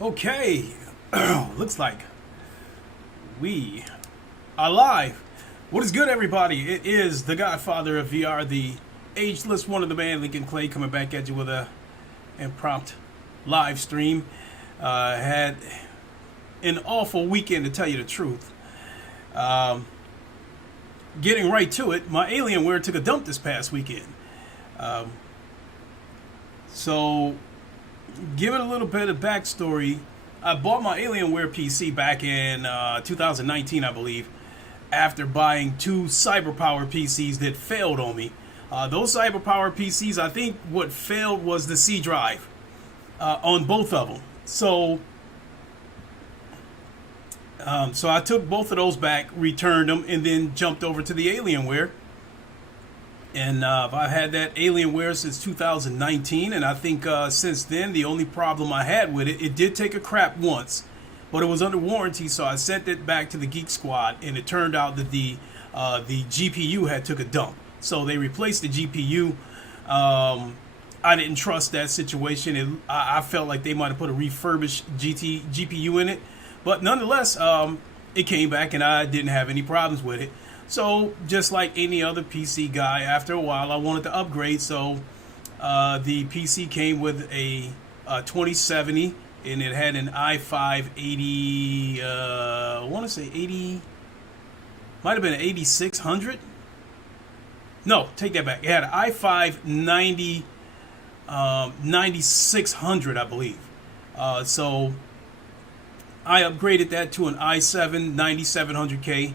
Okay, looks like we are live. What is good, everybody? It is the Godfather of VR, the ageless one of the man, Lincoln Clay, coming back at you with a impromptu live stream. Had an awful weekend, to tell you the truth. Um, Getting right to it, my Alienware took a dump this past weekend. Um, so, give it a little bit of backstory. I bought my Alienware PC back in 2019, I believe, after buying two CyberPower PCs that failed on me. Those CyberPower PCs, I think what failed was the C drive on both of them. So I took both of those back, returned them, and then jumped over to the Alienware. And I've had that Alienware since 2019, and I think since then, the only problem I had with it, it did take a crap once, but it was under warranty, so I sent it back to the Geek Squad, and it turned out that the GPU had took a dump. So they replaced the GPU. I didn't trust that situation. I felt like they might have put a refurbished GPU in it, but nonetheless, it came back, and I didn't have any problems with it. So, just like any other PC guy, after a while, I wanted to upgrade. So, the PC came with a 2070, and it had an i5 80, I want to say 80, might have been an 8600. No, take that back. It had an i5 9600, I believe. So, I upgraded that to an i7 9700K.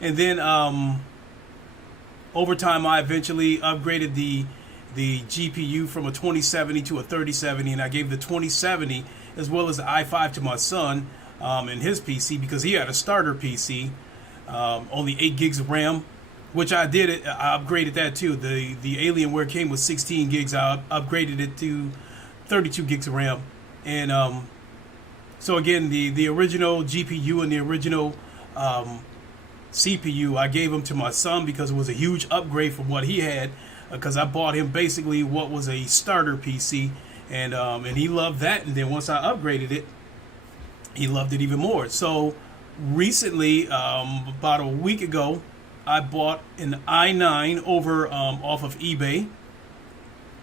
And then over time, I eventually upgraded the GPU from a 2070 to a 3070, and I gave the 2070 as well as the i5 to my son in his PC because he had a starter PC, only 8 gigs of RAM, which I did. I upgraded that too. The Alienware came with 16 gigs. I upgraded it to 32 gigs of RAM, and so again, the original GPU and the original CPU, I gave him to my son because it was a huge upgrade from what he had. Because I bought him basically what was a starter PC, and he loved that. And then once I upgraded it, he loved it even more. So recently, about a week ago, I bought an i9 over off of eBay.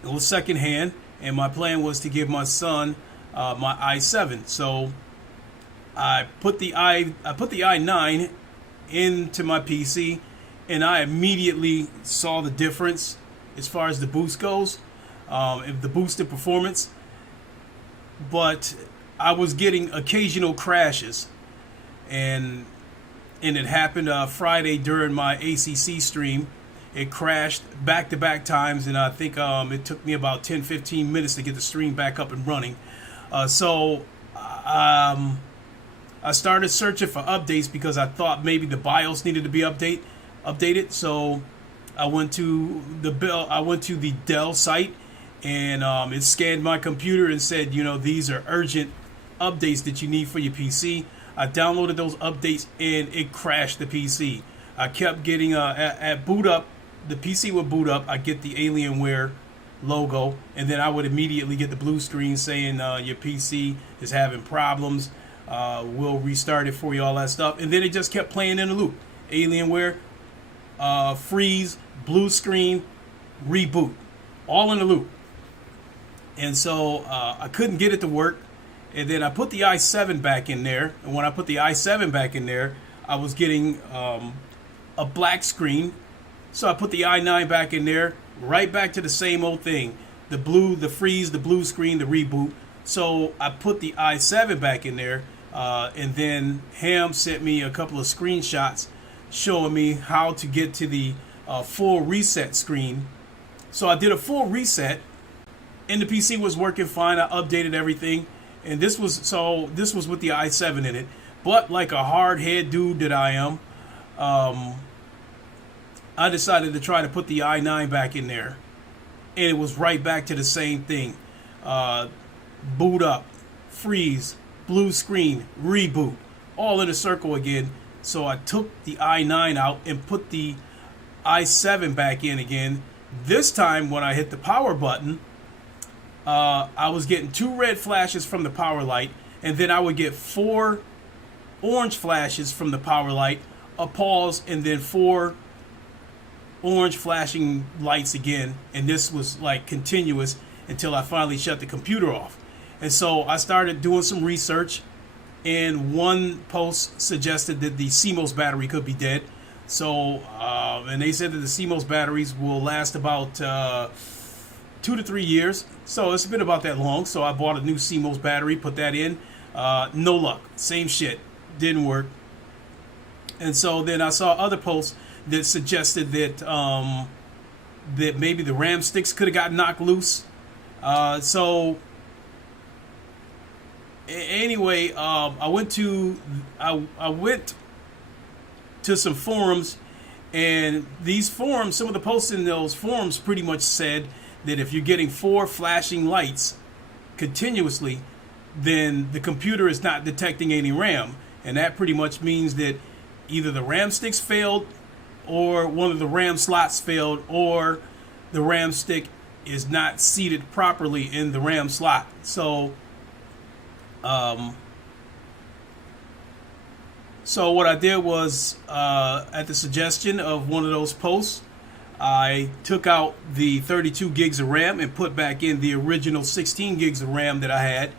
It was secondhand, and my plan was to give my son my i7. So I put the i9 into my PC, and I immediately saw the difference as far as the boost goes, the boost in performance. But I was getting occasional crashes, and it happened Friday during my ACC stream. It crashed back-to-back times, and I think it took me about 10-15 minutes to get the stream back up and running. So I started searching for updates because I thought maybe the BIOS needed to be updated. So I went to the Dell site, and it scanned my computer and said, these are urgent updates that you need for your PC. I downloaded those updates, and it crashed the PC. I kept getting at boot up, the PC would boot up. I get the Alienware logo, and then I would immediately get the blue screen saying your PC is having problems. We'll restart it for you, all that stuff. And then it just kept playing in a loop. Alienware, freeze, blue screen, reboot. All in a loop. And so I couldn't get it to work. And then I put the i7 back in there. And when I put the i7 back in there, I was getting a black screen. So I put the i9 back in there. Right back to the same old thing. The blue, the freeze, the blue screen, the reboot. So I put the i7 back in there. And then Ham sent me a couple of screenshots showing me how to get to the full reset screen. So I did a full reset, and the PC was working fine. I updated everything, and this was with the i7 in it. But like a hard head dude that I am, I decided to try to put the i9 back in there, and it was right back to the same thing. Boot up, freeze, blue screen, reboot, all in a circle again. So I took the i9 out and put the i7 back in again. This time when I hit the power button, I was getting 2 red flashes from the power light, and then I would get 4 orange flashes from the power light, a pause, and then 4 orange flashing lights again. And this was like continuous until I finally shut the computer off. And so I started doing some research, and one post suggested that the CMOS battery could be dead. So, and they said that the CMOS batteries will last about 2 to 3 years. So it's been about that long. So I bought a new CMOS battery, put that in. No luck. Same shit. Didn't work. And so then I saw other posts that suggested that that maybe the RAM sticks could have got knocked loose. So anyway, I went to some forums, and these forums, some of the posts in those forums pretty much said that if you're getting 4 flashing lights continuously, then the computer is not detecting any RAM, and that pretty much means that either the RAM sticks failed, or one of the RAM slots failed, or the RAM stick is not seated properly in the RAM slot. So so what I did was, at the suggestion of one of those posts, I took out the 32 gigs of RAM and put back in the original 16 gigs of RAM that I had,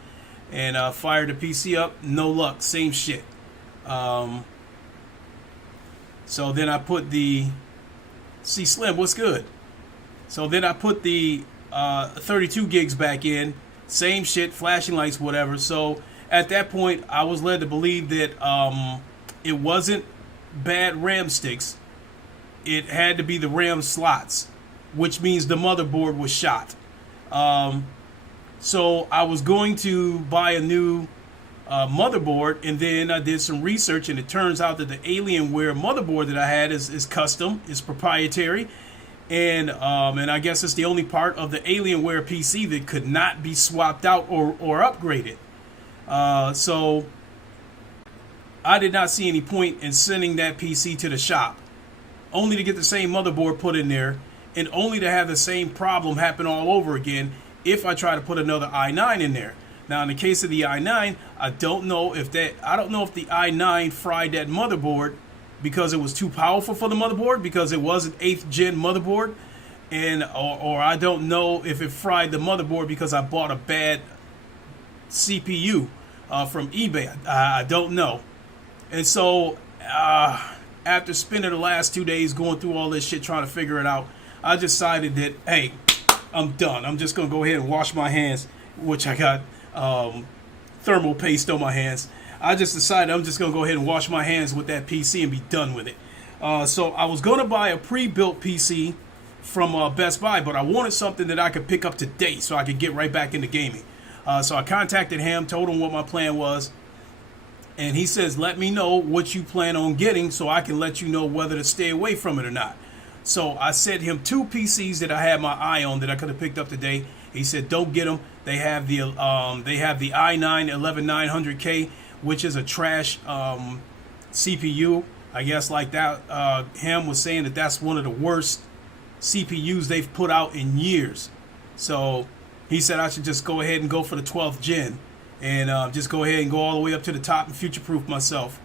and fired the PC up. No luck, same shit. So then I put the C Slim, what's good? So then I put the 32 gigs back in, same shit, flashing lights, whatever. So at that point, I was led to believe that it wasn't bad RAM sticks. It had to be the RAM slots, which means the motherboard was shot. So I was going to buy a new motherboard, and then I did some research, and it turns out that the Alienware motherboard that I had is custom, is proprietary, and I guess it's the only part of the Alienware PC that could not be swapped out or upgraded. So I did not see any point in sending that PC to the shop, only to get the same motherboard put in there, and only to have the same problem happen all over again if I try to put another i9 in there. Now, in the case of the i9, I don't know if the i9 fried that motherboard because it was too powerful for the motherboard, because it was an 8th gen motherboard, and or I don't know if it fried the motherboard because I bought a bad CPU from eBay. I don't know. And so after spending the last 2 days going through all this shit trying to figure it out, I decided that, hey, I'm done. I'm just going to go ahead and wash my hands, which I got thermal paste on my hands. I just decided I'm just going to go ahead and wash my hands with that PC and be done with it. So I was going to buy a pre-built PC from Best Buy, but I wanted something that I could pick up today so I could get right back into gaming. So I contacted him, told him what my plan was, and he says, let me know what you plan on getting so I can let you know whether to stay away from it or not. So I sent him 2 PCs that I had my eye on that I could have picked up today. He said, don't get them. They have the i9 11900K, which is a trash CPU. I guess like that. Him was saying that that's one of the worst CPUs they've put out in years. So he said I should just go ahead and go for the 12th gen and just go ahead and go all the way up to the top and future-proof myself.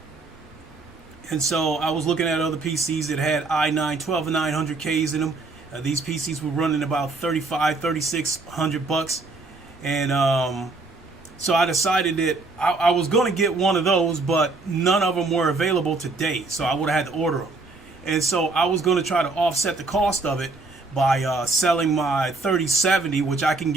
And so I was looking at other PCs that had i9 12900Ks in them. These PCs were running about $3,600, and so I decided that I was going to get one of those, but none of them were available today, so I would have had to order them. And so I was going to try to offset the cost of it by selling my 3070, which I can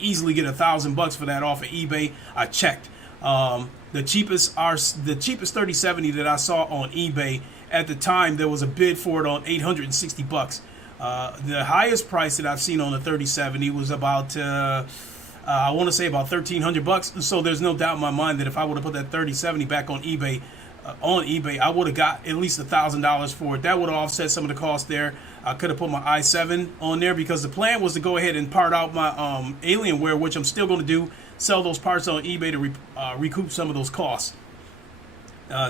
easily get $1,000 for that off of eBay. I checked. The cheapest 3070 that I saw on eBay at the time, there was a bid for it on $860. The highest price that I've seen on the 3070 was about I want to say about $1,300. So there's no doubt in my mind that if I would have put that 3070 back on eBay, I would have got at least $1,000 for it. That would have offset some of the cost there. I could have put my i7 on there because the plan was to go ahead and part out my Alienware, which I'm still going to do. Sell those parts on eBay to recoup some of those costs.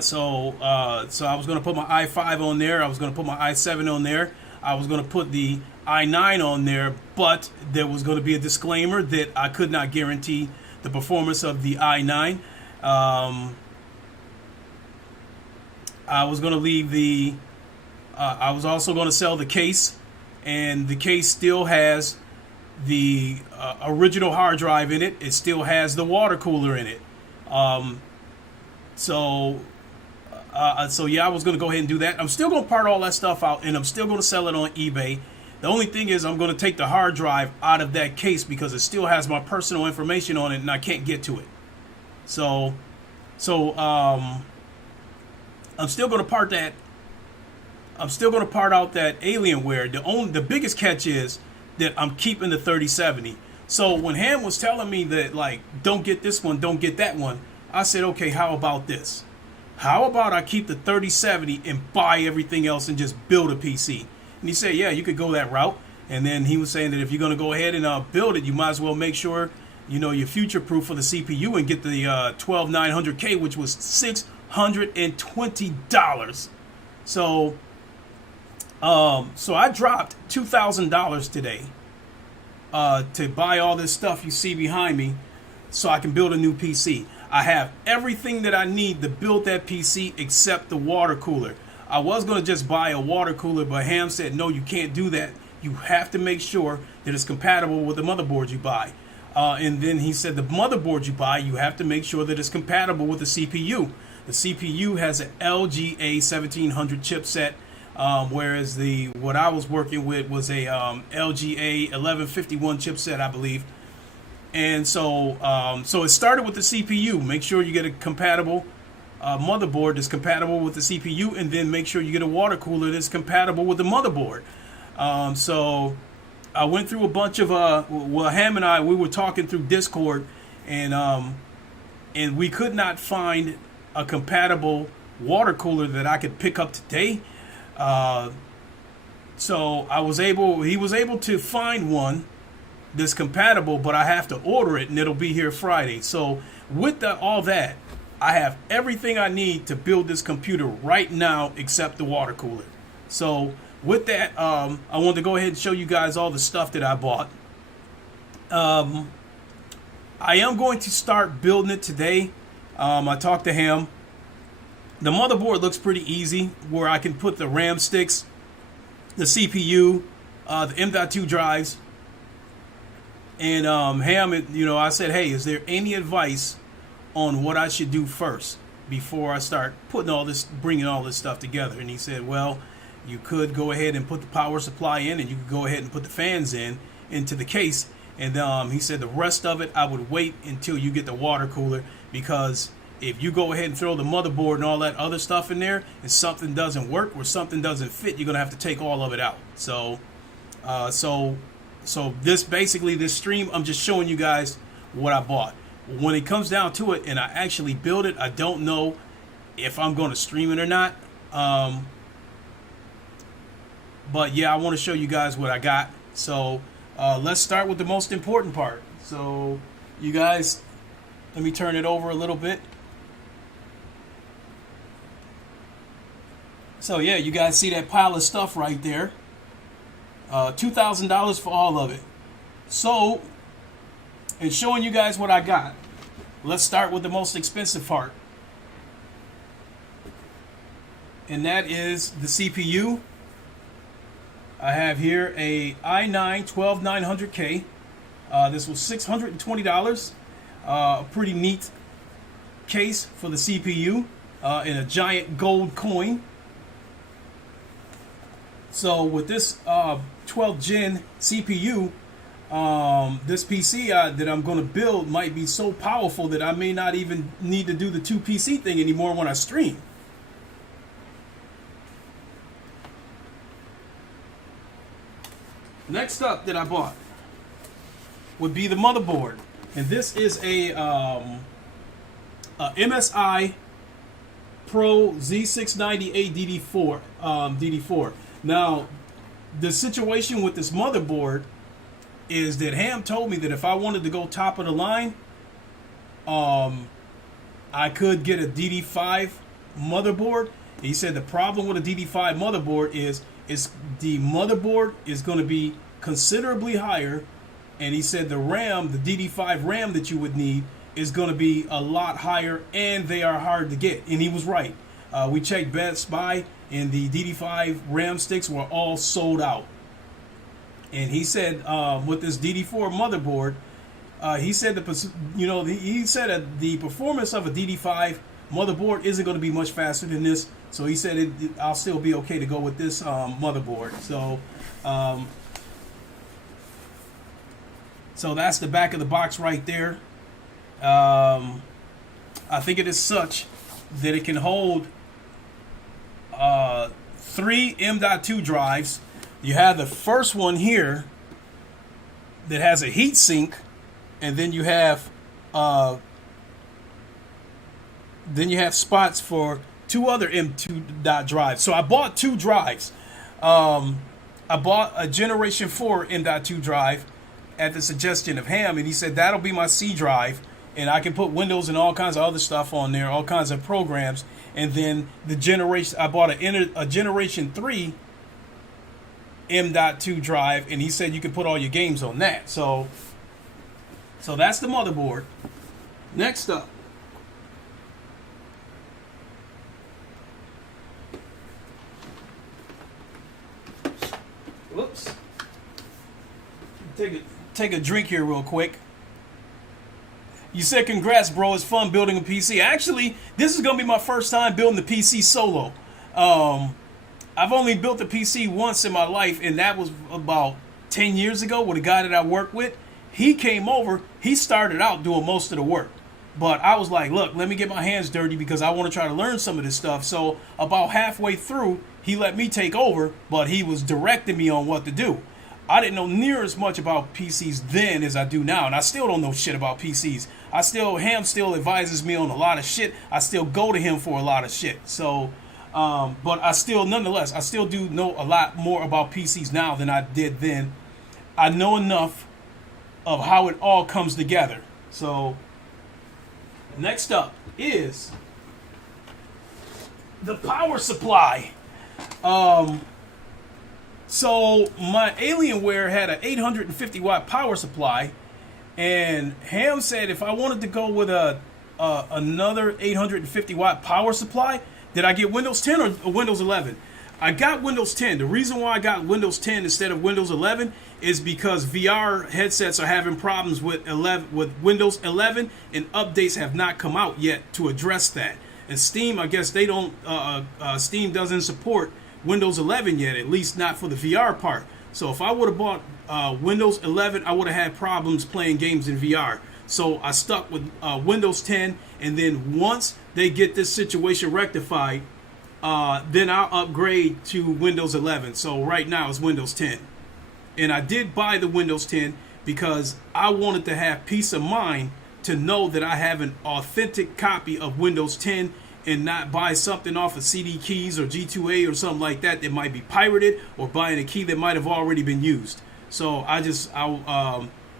So I was going to put my i5 on there. I was going to put my i7 on there. I was going to put the i9 on there, but there was going to be a disclaimer that I could not guarantee the performance of the i9. Um, I was going to leave the. I was also going to sell the case, and the case still has the original hard drive in it. It still has the water cooler in it. Um, so so yeah, I was going to go ahead and do that. I'm still going to part all that stuff out, and I'm still going to sell it on eBay. The only thing is I'm going to take the hard drive out of that case because it still has my personal information on it, and I can't get to it. So I'm still going to part that. I'm still going to part out that Alienware. The biggest catch is that I'm keeping the 3070. So when Ham was telling me that, like, don't get this one, don't get that one, I said, okay, how about this? How about I keep the 3070 and buy everything else and just build a PC? And he said, yeah, you could go that route. And then he was saying that if you're going to go ahead and build it, you might as well make sure you're future proof for the CPU and get the 12900K, which was $620. So I dropped $2,000 today to buy all this stuff you see behind me so I can build a new PC. I have everything that I need to build that PC except the water cooler. I was going to just buy a water cooler, but Ham said, no, you can't do that. You have to make sure that it's compatible with the motherboard you buy. And then he said the motherboard you buy, you have to make sure that it's compatible with the CPU. The CPU has an LGA 1700 chipset, whereas what I was working with was a LGA 1151 chipset, I believe. And so it started with the CPU. Make sure you get a compatible motherboard that's compatible with the CPU, and then make sure you get a water cooler that's compatible with the motherboard. So I went through a bunch of Ham and I, we were talking through Discord, and we could not find a compatible water cooler that I could pick up today. So he was able to find one that's compatible, but I have to order it, and it'll be here Friday. So with all that, I have everything I need to build this computer right now except the water cooler. So with that, I wanted to go ahead and show you guys all the stuff that I bought. I am going to start building it today. I talked to him. The motherboard looks pretty easy, where I can put the RAM sticks, the CPU, the M.2 drives, and Ham. I said, hey, is there any advice on what I should do first before I start bringing all this stuff together? And he said, well, you could go ahead and put the power supply in, and you could go ahead and put the fans into the case. And he said the rest of it, I would wait until you get the water cooler, because if you go ahead and throw the motherboard and all that other stuff in there, and something doesn't work or something doesn't fit, you're gonna have to take all of it out. So this stream, I'm just showing you guys what I bought. When it comes down to it and I actually build it, I don't know if I'm going to stream it or not. But yeah, I want to show you guys what I got. So let's start with the most important part. So you guys, let me turn it over a little bit. So yeah, you guys see that pile of stuff right there. $2,000 for all of it. So, in showing you guys what I got, let's start with the most expensive part. And that is the CPU. I have here a i9 12900K. This was $620. A pretty neat case for the CPU in a giant gold coin. So with this 12th gen CPU, this PC that I'm going to build might be so powerful that I may not even need to do the 2 PC thing anymore when I stream. Next up that I bought would be the motherboard, and this is a MSI Pro Z690A DD4. Now, the situation with this motherboard is that Ham told me that if I wanted to go top of the line, I could get a DD5 motherboard. He said the problem with a DD5 motherboard is the motherboard is going to be considerably higher, and he said the RAM, the DD5 RAM that you would need, is going to be a lot higher, and they are hard to get. And he was right. We checked Best Buy, and the DD5 RAM sticks were all sold out. And he said with this DD4 motherboard, he said he said that the performance of a DD5 motherboard isn't going to be much faster than this. So he said I'll still be okay to go with this motherboard. So that's the back of the box right there. I think it is such that it can hold 3 M.2 drives. You have the first one here that has a heat sink, and then you have spots for 2 other M.2 drives. So I bought 2 drives. I bought a Generation 4 M.2 drive at the suggestion of Ham, and he said that'll be my C drive, and I can put Windows and all kinds of other stuff on there, all kinds of programs. And then I bought a Generation 3 M.2 drive, and he said you can put all your games on that. So that's the motherboard. Next up, whoops, take a drink here real quick. You said congrats, bro. It's fun building a PC. Actually, this is gonna be my first time building the PC solo. I've only built a PC once in my life, and that was about 10 years ago with a guy that I worked with. He came over. He started out doing most of the work. But I was like, look, let me get my hands dirty because I want to try to learn some of this stuff. So about halfway through, he let me take over, but he was directing me on what to do. I didn't know near as much about PCs then as I do now, and I still don't know shit about PCs. Ham still advises me on a lot of shit. I still go to him for a lot of shit. So, but nonetheless, I still do know a lot more about PCs now than I did then. I know enough of how it all comes together. So, next up is the power supply. So my Alienware had an 850 watt power supply, and Ham said if I wanted to go with another 850 watt power supply, did I get Windows 10 or Windows 11? I got Windows 10. The reason why I got Windows 10 instead of Windows 11 is because VR headsets are having problems with Windows 11, and updates have not come out yet to address that. And Steam, I guess they don't. Steam doesn't support Windows 11 yet, at least not for the VR part. So if I would have bought Windows 11, I would have had problems playing games in VR. So I stuck with Windows 10, and then once they get this situation rectified, then I'll upgrade to Windows 11. So right now it's Windows 10. And I did buy the Windows 10 because I wanted to have peace of mind to know that I have an authentic copy of Windows 10 and not buy something off of CD Keys or G2A or something like that that might be pirated, or buying a key that might have already been used. So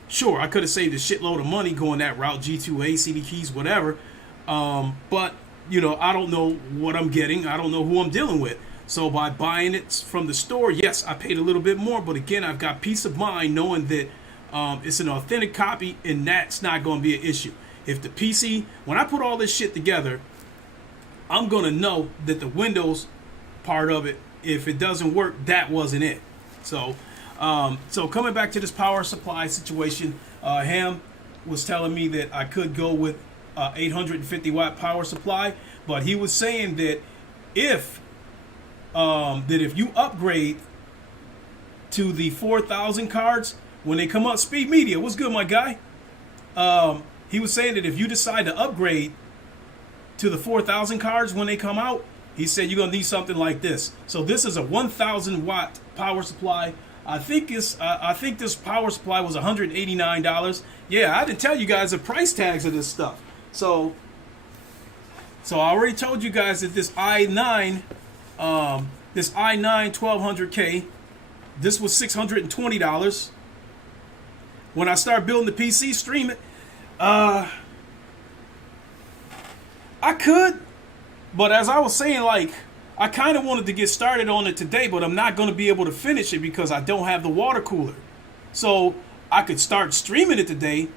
sure, I could have saved a shitload of money going that route, G2A, CD Keys, whatever. But, I don't know what I'm getting. I don't know who I'm dealing with. So by buying it from the store, yes, I paid a little bit more. But again, I've got peace of mind knowing that it's an authentic copy, and that's not going to be an issue. If the PC, when I put all this shit together, I'm going to know that the Windows part of it, if it doesn't work, that wasn't it. So coming back to this power supply situation, Ham was telling me that I could go with 850 watt power supply, but he was saying that if you upgrade to the 4000 cards when they come out, Speed Media, what's good, my guy? He was saying that if you decide to upgrade to the 4000 cards when they come out, he said you're gonna need something like this. So this is a 1000 watt power supply. I think this power supply was $189. Yeah, I didn't tell you guys the price tags of this stuff. So I already told you guys that this i9 1200K, this was $620. When I start building the PC, stream it, I could, but as I was saying, I kind of wanted to get started on it today, but I'm not going to be able to finish it because I don't have the water cooler. So I could start streaming it today,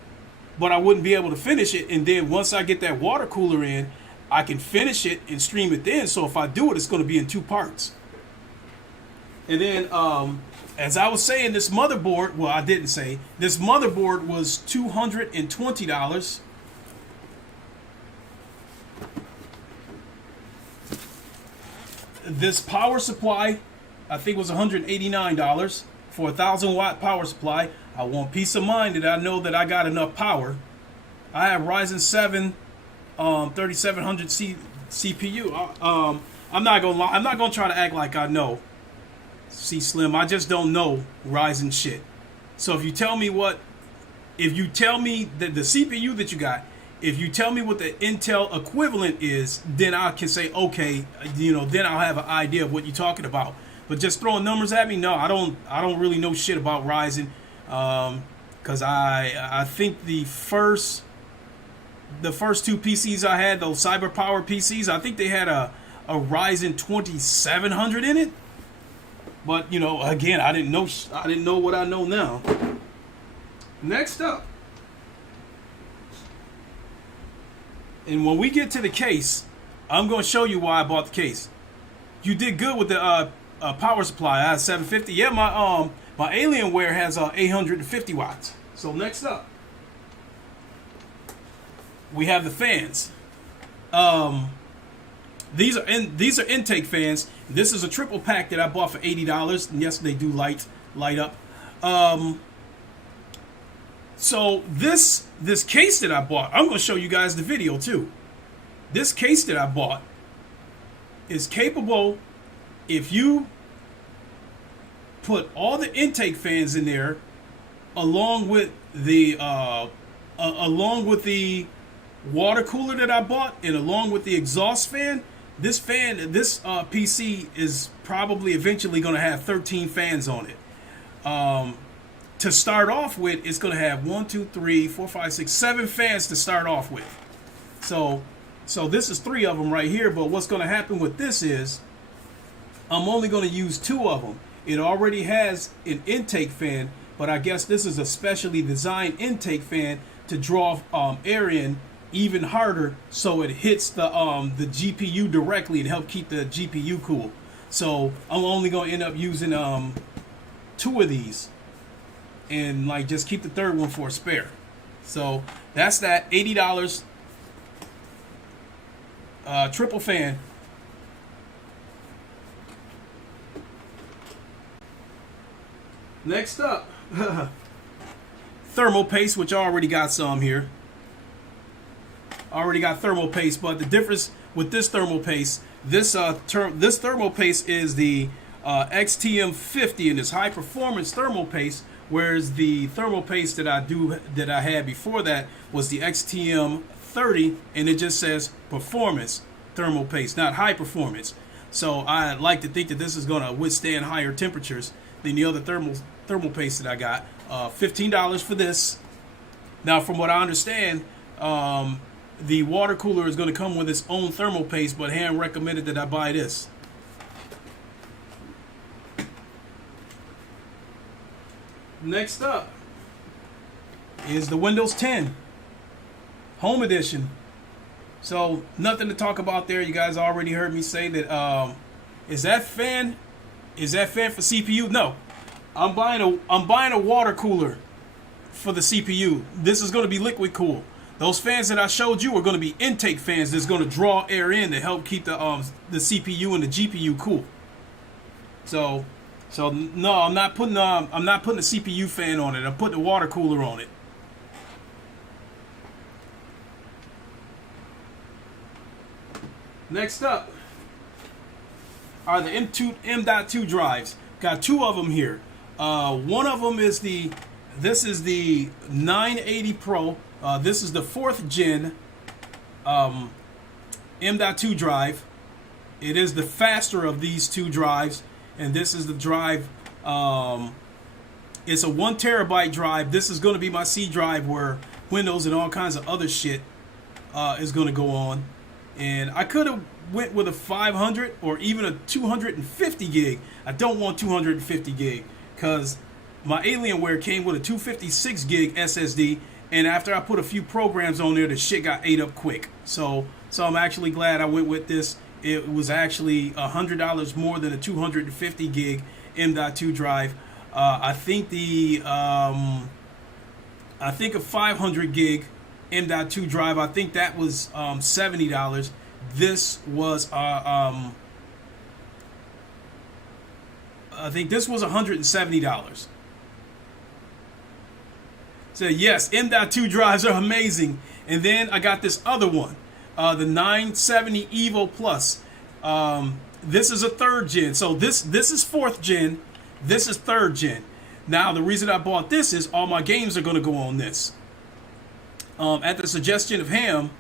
but I wouldn't be able to finish it. And then once I get that water cooler in, I can finish it and stream it then. So if I do it, it's going to be in 2 parts. And then, as I was saying, this motherboard, well, I didn't say, this motherboard was $220. This power supply, I think, was $189 for a 1,000-watt power supply. I want peace of mind that I know that I got enough power. I have Ryzen 7 3700 CPU. I'm not gonna lie. I'm not gonna try to act like I know. See, Slim, I just don't know Ryzen shit. So if you tell me that the CPU that you got, if you tell me what the Intel equivalent is, then I can say, okay, then I'll have an idea of what you're talking about. But just throwing numbers at me, no, I don't really know shit about Ryzen, because I think the first 2 PCs I had, those cyber power PCs, I think they had a Ryzen 2700 in it. But again, I didn't know what I know now. Next up, and when we get to the case, I'm going to show you why I bought the case. You did good with the power supply. I had 750. Yeah, my Alienware has 850 watts. So next up, we have the fans. These are intake fans. This is a triple pack that I bought for $80. And yes, they do light up. So this case that I bought, I'm going to show you guys the video too. This case that I bought is capable, if you put all the intake fans in there, along with the water cooler that I bought, and along with the exhaust fan. This PC is probably eventually going to have 13 fans on it. To start off with, it's going to have 1, 2, 3, 4, 5, 6, 7 fans to start off with. So this is 3 of them right here. But what's going to happen with this is, I'm only going to use 2 of them. It already has an intake fan, but I guess this is a specially designed intake fan to draw air in even harder, so it hits the GPU directly and help keep the GPU cool. So I'm only going to end up using 2 of these, and just keep the 3rd one for a spare. So that's that. $80 triple fan. Next up, thermal paste, which I already got some here. Already got thermal paste, but the difference with this thermal paste, this thermal paste is the XTM50, and it's high performance thermal paste, whereas the thermal paste that I had before that was the XTM30, and it just says performance thermal paste, not high performance. So I like to think that this is going to withstand higher temperatures than the other thermal paste that I got. $15 for this. Now, from what I understand, the water cooler is going to come with its own thermal paste, but Han recommended that I buy this. Next up is the Windows 10 Home Edition. So nothing to talk about there. You guys already heard me say that. Is that fan for CPU? No, I'm buying a water cooler for the CPU. This is going to be liquid cool. Those fans that I showed you are going to be intake fans that's going to draw air in to help keep the CPU and the GPU cool. So no, I'm not putting a CPU fan on it. I'm putting a water cooler on it. Next up are the M.2 drives. Got 2 of them here. One of them is this is the 980 Pro. This is the 4th gen M.2 drive. It is the faster of these 2 drives, and this is the drive. It's a 1 terabyte drive. This is going to be my C drive, where Windows and all kinds of other shit is going to go on. And I could have went with a 500 or even a 250 gig. I don't want 250 gig because my Alienware came with a 256 gig SSD, and after I put a few programs on there, the shit got ate up quick. So I'm actually glad I went with this. It was actually $100 more than a 250 gig M.2 drive. I think a 500 gig M.2 drive, I think that was $70. This was I think this was $170. So yes, M.2 drives are amazing. And then I got this other one, the 970 Evo Plus. This is a 3rd gen. So this is 4th gen. This is 3rd gen. Now the reason I bought this is all my games are going to go on this. At the suggestion of Ham,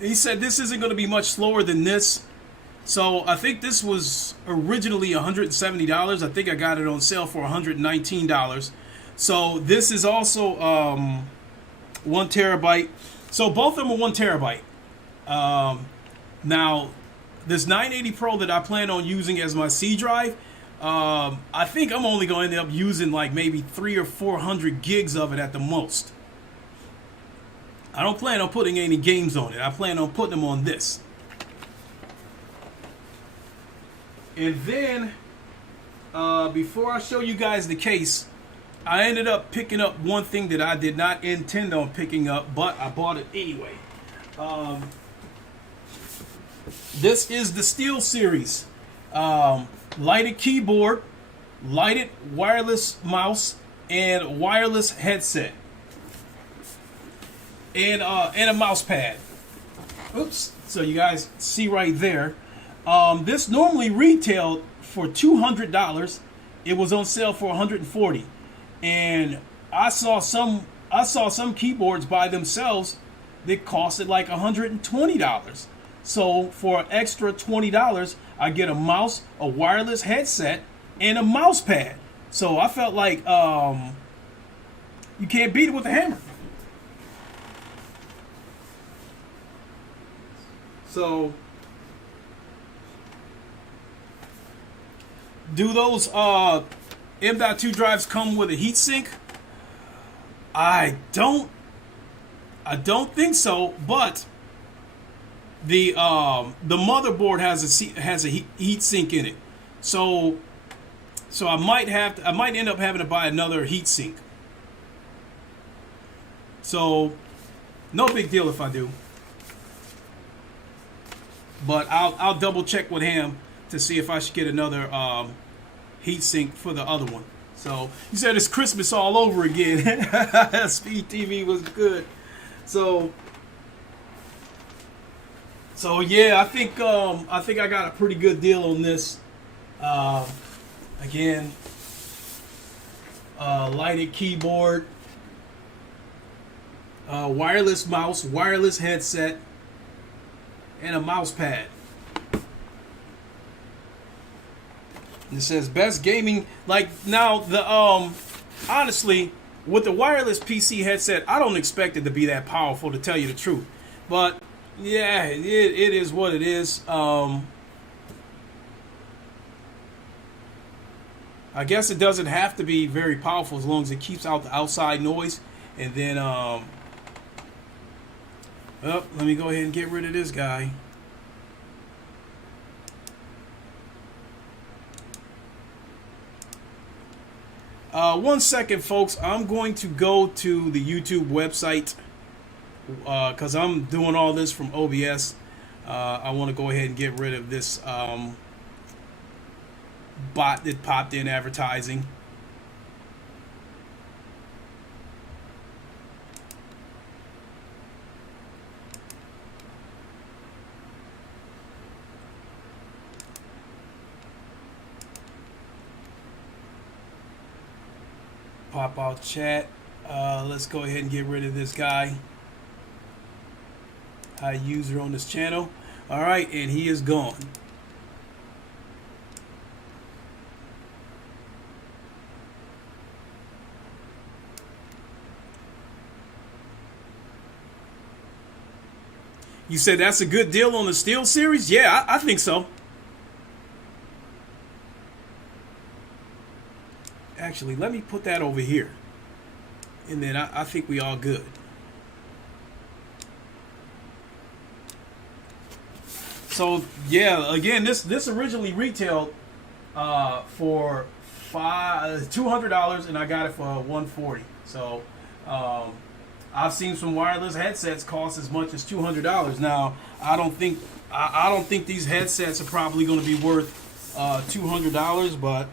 he said this isn't going to be much slower than this. So I think this was originally $170. I think I got it on sale for $119. So this is also 1 terabyte. So both of them are 1 terabyte. Now, this 980 Pro that I plan on using as my C drive, I think I'm only going to end up using like maybe 300 or 400 gigs of it at the most. I don't plan on putting any games on it. I plan on putting them on this. And then, before I show you guys the case, I ended up picking up one thing that I did not intend on picking up, but I bought it anyway. This is the Steel Series. Lighted keyboard, lighted wireless mouse, and wireless headset. And a mouse pad. Oops. So you guys see right there. This normally retailed for $200. It was on sale for $140. And I saw some keyboards by themselves that costed like $120. So for an extra $20, I get a mouse, a wireless headset, and a mouse pad. So I felt like you can't beat it with a hammer. So do those M.2 drives come with a heatsink? I don't think so, but the motherboard has a heat sink in it. So I might end up having to buy another heat sink. So no big deal if I do. But I'll double check with him to see if I should get another heat sink for the other one. So he said it's Christmas all over again. Speed TV was good. So yeah, I think I got a pretty good deal on this. Again, lighted keyboard, wireless mouse, wireless headset, and a mouse pad. And it says best gaming. Like now, the honestly, with the wireless PC headset, I don't expect it to be that powerful, to tell you the truth. But yeah, it is what it is. I guess it doesn't have to be very powerful as long as it keeps out the outside noise. And then let me go ahead and get rid of this guy. One second, folks. I'm going to go to the YouTube website because I'm doing all this from OBS. I want to go ahead and get rid of this bot that popped in advertising. Pop out chat. Let's go ahead and get rid of this guy. High user on this channel. All right, and he is gone. You said that's a good deal on the Steel Series? Yeah, I think so. Actually, let me put that over here, and then I think we all good. So yeah, again, this originally retailed for $200, and I got it for $140. So I've seen some wireless headsets cost as much as $200. Now I don't think these headsets are probably going to be worth $200, but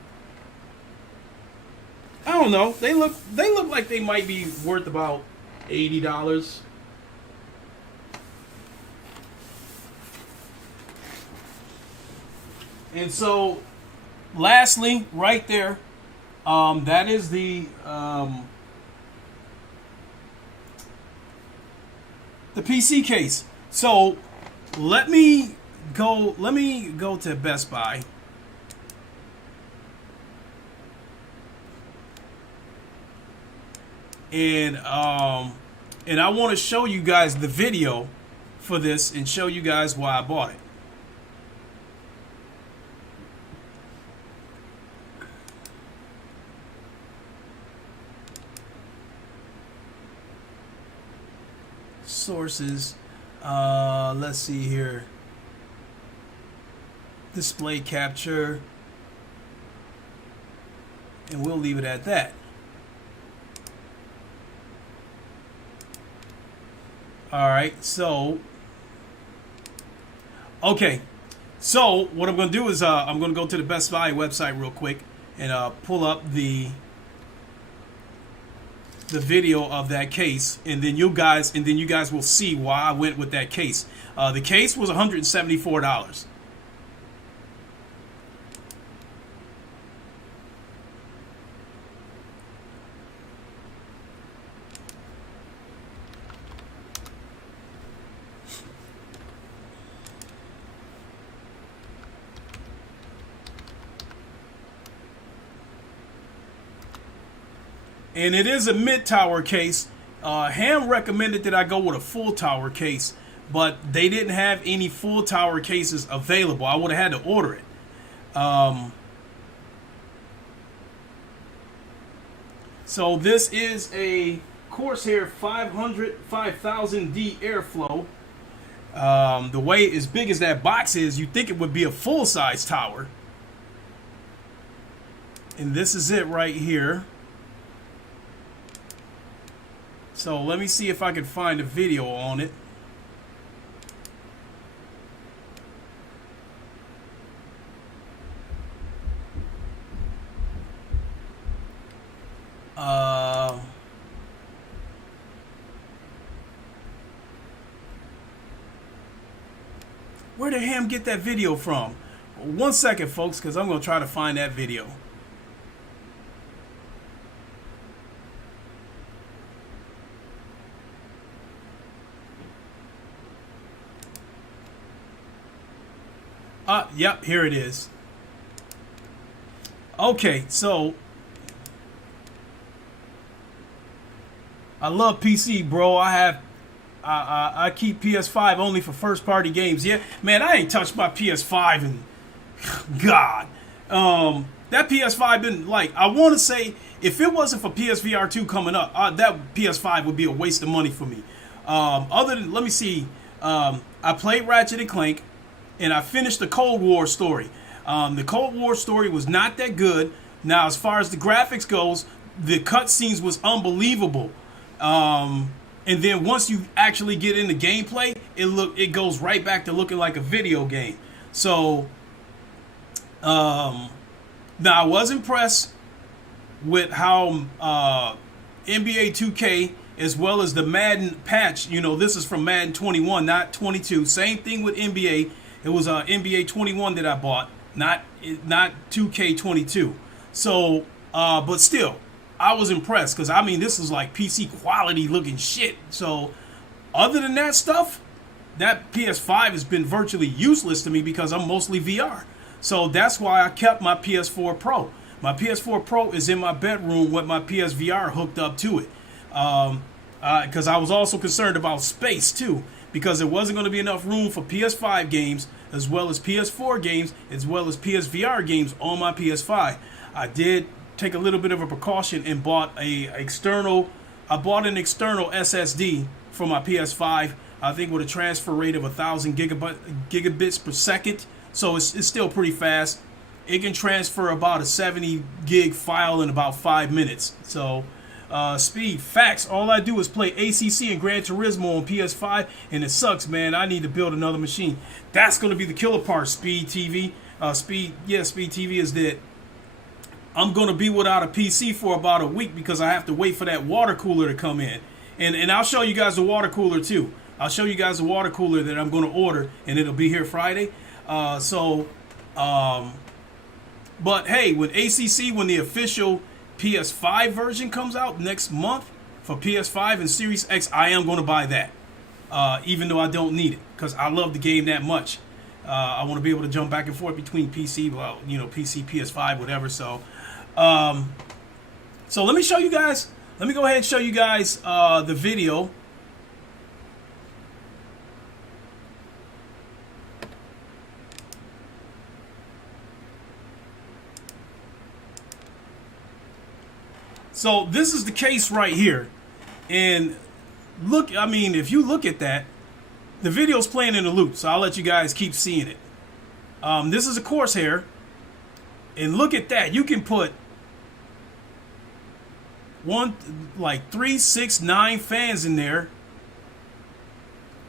I don't know. They look like they might be worth about $80. And so, lastly, right there, that is the PC case. So let me go to Best Buy. And I want to show you guys the video for this and show you guys why I bought it. Sources, let's see here. Display capture, and we'll leave it at that. All right, so okay, so what I'm going to do is I'm going to go to the Best Buy website real quick and pull up the video of that case, and then you guys will see why I went with that case. The case was $174. And it is a mid-tower case. Ham recommended that I go with a full tower case, but they didn't have any full tower cases available. I would have had to order it. So this is a Corsair 5000D Airflow. The way as big as that box is, you'd think it would be a full-size tower. And this is it right here. So let me see if I can find a video on it. Where did Ham get that video from? 1 second, folks, because I'm going to try to find that video. Yep, here it is. Okay, so I love PC, bro. I keep PS5 only for first party games. Yeah, man, I ain't touched my PS5 in God. That PS5 been like, I want to say, if it wasn't for PSVR 2 coming up, that PS5 would be a waste of money for me. Other than, let me see, I played Ratchet and Clank, and I finished the Cold War story. The Cold War story was not that good. Now, as far as the graphics goes, the cutscenes was unbelievable. And then once you actually get into gameplay, it goes right back to looking like a video game. So, now I was impressed with how NBA 2K, as well as the Madden patch, you know, this is from Madden 21, not 22. Same thing with NBA. It was NBA 21 that I bought, not 2K22. So, but still, I was impressed because, I mean, this is like PC quality looking shit. So, other than that stuff, that PS5 has been virtually useless to me because I'm mostly VR. So, that's why I kept my PS4 Pro. My PS4 Pro is in my bedroom with my PSVR hooked up to it. Because I was also concerned about space, too. Because there wasn't going to be enough room for PS5 games, as well as PS4 games, as well as PSVR games on my PS5. I did take a little bit of a precaution and bought a external. I bought an external SSD for my PS5. I think with a transfer rate of 1,000 gigabits per second, so it's still pretty fast. It can transfer about a 70 gig file in about 5 minutes. So speed, facts. All I do is play ACC and Gran Turismo on PS5, and it sucks, man. I need to build another machine. That's going to be the killer part. Speed TV. Speed TV is that I'm going to be without a PC for about a week because I have to wait for that water cooler to come in. And I'll show you guys the water cooler too. I'll show you guys the water cooler that I'm going to order, and it'll be here Friday. But hey, when the official PS5 version comes out next month for PS5 and Series X, I am going to buy that. Even though I don't need it, because I love the game that much. I want to be able to jump back and forth between PC, PC, PS5, whatever. So let me show you guys. Let me go ahead and show you guys the video. So this is the case right here. And look, I mean, if you look at that, the video's playing in a loop, so I'll let you guys keep seeing it. This is a Corsair. And look at that. You can put 3, 6, 9 fans in there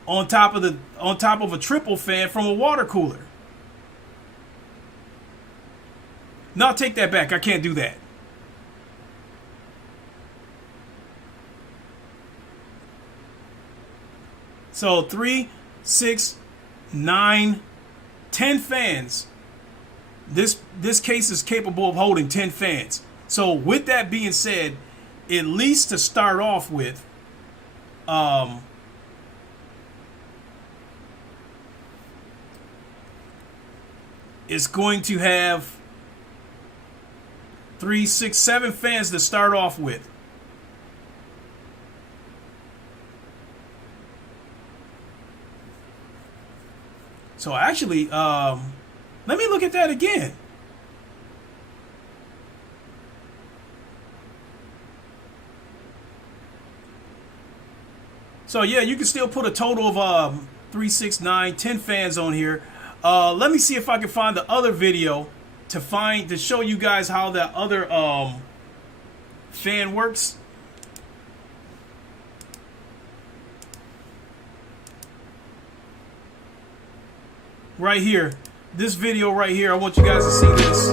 on top of a triple fan from a water cooler. No, take that back. I can't do that. So 3, 6, 9, 10 fans. This case is capable of holding 10 fans. So with that being said, at least to start off with, it's going to have 3, 6, 7 fans to start off with. So actually, let me look at that again. So yeah, you can still put a total of 3, 6, 9, 10 fans on here. Let me see if I can find the other video to show you guys how that other fan works. Right here, this video right here, I want you guys to see this.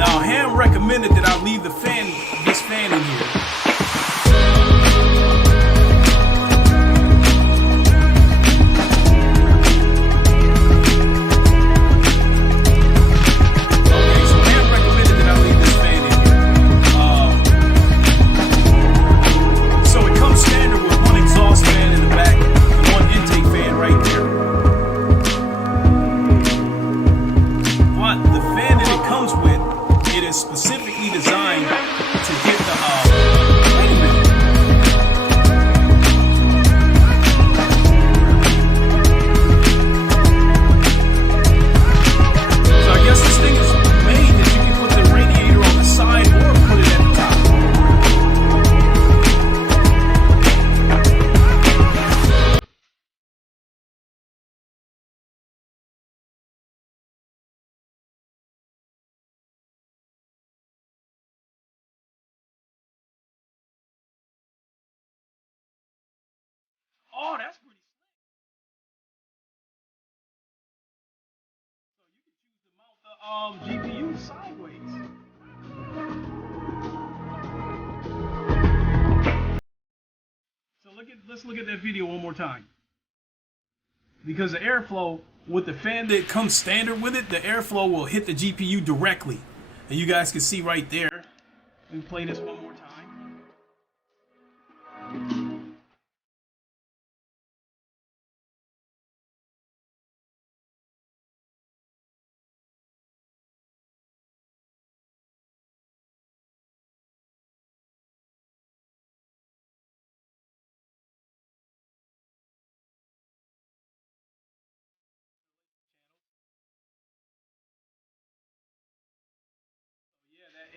Now, Ham recommended that I leave this fan in here. Specifically designed to get the wait a minute. So I guess this thing is made that you can put the radiator on the side or put it at the top. Oh, that's pretty slick. So you can choose to mount the GPU sideways. So let's look at that video one more time. Because the airflow with the fan that comes standard with it, the airflow will hit the GPU directly. And you guys can see right there. Let me play this one more time.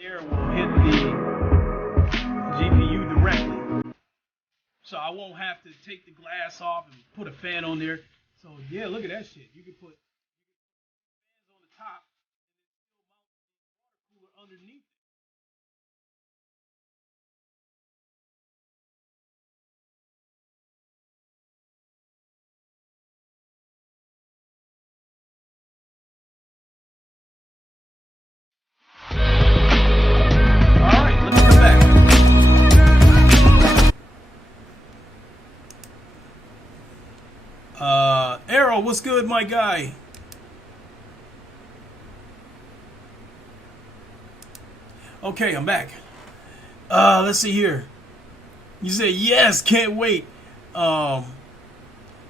air will hit the GPU directly. So I won't have to take the glass off and put a fan on there. So yeah, look at that shit. You can put fans on the top and still mount the water cooler underneath it. All right, let me come back. Arrow, what's good, my guy? Okay, I'm back. Let's see here. You said yes, can't wait. And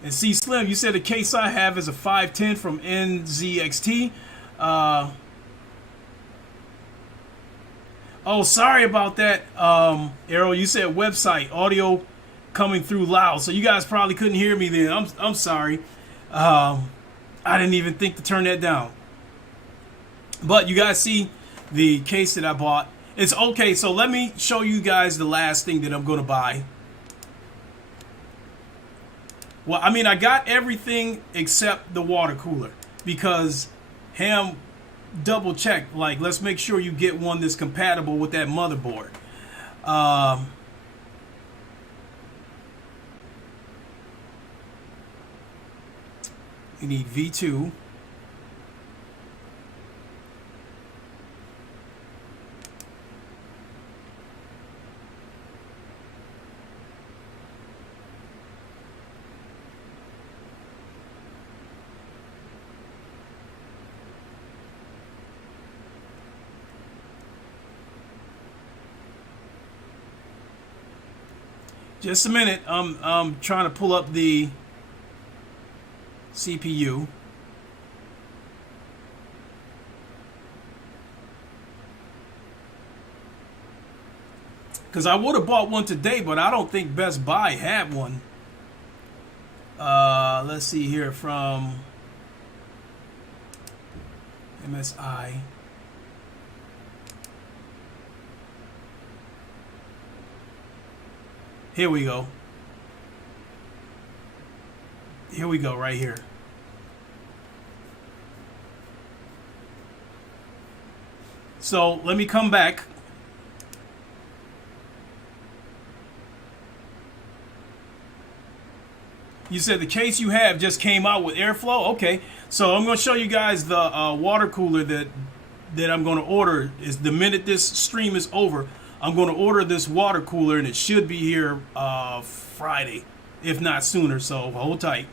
see, Slim, you said the case I have is a 510 from NZXT. Oh, sorry about that, Arrow. You said website audio coming through loud, so you guys probably couldn't hear me then. I'm sorry. I didn't even think to turn that down. But you guys see the case that I bought. It's okay. So let me show you guys the last thing that I'm going to buy. Well, I mean, I got everything except the water cooler because Ham double checked. Like, let's make sure you get one that's compatible with that motherboard. You need V2. Just a minute. I'm trying to pull up the CPU. Because I would have bought one today, but I don't think Best Buy had one. Let's see here from MSI. Here we go. Here we go, right here. So let me come back. You said the case you have just came out with airflow? Okay. So I'm going to show you guys the water cooler that I'm going to order. Is the minute this stream is over, I'm going to order this water cooler, and it should be here Friday, if not sooner. So hold tight.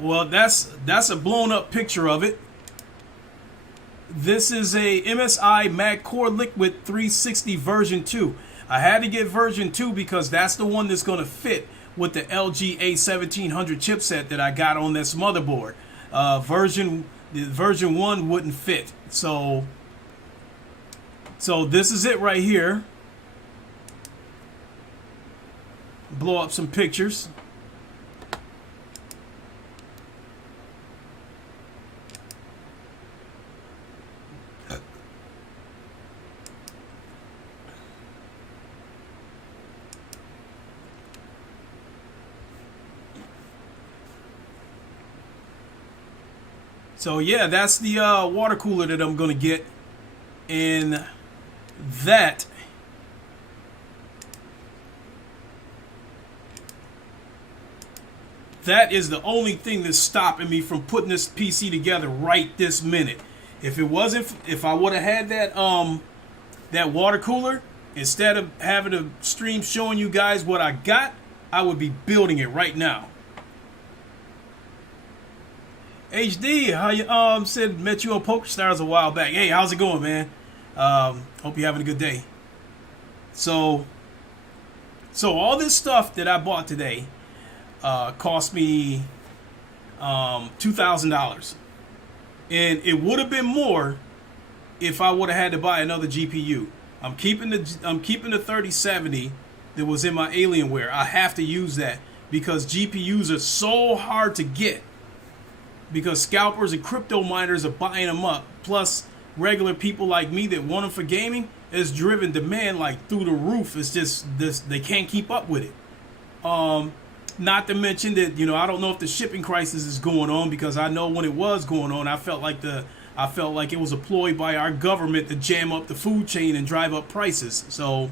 Well, that's a blown up picture of it. This is a MSI Mag Core Liquid 360 version 2. I had to get version 2 because that's the one that's going to fit with the LG A1700 chipset that I got on this motherboard. Version 1 wouldn't fit. So this is it right here. Blow up some pictures. So yeah, that's the water cooler that I'm going to get. And that is the only thing that's stopping me from putting this PC together right this minute. If I would have had that water cooler, instead of having a stream showing you guys what I got, I would be building it right now. HD, how you said met you on PokerStars a while back. Hey, how's it going, man? Hope you're having a good day. So all this stuff that I bought today cost me $2,000, and it would have been more if I would have had to buy another GPU. I'm keeping the 3070 that was in my Alienware. I have to use that because GPUs are so hard to get. because scalpers and crypto miners are buying them up. Plus, regular people like me that want them for gaming, it's driven demand like through the roof. It's just this, they can't keep up with it. Not to mention that, I don't know if the shipping crisis is going on, because I know when it was going on, I felt like it was a ploy by our government to jam up the food chain and drive up prices. So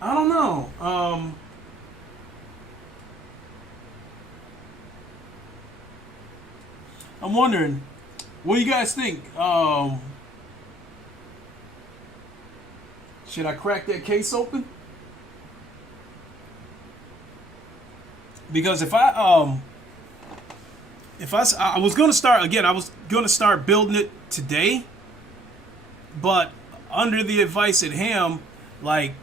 I don't know. I'm wondering, what do you guys think? Should I crack that case open? Because if I was gonna start again, I was gonna start building it today, but under the advice at Ham, like,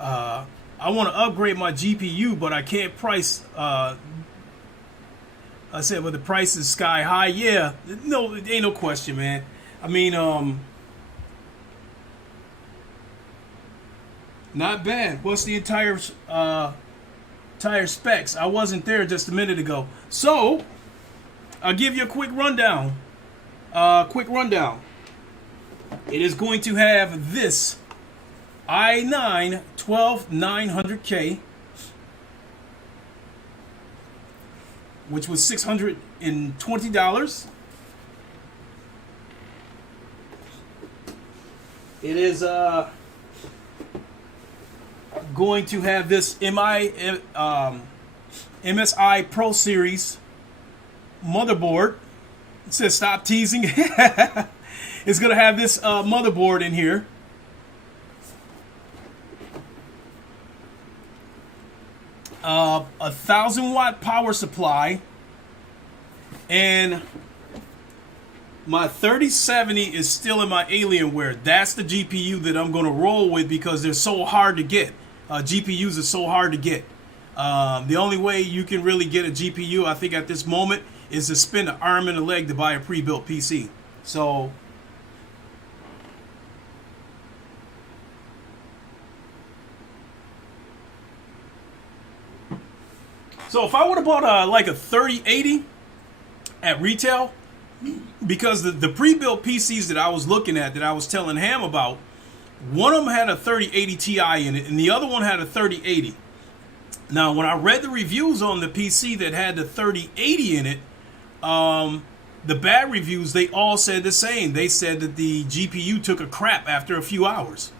I want to upgrade my GPU, but I can't price. I said, well, the price is sky high. Yeah, no, it ain't no question, man. I mean, not bad. What's the entire specs? I wasn't there just a minute ago, so I'll give you a quick rundown. It is going to have this i9 12900K, which was $620. It is going to have this MSI Pro Series motherboard. It says stop teasing. It's going to have this motherboard in here. A 1,000-watt power supply, and my 3070 is still in my Alienware. That's the GPU that I'm going to roll with, because they're so hard to get. GPUs are so hard to get. The only way you can really get a GPU, I think, at this moment, is to spend an arm and a leg to buy a pre-built PC. So if I would have bought like a 3080 at retail, because the pre-built PCs that I was looking at, that I was telling Ham about, one of them had a 3080 Ti in it, and the other one had a 3080. Now, when I read the reviews on the PC that had the 3080 in it, the bad reviews, they all said the same. They said that the GPU took a crap after a few hours.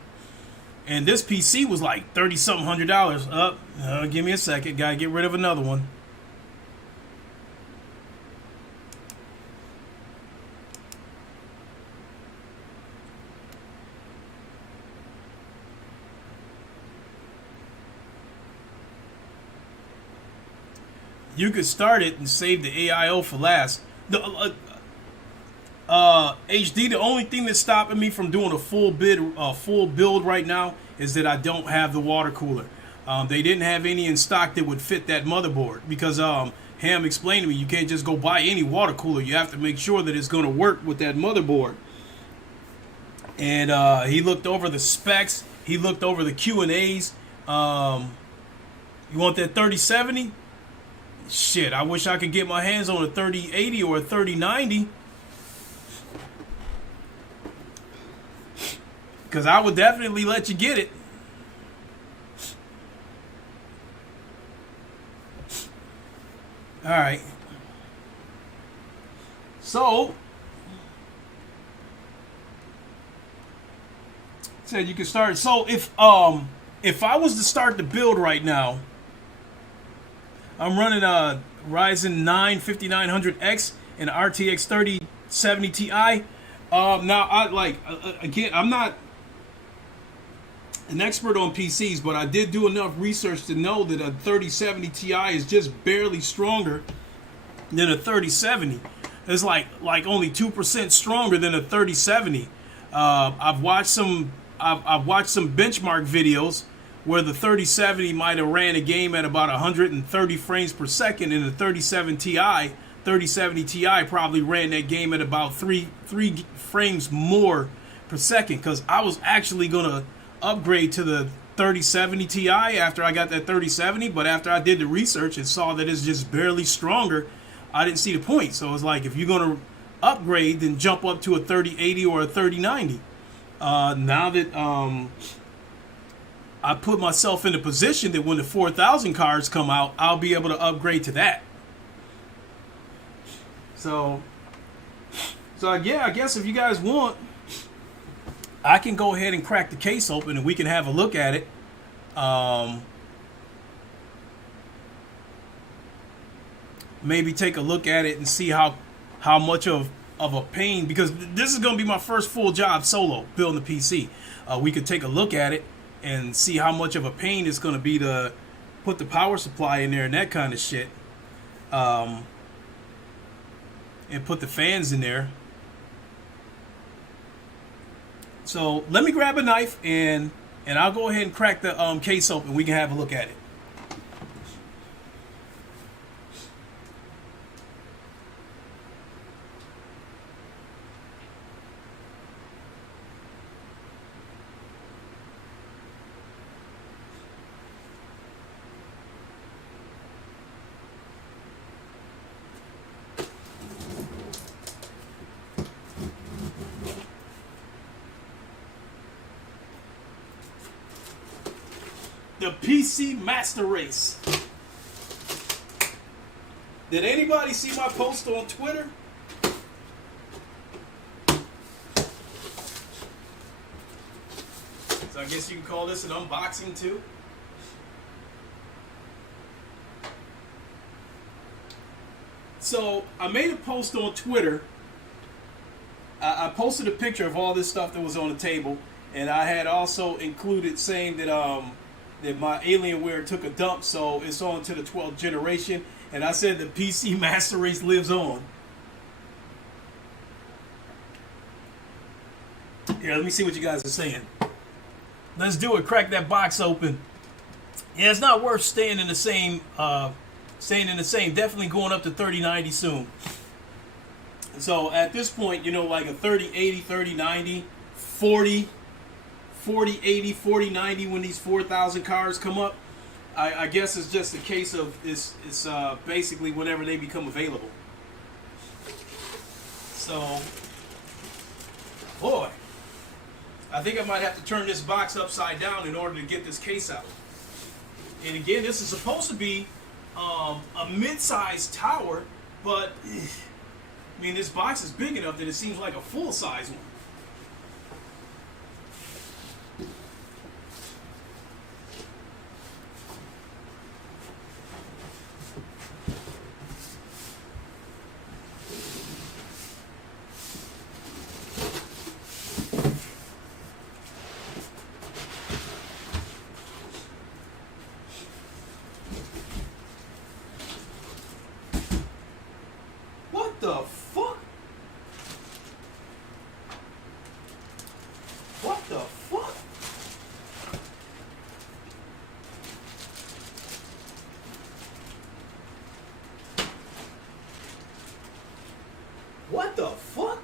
And this PC was like $30-something $100. Give me a second. Gotta get rid of another one. You could start it and save the AIO for last. HD, the only thing that's stopping me from doing a full build right now is that I don't have the water cooler. They didn't have any in stock that would fit that motherboard, because Ham explained to me you can't just go buy any water cooler. You have to make sure that it's going to work with that motherboard. And he looked over the specs. He looked over the Q&As. You want that 3070? Shit, I wish I could get my hands on a 3080 or a 3090. Because I would definitely let you get it. Alright. So, said you can start. So if I was to start the build right now, I'm running a Ryzen 9 5900X and RTX 3070 Ti. Now, again, I'm not an expert on PCs, but I did do enough research to know that a 3070 Ti is just barely stronger than a 3070. It's like only 2% stronger than a 3070. I've watched some benchmark videos where the 3070 might have ran a game at about 130 frames per second, and the 3070 Ti probably ran that game at about three frames more per second, because I was actually gonna upgrade to the 3070 Ti after I got that 3070, but after I did the research and saw that it's just barely stronger, I didn't see the point. So it's like, if you're going to upgrade, then jump up to a 3080 or a 3090. Now that I put myself in a position that when the 4000 cards come out, I'll be able to upgrade to that. So yeah, I guess if you guys want, I can go ahead and crack the case open and we can have a look at it. Maybe take a look at it and see how much of a pain, because this is going to be my first full job solo building the PC. We could take a look at it and see how much of a pain it's going to be to put the power supply in there and that kind of shit. And put the fans in there. So let me grab a knife and I'll go ahead and crack the case open. We can have a look at it. The PC Master Race. Did anybody see my post on Twitter? So I guess you can call this an unboxing too. So I made a post on Twitter. I posted a picture of all this stuff that was on the table, and I had also included saying that that my Alienware took a dump, so it's on to the 12th generation. And I said the PC Master Race lives on. Here, let me see what you guys are saying. Let's do it. Crack that box open. Yeah, it's not worth staying in the same. Definitely going up to 3090 soon. So at this point, you know, like a 3080, 3090, 4080, 4090 when these 4000 cards come up, I guess it's just a case of it's basically whenever they become available. So, boy, I think I might have to turn this box upside down in order to get this case out. And again, this is supposed to be a mid-sized tower, but I mean, this box is big enough that it seems like a full-size one. What the fuck? What the fuck? What the fuck?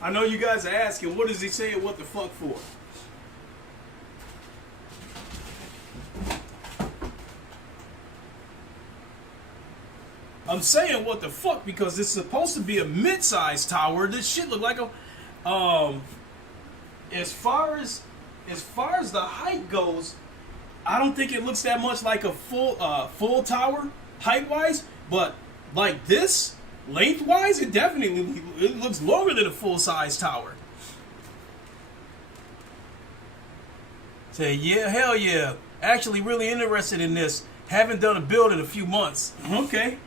I know you guys are asking, what is he saying what the fuck for? I'm saying what the fuck because it's supposed to be a mid-sized tower. This shit look like a as far as the height goes, I don't think it looks that much like a full tower height-wise, but like this lengthwise, it definitely looks longer than a full-size tower. Say, yeah, hell yeah. Actually really interested in this. Haven't done a build in a few months. Okay.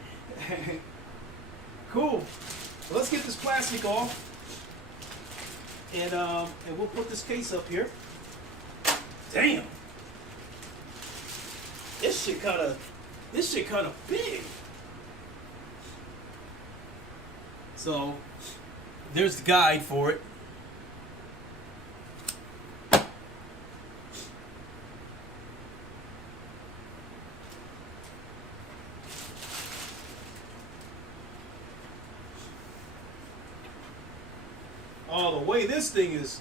Cool. Well, let's get this plastic off, and we'll put this case up here. Damn. This shit kind of big. So there's the guide for it. Oh, the way this thing is.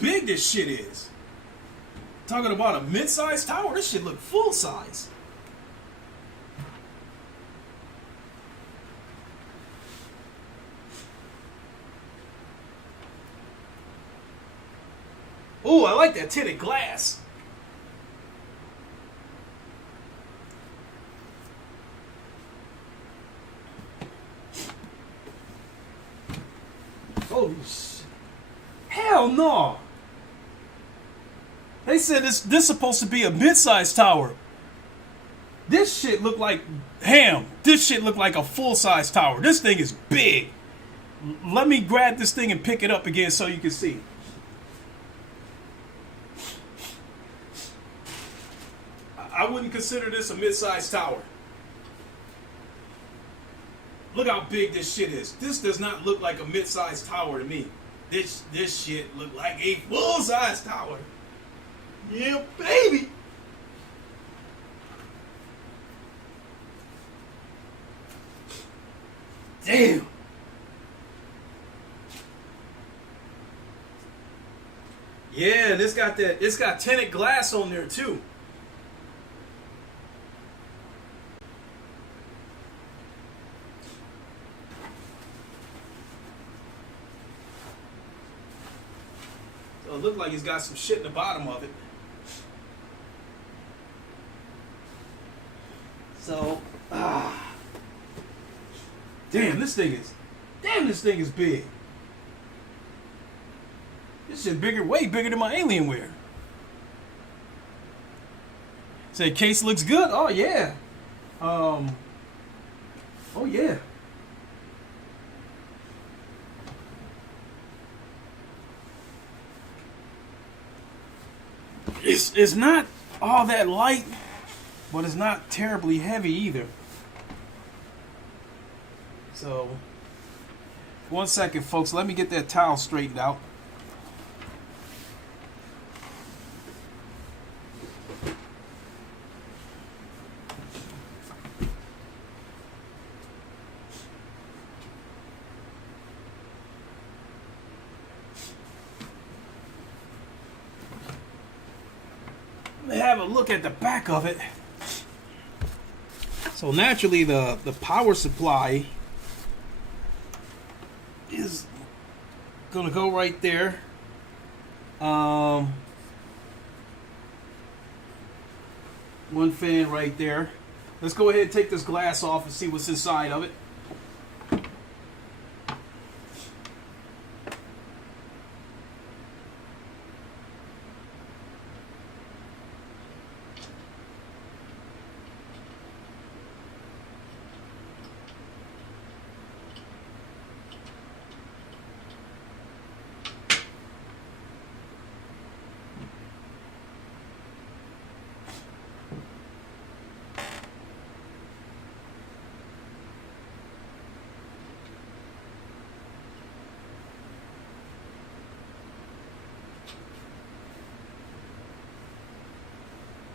big this shit is. Talking about a mid-sized tower, this shit look full size. Ooh, I like that tinted glass. Holy shit. Hell no. They said this supposed to be a mid-sized tower. This shit look like ham. This shit look like a full-size tower. This thing is big. Let me grab this thing and pick it up again so you can see. I wouldn't consider this a mid-sized tower. Look how big this shit is. This does not look like a mid-sized tower to me. This shit look like a full-size tower. Yeah, baby. Damn. Yeah, and it's got tinted glass on there too. So it looked like it's got some shit in the bottom of it. So, damn, this thing is big. This shit bigger, way bigger than my Alienware. Say, case looks good. Oh yeah. Oh yeah. It's not all that light, but it's not terribly heavy either. So, 1 second, folks. Let me get that towel straightened out. Have a look at the back of it. So naturally the power supply is gonna go right there. One fan right there. Let's go ahead and take this glass off and see what's inside of it.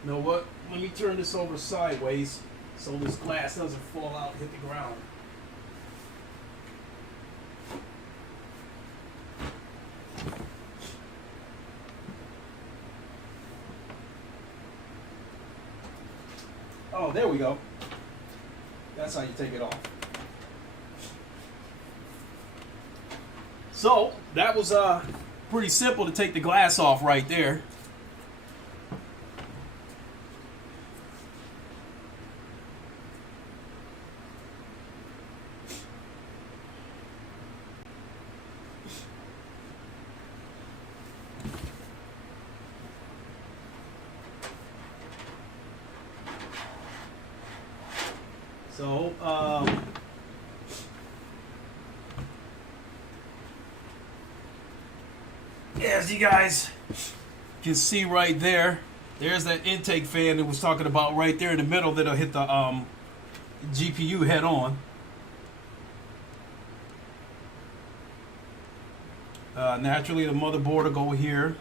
You know what? Let me turn this over sideways so this glass doesn't fall out and hit the ground. Oh, there we go. That's how you take it off. So, that was pretty simple to take the glass off right there. So, as you guys can see right there, there's that intake fan that was talking about right there in the middle that'll hit the GPU head on. Naturally, the motherboard will go here.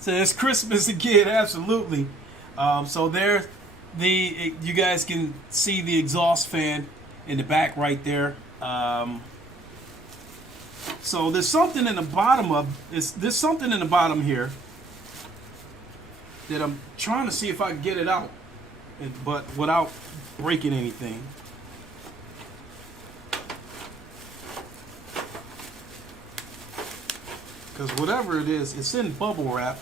So it's Christmas again, absolutely. So there, you guys can see the exhaust fan in the back right there. So there's something in the bottom of there's something in the bottom here that I'm trying to see if I can get it out, but without breaking anything. Because whatever it is, it's in bubble wrap.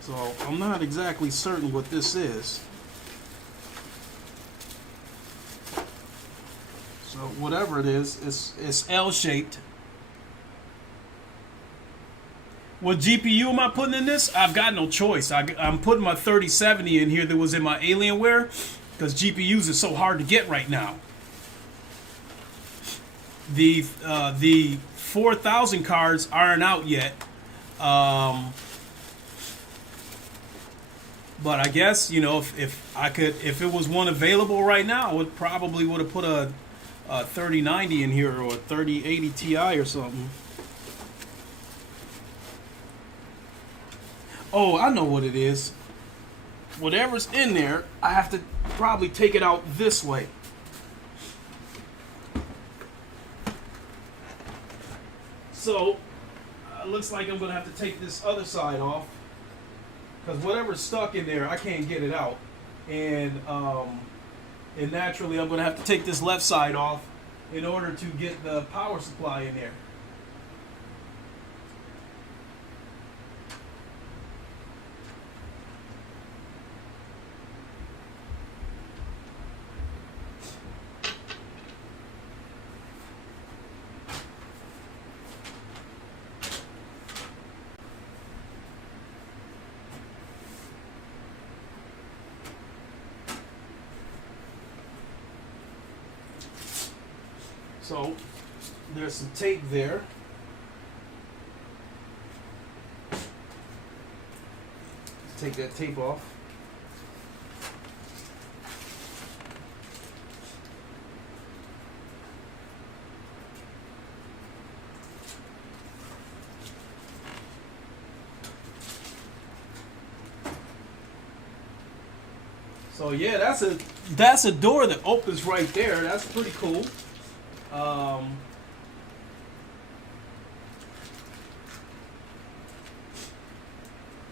So I'm not exactly certain what this is. So whatever it is, it's L-shaped. What GPU am I putting in this? I've got no choice. I'm putting my 3070 in here that was in my Alienware because GPUs are so hard to get right now. The 4000 cards aren't out yet. But I guess, you know, if it was one available right now, I would have put a 3090 in here or a 3080 Ti or something. Oh, I know what it is. Whatever's in there, I have to probably take it out this way. So, it looks like I'm going to have to take this other side off. Because whatever's stuck in there, I can't get it out. And naturally, I'm going to have to take this left side off in order to get the power supply in there. So there's some tape there. Let's take that tape off. So yeah, that's a door that opens right there. That's pretty cool.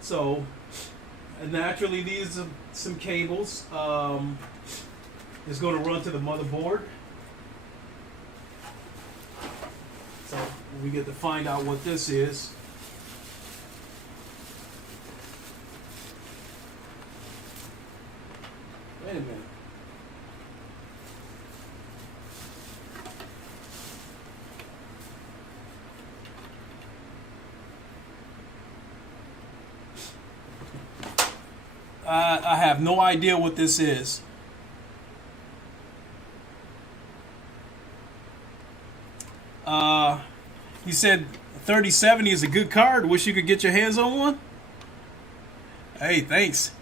So naturally, these are some cables. It's going to run to the motherboard. So we get to find out what this is. Wait a minute. I have no idea what this is. You said 3070 is a good card. Wish you could get your hands on one. Hey, thanks.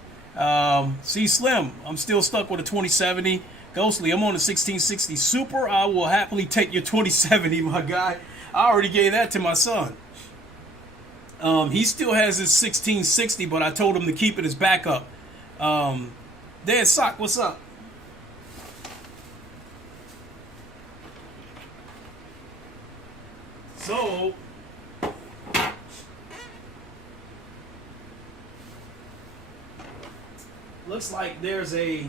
See, Slim, I'm still stuck with a 2070. Ghostly, I'm on a 1660 Super. I will happily take your 2070, my guy. I already gave that to my son. He still has his 1660, but I told him to keep it as backup. Dad Sock, what's up? So, looks like there's a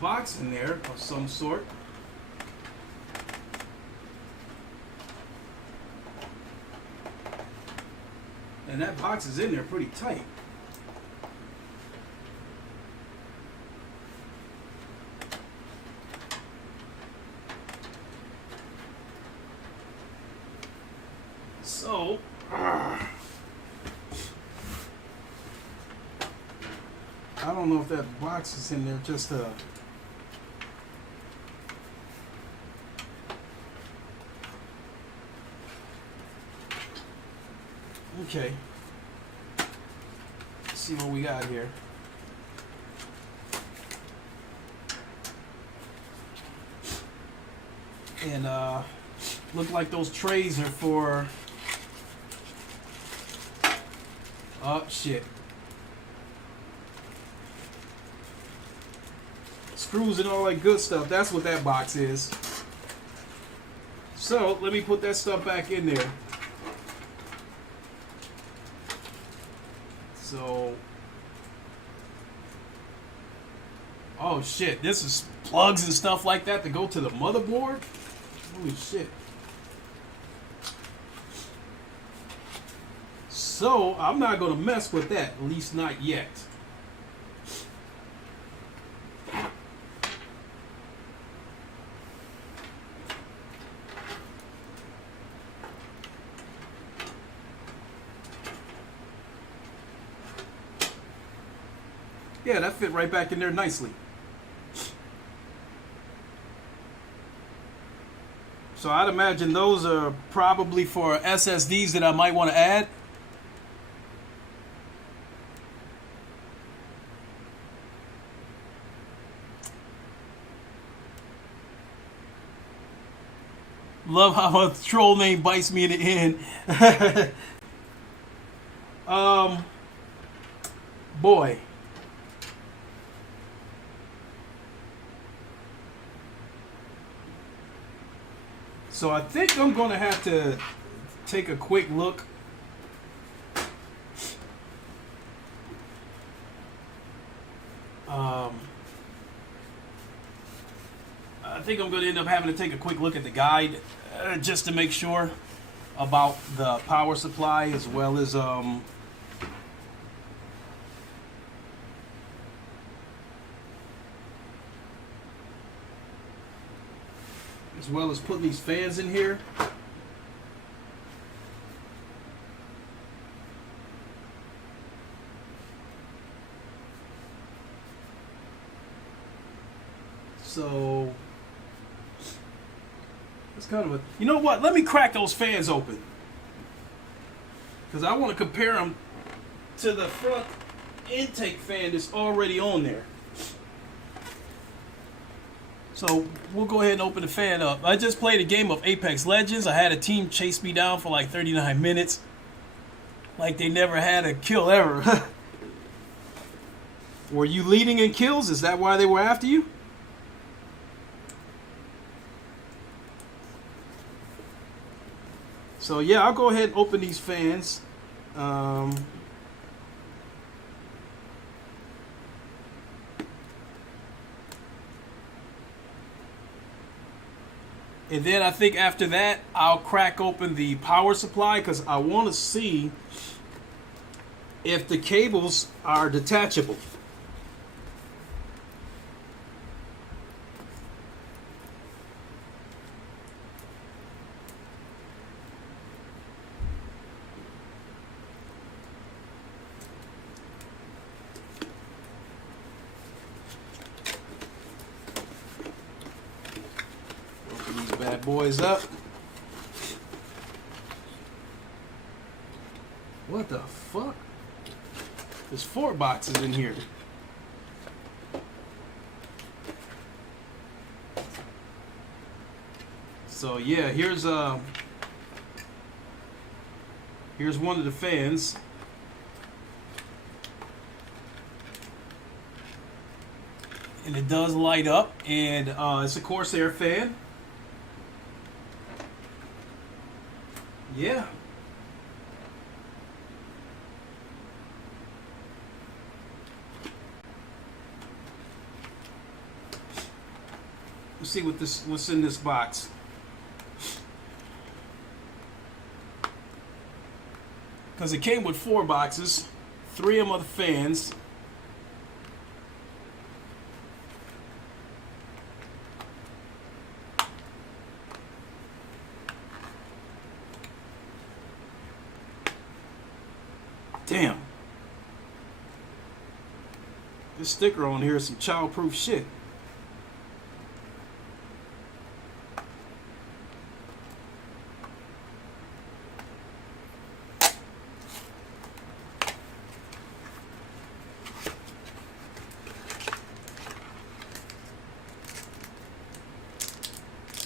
box in there of some sort. And that box is in there pretty tight. So, I don't know if that box is in there just to... Okay. Let's see what we got here. And look like those trays are for Oh, shit. Screws and all that good stuff. That's what that box is. So, let me put that stuff back in there. So... Oh, shit. This is plugs and stuff like that to go to the motherboard? Holy shit. So, I'm not going to mess with that. At least not yet. Yeah, that fit right back in there nicely. So I'd imagine those are probably for SSDs that I might want to add. Love how a troll name bites me in the end. Boy. So I think I'm going to have to take a quick look. I think I'm going to end up having to take a quick look at the guide just to make sure about the power supply as well as putting these fans in here. So it's kind of a, you know what? Let me crack those fans open because I want to compare them to the front intake fan that's already on there. So we'll go ahead and open the fan up. I just played a game of Apex Legends. I had a team chase me down for like 39 minutes. Like they never had a kill ever. Were you leading in kills? Is that why they were after you? So yeah, I'll go ahead and open these fans. And then I think after that, I'll crack open the power supply because I want to see if the cables are detachable. Bad boys up. What the fuck? There's 4 boxes in here. So yeah, here's one of the fans. And it does light up, and it's a Corsair fan. Yeah. Let's see what's in this box. Because it came with 4 boxes. 3 of them are the fans. Damn. This sticker on here is some childproof shit.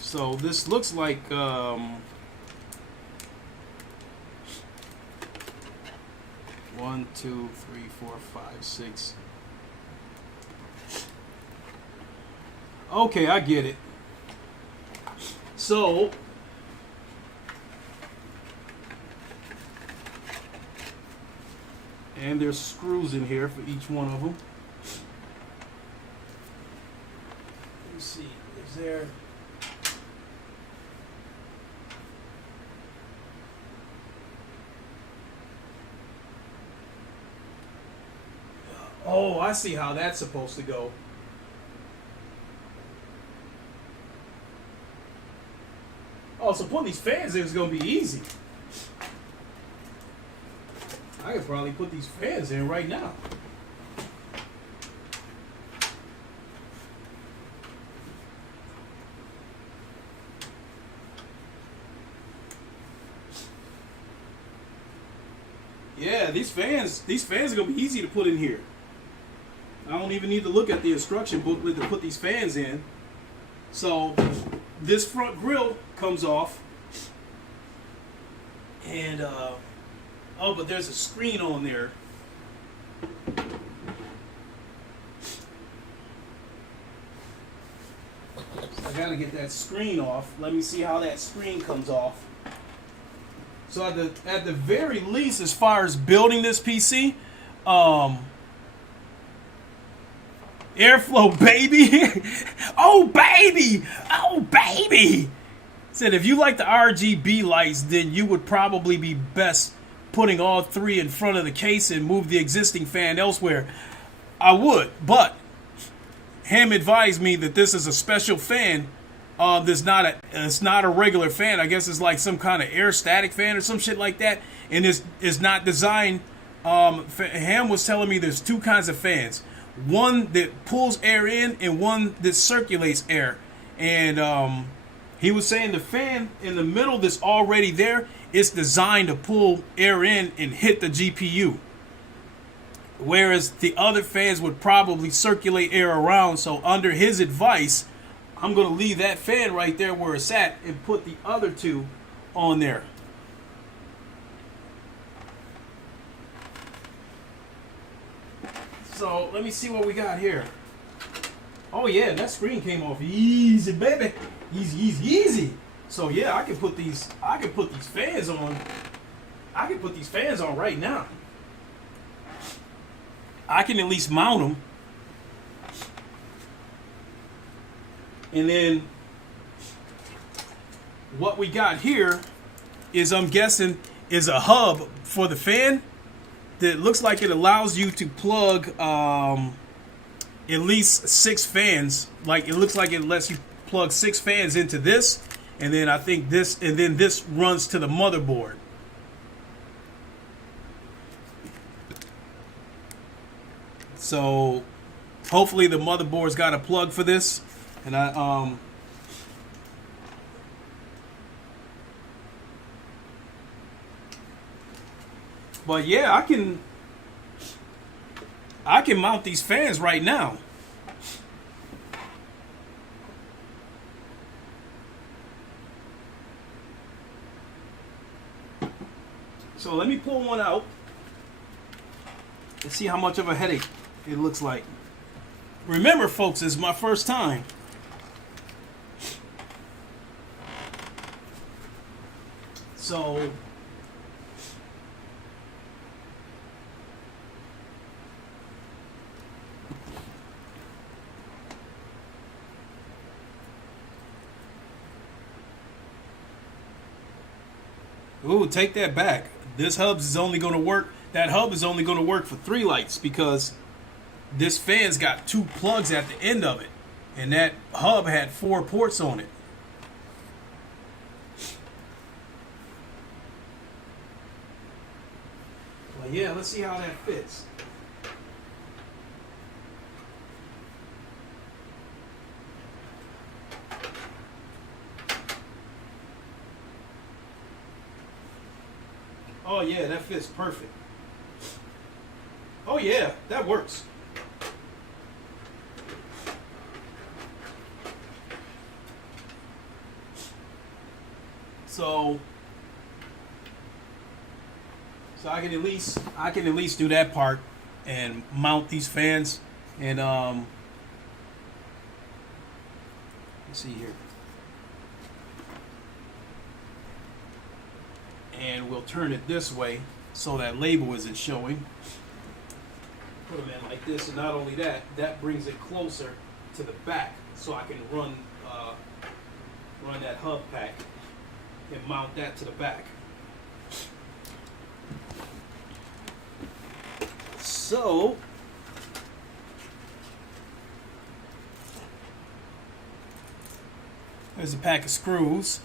So this looks like well, 1, 2, 3, 4, 5, 6. Okay, I get it. So and there's screws in here for each one of them. Let me see. Is there? Oh, I see how that's supposed to go. Oh, so putting these fans in is going to be easy. I could probably put these fans in right now. Yeah, these fans are going to be easy to put in here. I don't even need to look at the instruction booklet to put these fans in. So this front grill comes off, and oh, but there's a screen on there. I gotta get that screen off. Let me see how that screen comes off. So at the very least, as far as building this PC, airflow, baby. Oh, baby. Oh, baby. Said if you like the RGB lights, then you would probably be best putting all three in front of the case and move the existing fan elsewhere. I would, but Ham advised me that this is a special fan. It's not a regular fan. I guess it's like some kind of air static fan or some shit like that. And it's not designed. Ham was telling me there's two kinds of fans. One that pulls air in and one that circulates air. And he was saying the fan in the middle that's already there is designed to pull air in and hit the GPU. Whereas the other fans would probably circulate air around. So under his advice, I'm going to leave that fan right there where it's at and put the other two on there. So let me see what we got here. Oh yeah, that screen came off easy, baby. Easy, easy, easy. So yeah, I can put these fans on. I can put these fans on right now. I can at least mount them. And then what we got here is, I'm guessing, is a hub for the fan that looks like it allows you to plug at least 6 fans. Like, it looks like it lets you plug 6 fans into this, and then I think this, and then this runs to the motherboard. So hopefully the motherboard's got a plug for this. And but yeah, I can mount these fans right now. So let me pull one out and see how much of a headache it looks like. Remember, folks, this is my first time. So ooh, take that back. This hub is only going to work. That hub is only going to work for 3 lights because this fan's got 2 plugs at the end of it, and that hub had 4 ports on it. Well, yeah, let's see how that fits. Oh yeah, that fits perfect. Oh yeah, that works. So So I can at least do that part and mount these fans. And let's see here. And we'll turn it this way so that label isn't showing. Put them in like this, and not only that, that brings it closer to the back, so I can run that hub pack and mount that to the back. So there's a pack of screws.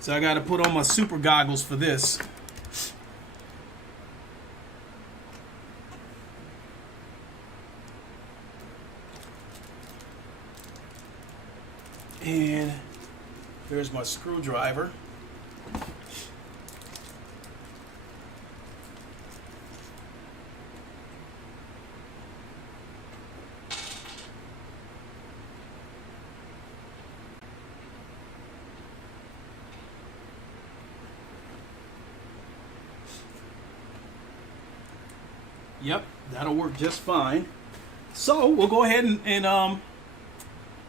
So I got to put on my super goggles for this. And there's my screwdriver. Yep, that'll work just fine. So we'll go ahead and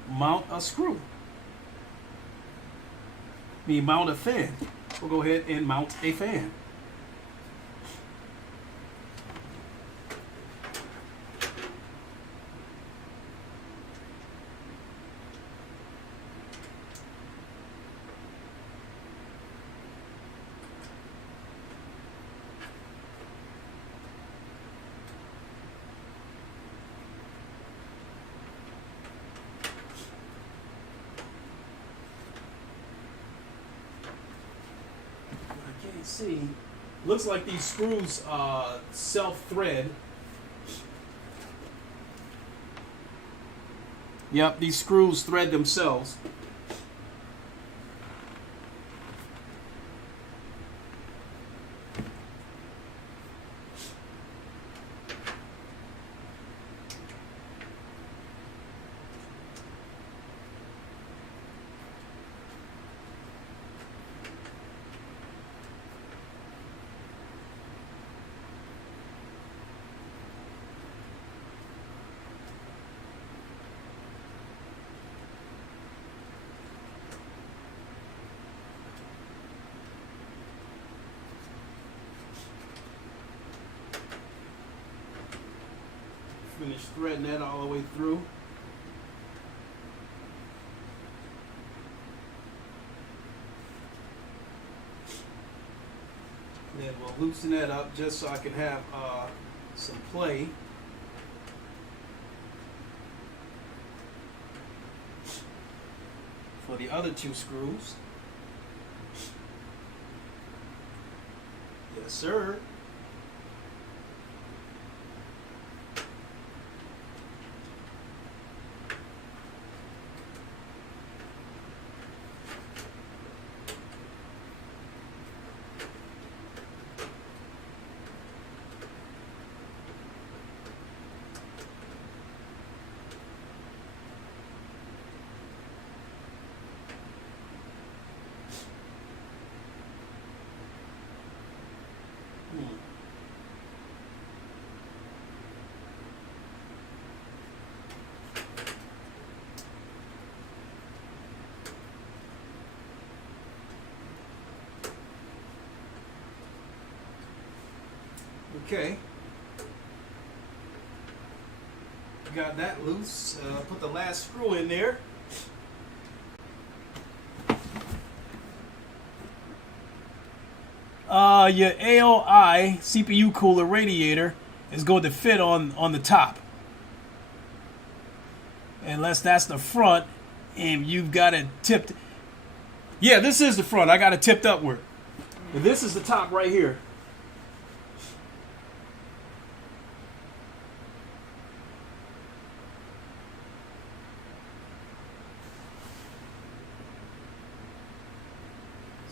mount a screw. Mount a fan. We'll go ahead and mount a fan. See, looks like these screws self-thread. Yep, these screws thread themselves. Finish threading that all the way through. Then we'll loosen that up just so I can have some play. For the other two screws. Yes, sir. Okay. Got that loose. Put the last screw in there. Your AOI CPU cooler radiator is going to fit on the top. Unless that's the front and you've got it tipped. Yeah, this is the front. I got it tipped upward. But this is the top right here.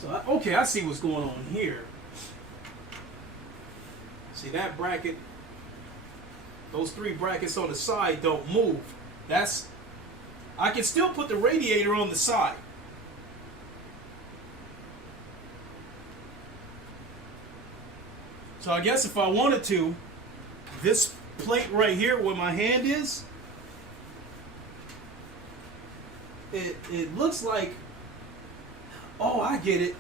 So, okay, I see what's going on here. See that bracket, those three brackets on the side don't move. I can still put the radiator on the side. So I guess if I wanted to, this plate right here where my hand is, it looks like, oh, I get it.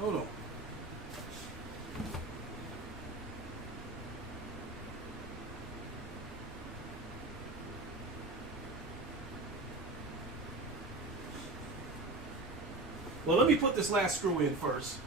Hold on. Well, let me put this last screw in first.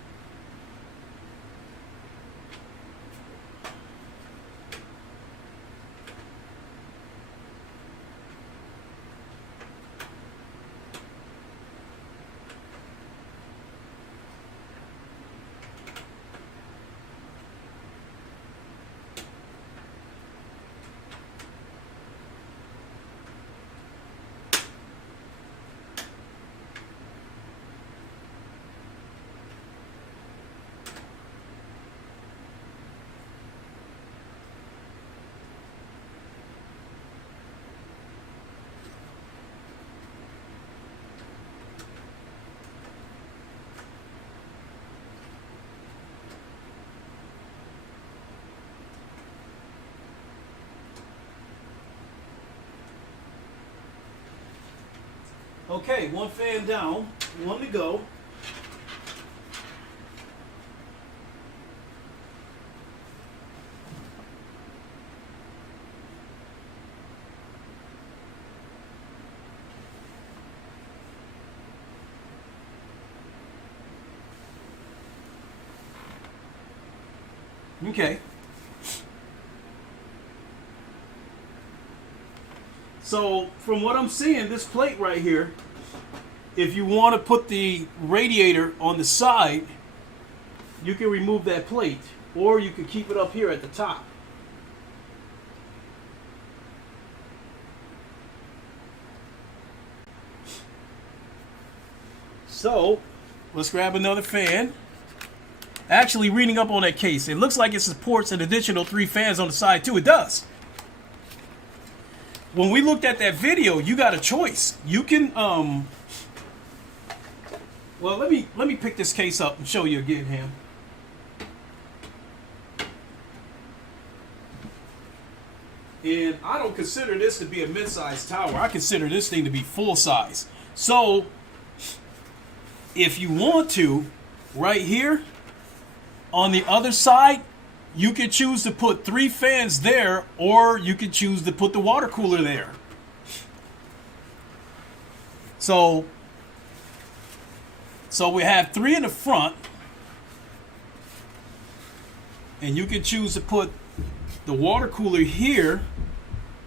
Okay, one fan down, one to go. Okay. So from what I'm seeing, this plate right here, if you want to put the radiator on the side, you can remove that plate, or you can keep it up here at the top. So let's grab another fan. Actually, reading up on that case, it looks like it supports an additional 3 fans on the side too. It does. When we looked at that video, you got a choice. You can well, let me pick this case up and show you again, Ham. And I don't consider this to be a mid-sized tower. I consider this thing to be full size. So if you want to, right here on the other side, you can choose to put 3 fans there, or you can choose to put the water cooler there. So we have 3 in the front, and you can choose to put the water cooler here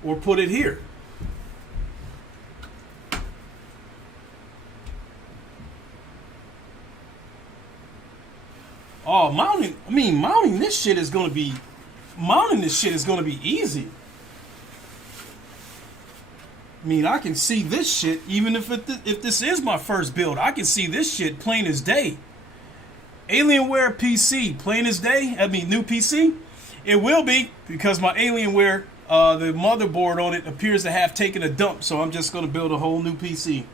or put it here. Oh, mounting this shit is gonna be easy. I mean, I can see this shit even if this is my first build. I can see this shit plain as day. Alienware PC, plain as day. I mean, new PC. It will be, because my Alienware, the motherboard on it appears to have taken a dump. So I'm just gonna build a whole new PC.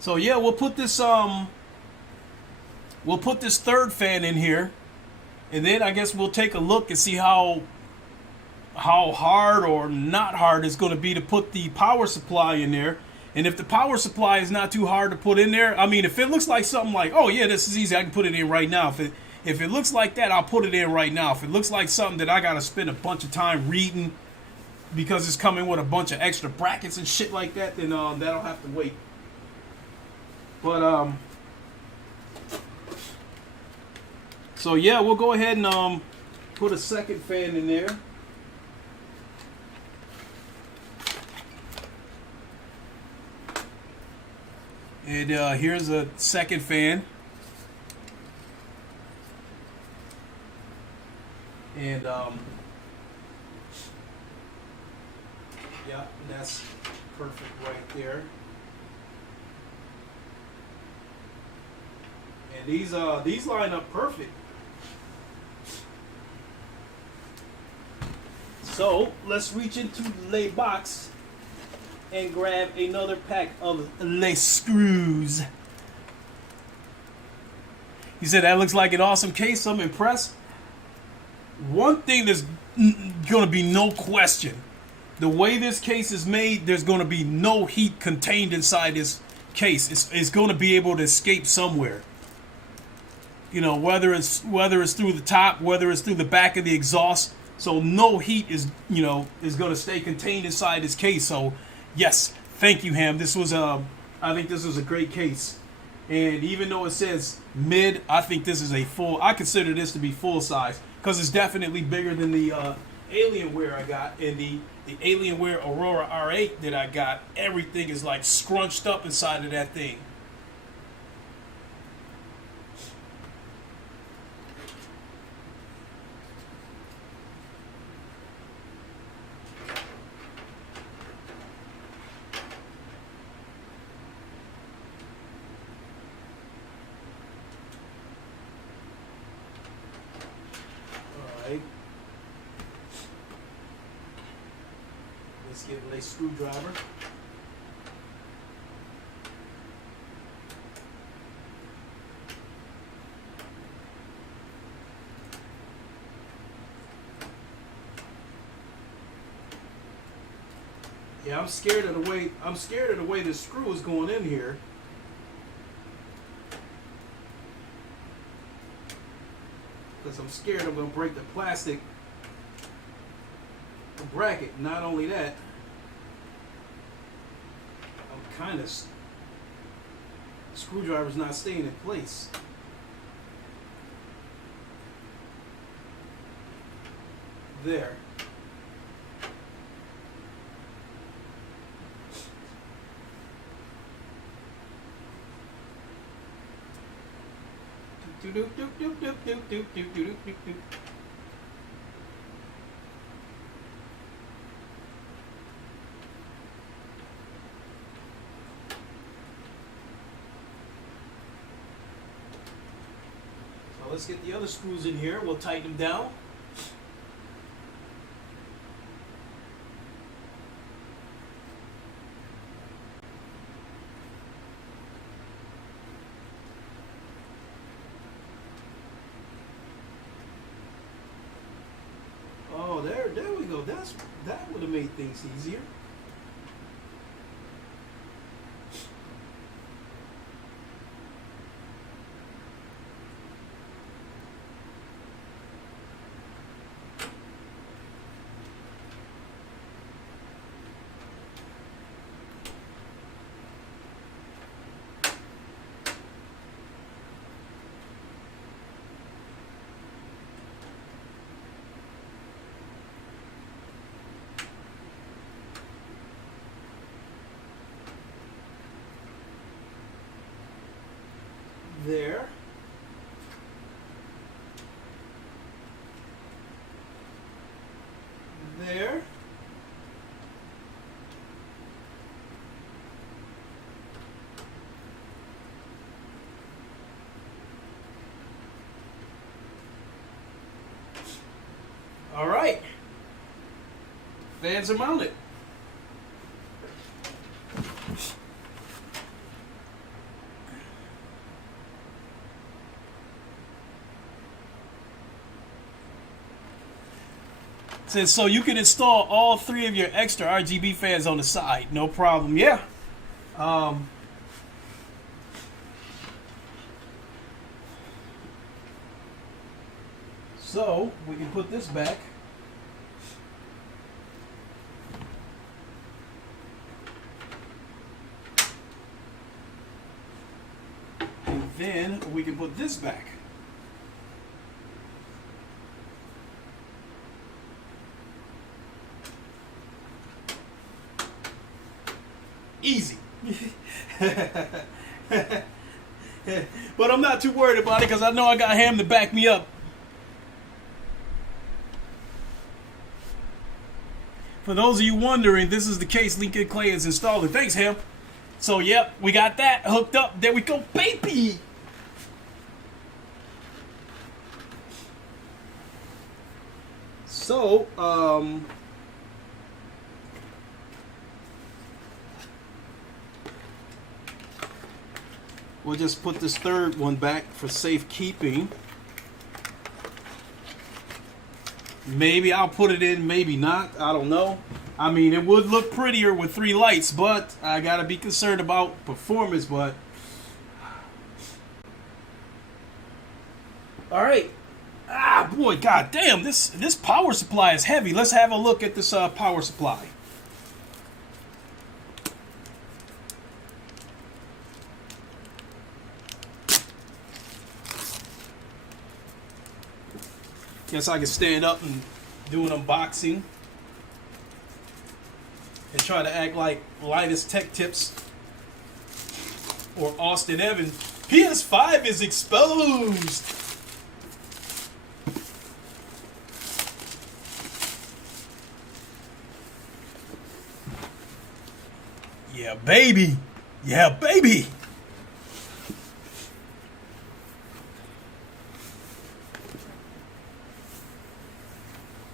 So yeah, we'll put this 3rd fan in here, and then I guess we'll take a look and see how hard or not hard it's going to be to put the power supply in there. And if the power supply is not too hard to put in there, I mean, if it looks like something like, oh yeah, this is easy, I can put it in right now. If it looks like that, I'll put it in right now. If it looks like something that I got to spend a bunch of time reading because it's coming with a bunch of extra brackets and shit like that, then that'll have to wait. But so yeah, we'll go ahead and put a 2nd fan in there. And here's a 2nd fan. And yeah, that's perfect right there. And these line up perfect. So let's reach into the lay box and grab another pack of lace screws. He said, that looks like an awesome case. I'm impressed. One thing there's going to be no question. The way this case is made, there's going to be no heat contained inside this case. It's going to be able to escape somewhere. You know, whether it's through the top, whether it's through the back of the exhaust. So no heat is going to stay contained inside this case. So yes, thank you, Ham. I think this was a great case. And even though it says mid, I think this is I consider this to be full size because it's definitely bigger than the Alienware I got and the Alienware Aurora R8 that I got. Everything is like scrunched up inside of that thing. Let's get a lace screwdriver. Yeah, I'm scared of the way the screw is going in here. Because I'm scared I'm going to break the plastic bracket. Not only that, I'm kind of screwdriver's not staying in place. There. So let's get the other screws in here. We'll tighten them down. Oh, there we go. That would have made things easier. There. There. All right. Fans are mounted. Says, so you can install all three of your extra RGB fans on the side, no problem. Yeah. So we can put this back. And then we can put this back. Easy. But I'm not too worried about it because I know I got Ham to back me up. For those of you wondering, this is the case Lincoln Clay is installing. Thanks, Ham. So, yep, we got that hooked up. There we go, baby. So, we'll just put this third one back for safekeeping. Maybe I'll put it in, maybe not. I don't know. I mean, it would look prettier with 3 lights, but I gotta be concerned about performance. But all right. Ah, boy, god damn, this power supply is heavy. Let's have a look at this power supply. Guess I can stand up and do an unboxing and try to act like Linus Tech Tips or Austin Evans. PS5 is exposed. Yeah, baby. Yeah, baby.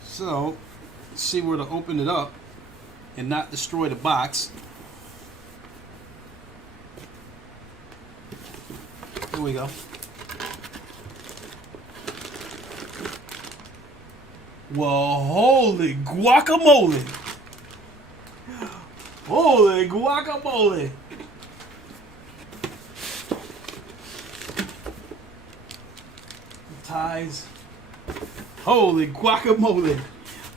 So, let's see where to open it up and not destroy the box. Here we go. Well, holy guacamole. Holy guacamole. Ties. Holy guacamole.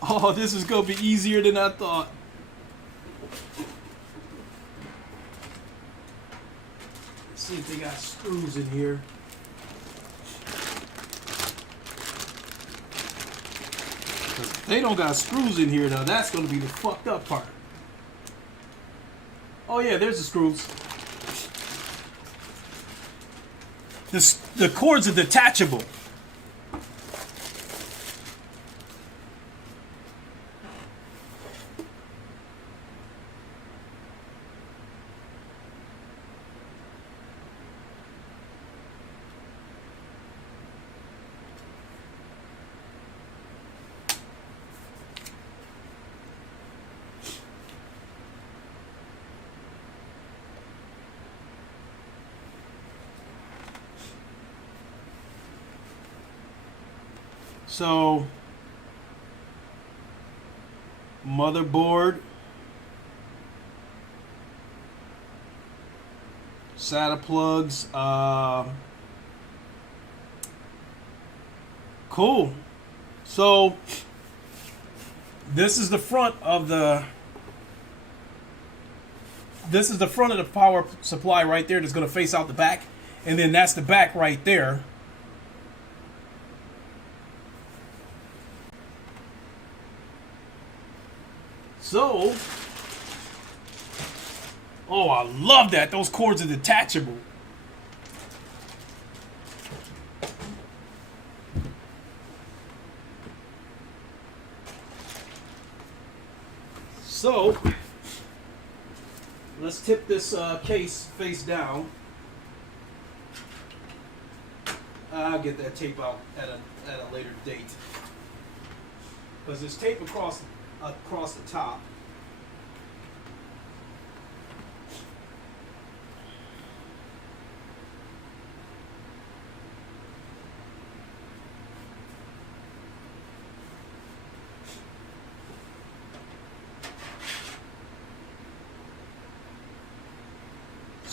Oh, this is going to be easier than I thought. Let's see if they got screws in here. If they don't got screws in here, now that's going to be the fucked up part. Oh yeah, there's the screws. The cords are detachable. So, motherboard, SATA plugs, cool. So, this is the front of the power supply right there that's going to face out the back, and then that's the back right there. So, oh, I love that. Those cords are detachable. So, let's tip this case face down. I'll get that tape out at a later date. Because there's tape across the top.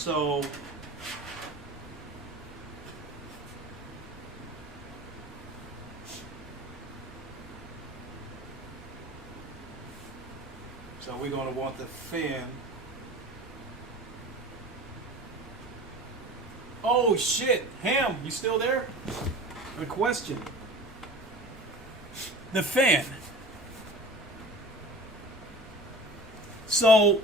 So we're going to want the fan. Oh shit, Ham, you still there? A question. The fan. So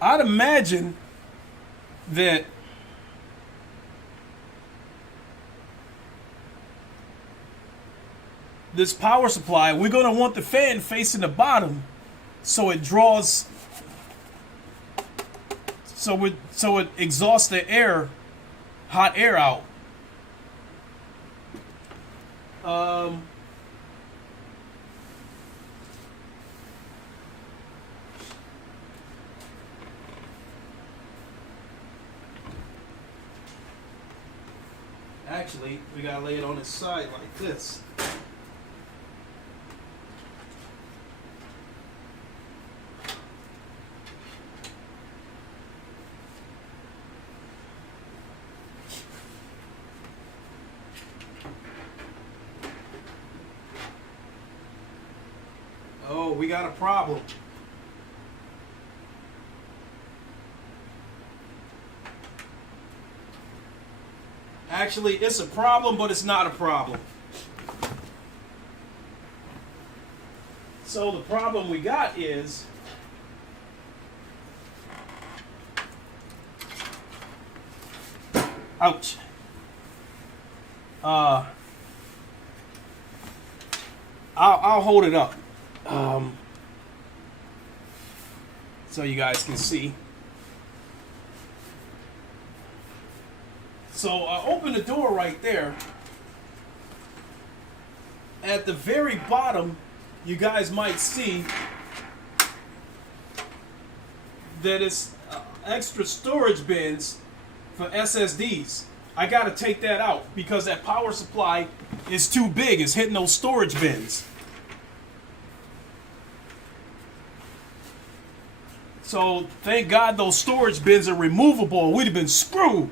I'd imagine that this power supply, we're going to want the fan facing the bottom so it draws, so it exhausts the air, hot air out. Um, Actually, we gotta lay it on its side like this. Oh, we got a problem. Actually, it's a problem, but it's not a problem. So the problem we got is ouch. I'll hold it up so you guys can see. So I open the door right there. At the very bottom, you guys might see that it's extra storage bins for SSDs. I gotta take that out because that power supply is too big. It's hitting those storage bins. So thank God those storage bins are removable. We'd have been screwed.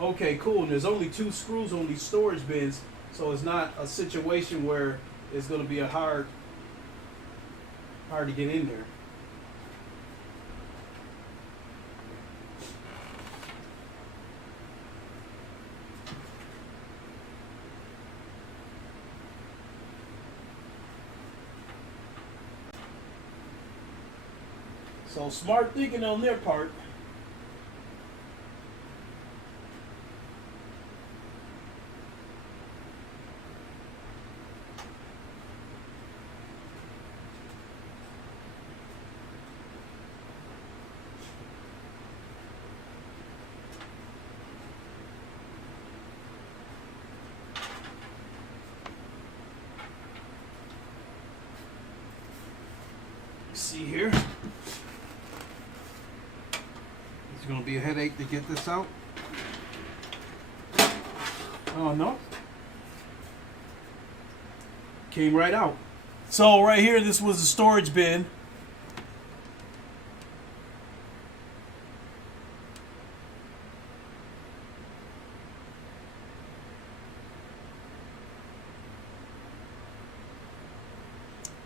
Okay, cool. And there's only 2 screws on these storage bins, so it's not a situation where it's going to be hard to get in there. So smart thinking on their part. See here. It's going to be a headache to get this out. Oh no. Came right out. So right here, this was a storage bin.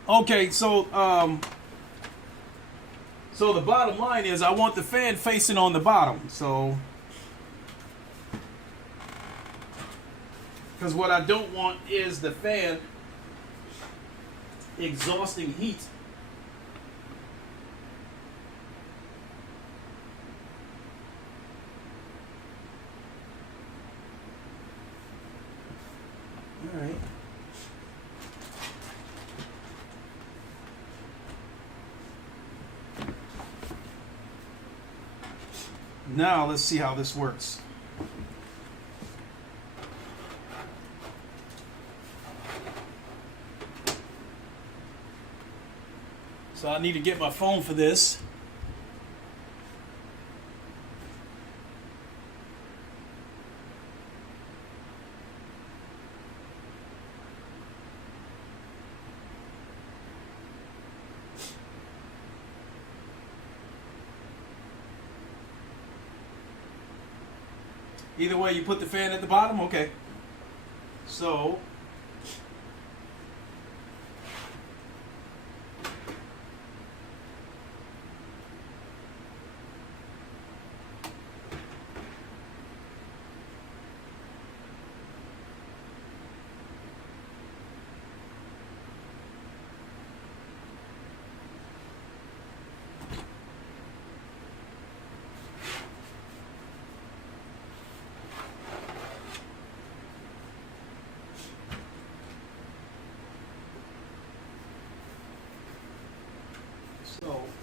Okay, so the bottom line is I want the fan facing on the bottom. So, because what I don't want is the fan exhausting heat. All right. Now let's see how this works. So I need to get my phone for this. Either way, you put the fan at the bottom? Okay. So,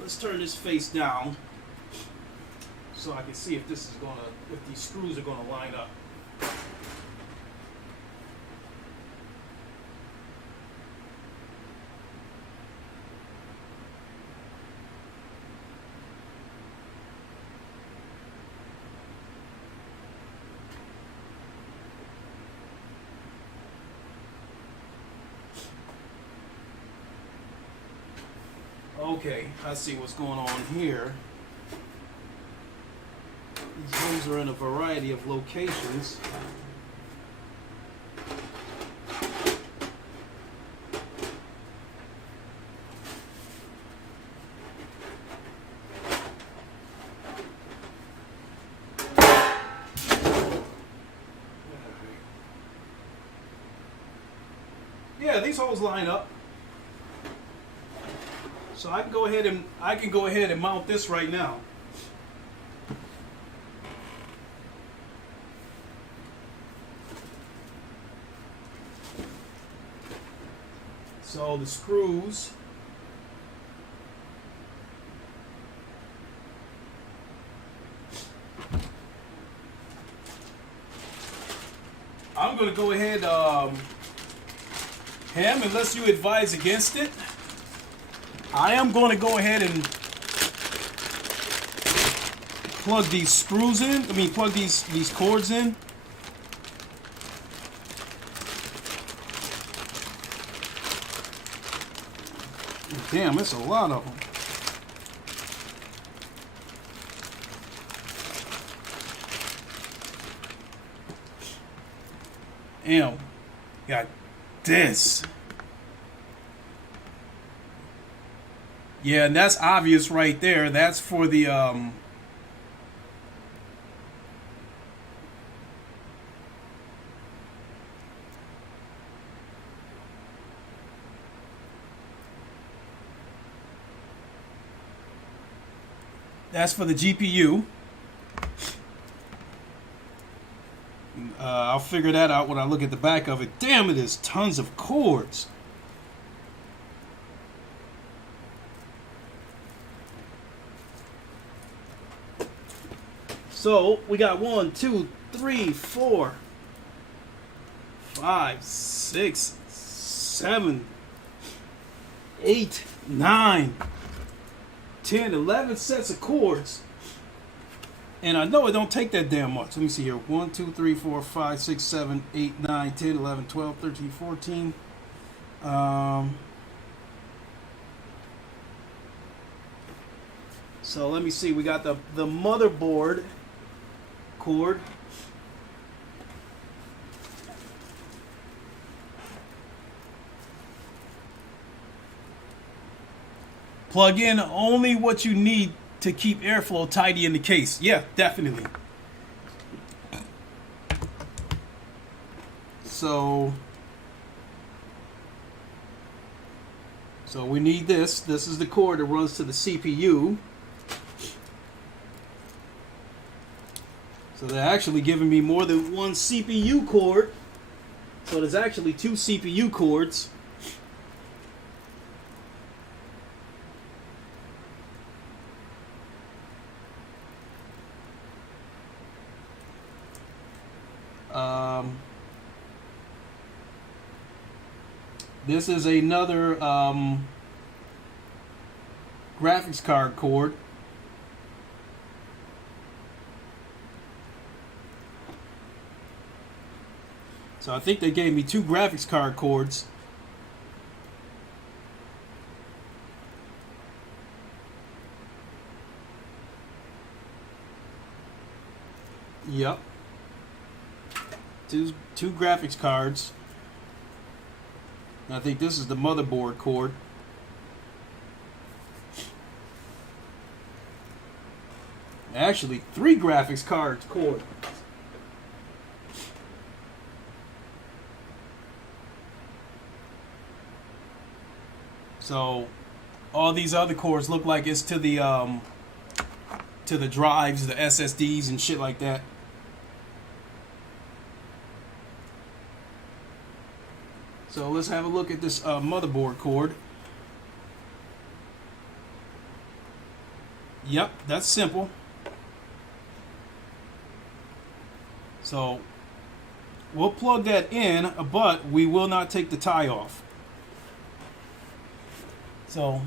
let's turn this face down so I can see if this is gonna, if these screws are gonna line up. Okay, I see what's going on here. These holes are in a variety of locations. Yeah, these holes line up. So I can go ahead and mount this right now. So the screws I'm going to go ahead Ham, unless you advise against it, I am going to go ahead and plug these screws in. Plug these cords in. Damn, that's a lot of them. Damn, got this. Yeah, and that's obvious right there. That's for the that's for the GPU. I'll figure that out when I look at the back of it. Damn, it is tons of cords. So we got 1, 2, 3, 4, 5, 6, 7, 8, 9, 10, 11 sets of cords. And I know it don't take that damn much. Let me see here. 1, 2, 3, 4, 5, 6, 7, 8, 9, 10, 11, 12, 13, 14. So let me see. We got the motherboard cord. Plug in only what you need to keep airflow tidy in the case. Yeah, definitely. So we need this. This is the cord that runs to the CPU. So they're actually giving me more than one CPU cord. So there's actually 2 CPU cords. This is another graphics card cord. So I think they gave me 2 graphics card cords. Yep. Two graphics cards. I think this is the motherboard cord. Actually, 3 graphics cards cord. So all these other cords look like it's to the drives, the SSDs and shit like that. So let's have a look at this motherboard cord. Yep, that's simple. So we'll plug that in, but we will not take the tie off. So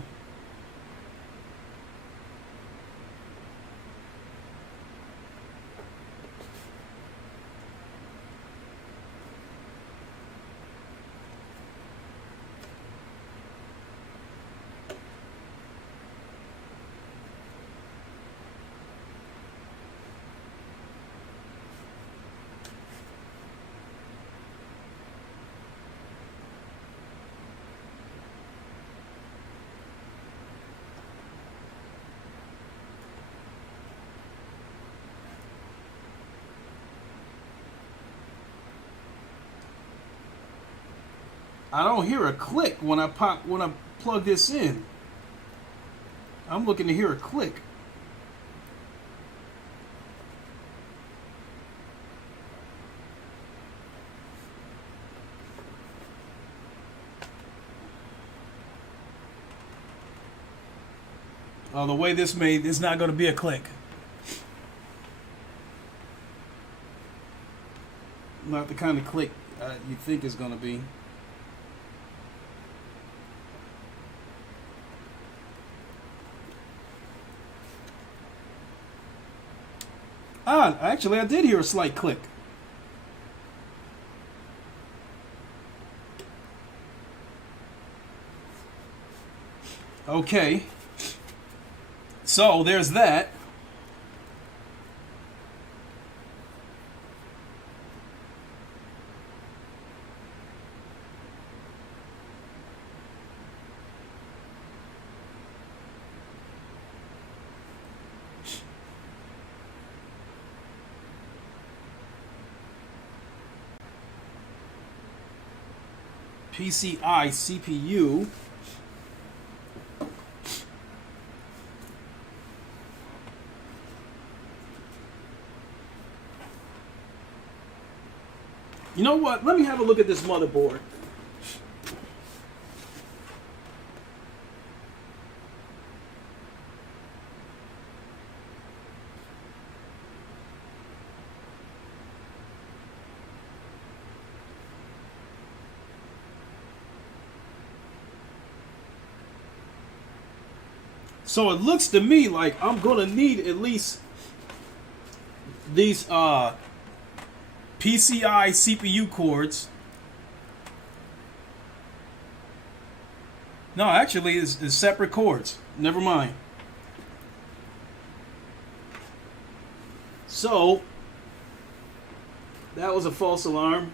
I don't hear a click when I plug this in. I'm looking to hear a click. The way this made, it's not going to be a click. Not the kind of click you think it's going to be. Actually, I did hear a slight click. Okay. So, there's that. PCI CPU. You know what? Let me have a look at this motherboard. So it looks to me like I'm gonna need at least these PCI CPU cords. No, actually, it's separate cords. Never mind. So that was a false alarm.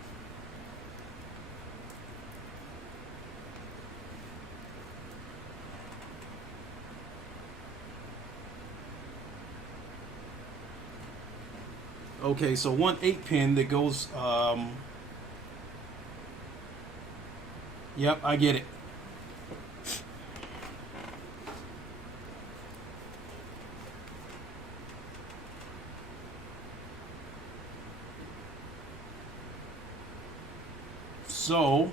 Okay, so 1 8-pin that goes. Yep, I get it. So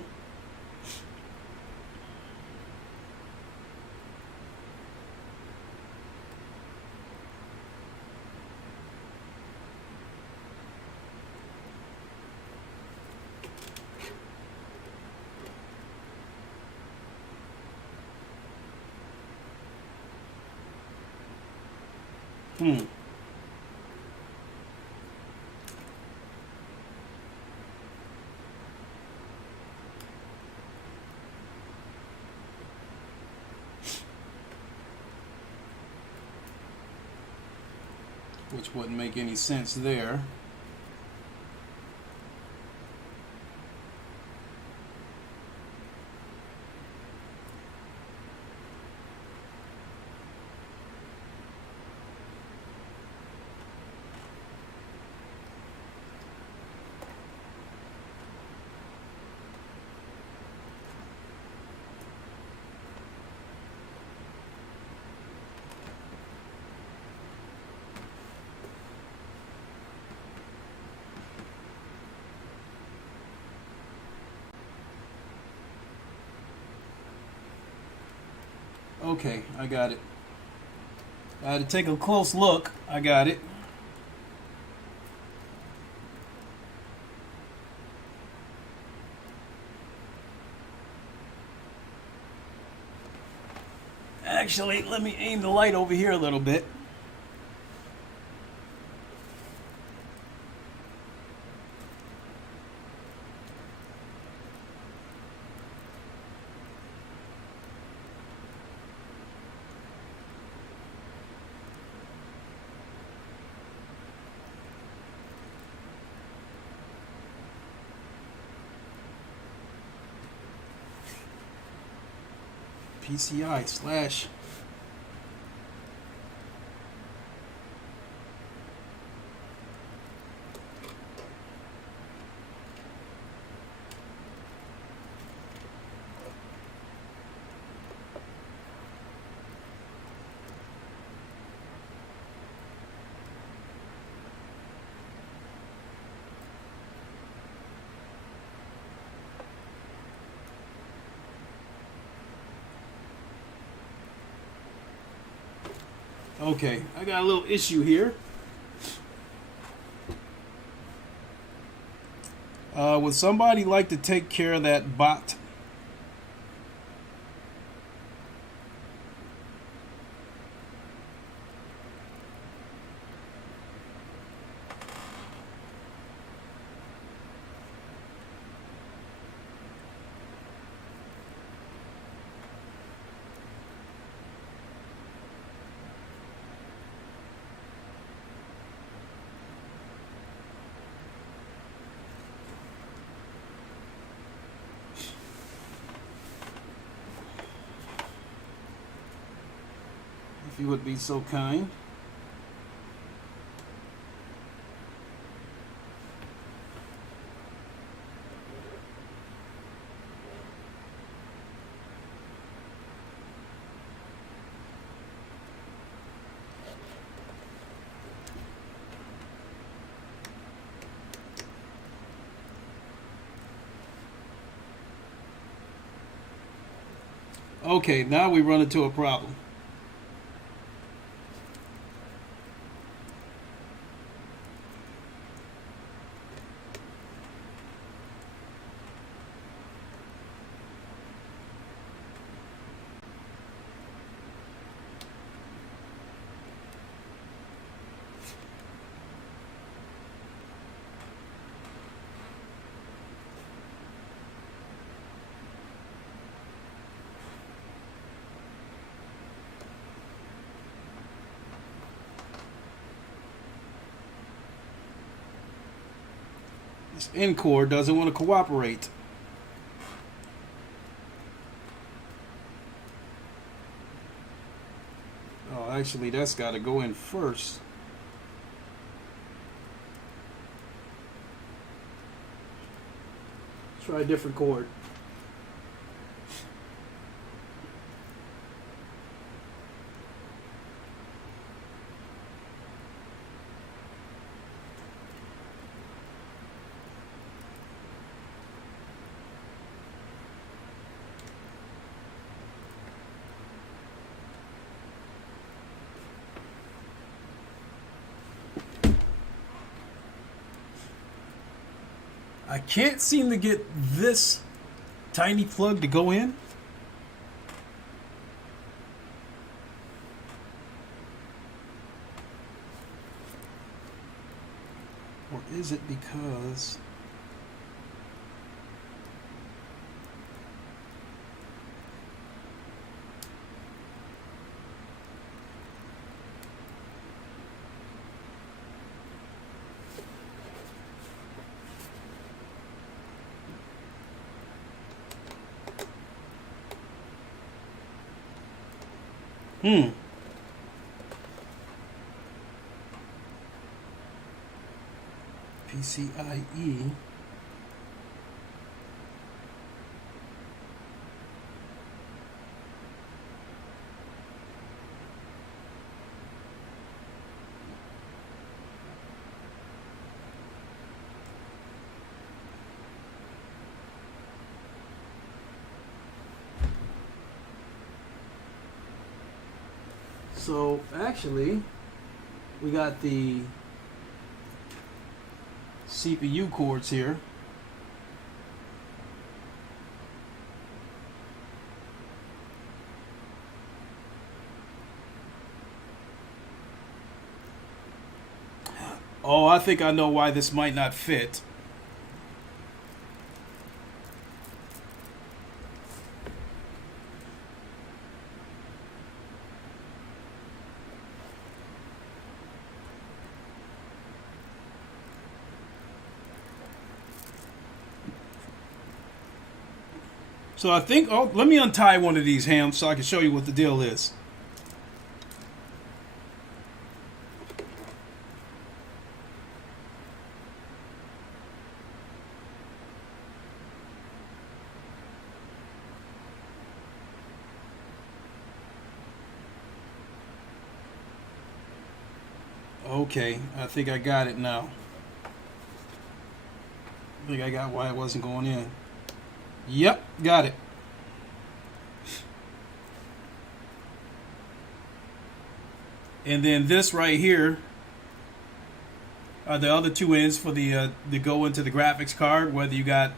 which wouldn't make any sense there. Okay, I got it. To take a close look, I got it. Actually, let me aim the light over here a little bit. PCI slash Okay, I got a little issue here. Would somebody like to take care of that bot? If you would be so kind. Okay, now we run into a problem. This Encore doesn't want to cooperate. Oh, actually, that's got to go in first. Try a different cord. I can't seem to get this tiny plug to go in. Or is it because... PCIe. So actually, we got the CPU cords here. Oh, I think I know why this might not fit. So I think, oh, let me untie one of these hams so I can show you what the deal is. Okay, I think I got it now. I think I got why it wasn't going in. Yep, got it. And then this right here are the other two ends for the go into the graphics card, whether you got,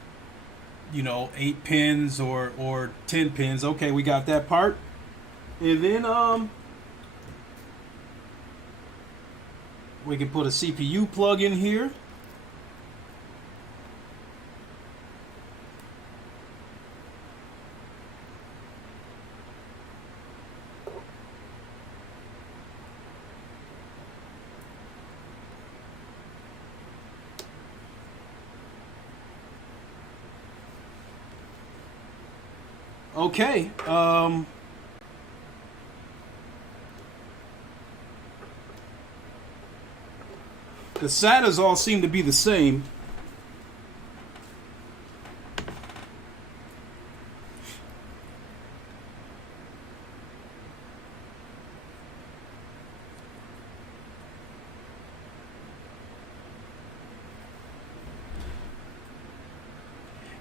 8 pins or 10 pins. Okay, we got that part. And then we can put a CPU plug in here. Okay. The SATAs all seem to be the same.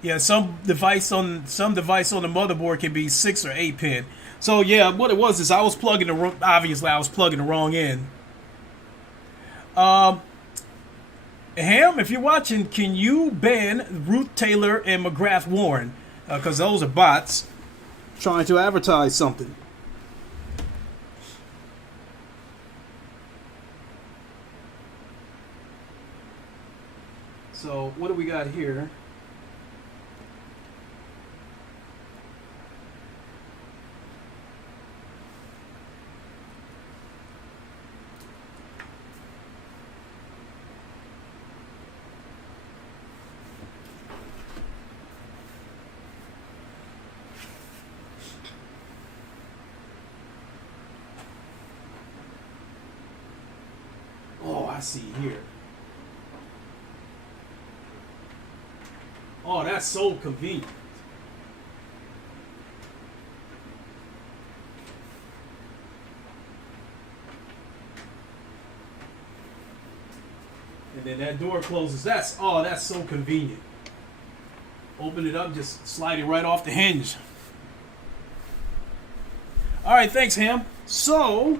Yeah, some device on the motherboard can be 6 or 8 pin. So yeah, what it was is I was plugging the wrong end. Ham, if you're watching, can you ban Ruth Taylor and McGrath Warren? Because those are bots trying to advertise something. So what do we got here? Oh, I see here. Oh, that's so convenient. And then that door closes. That's so convenient. Open it up, just slide it right off the hinge. All right, thanks, Ham. So,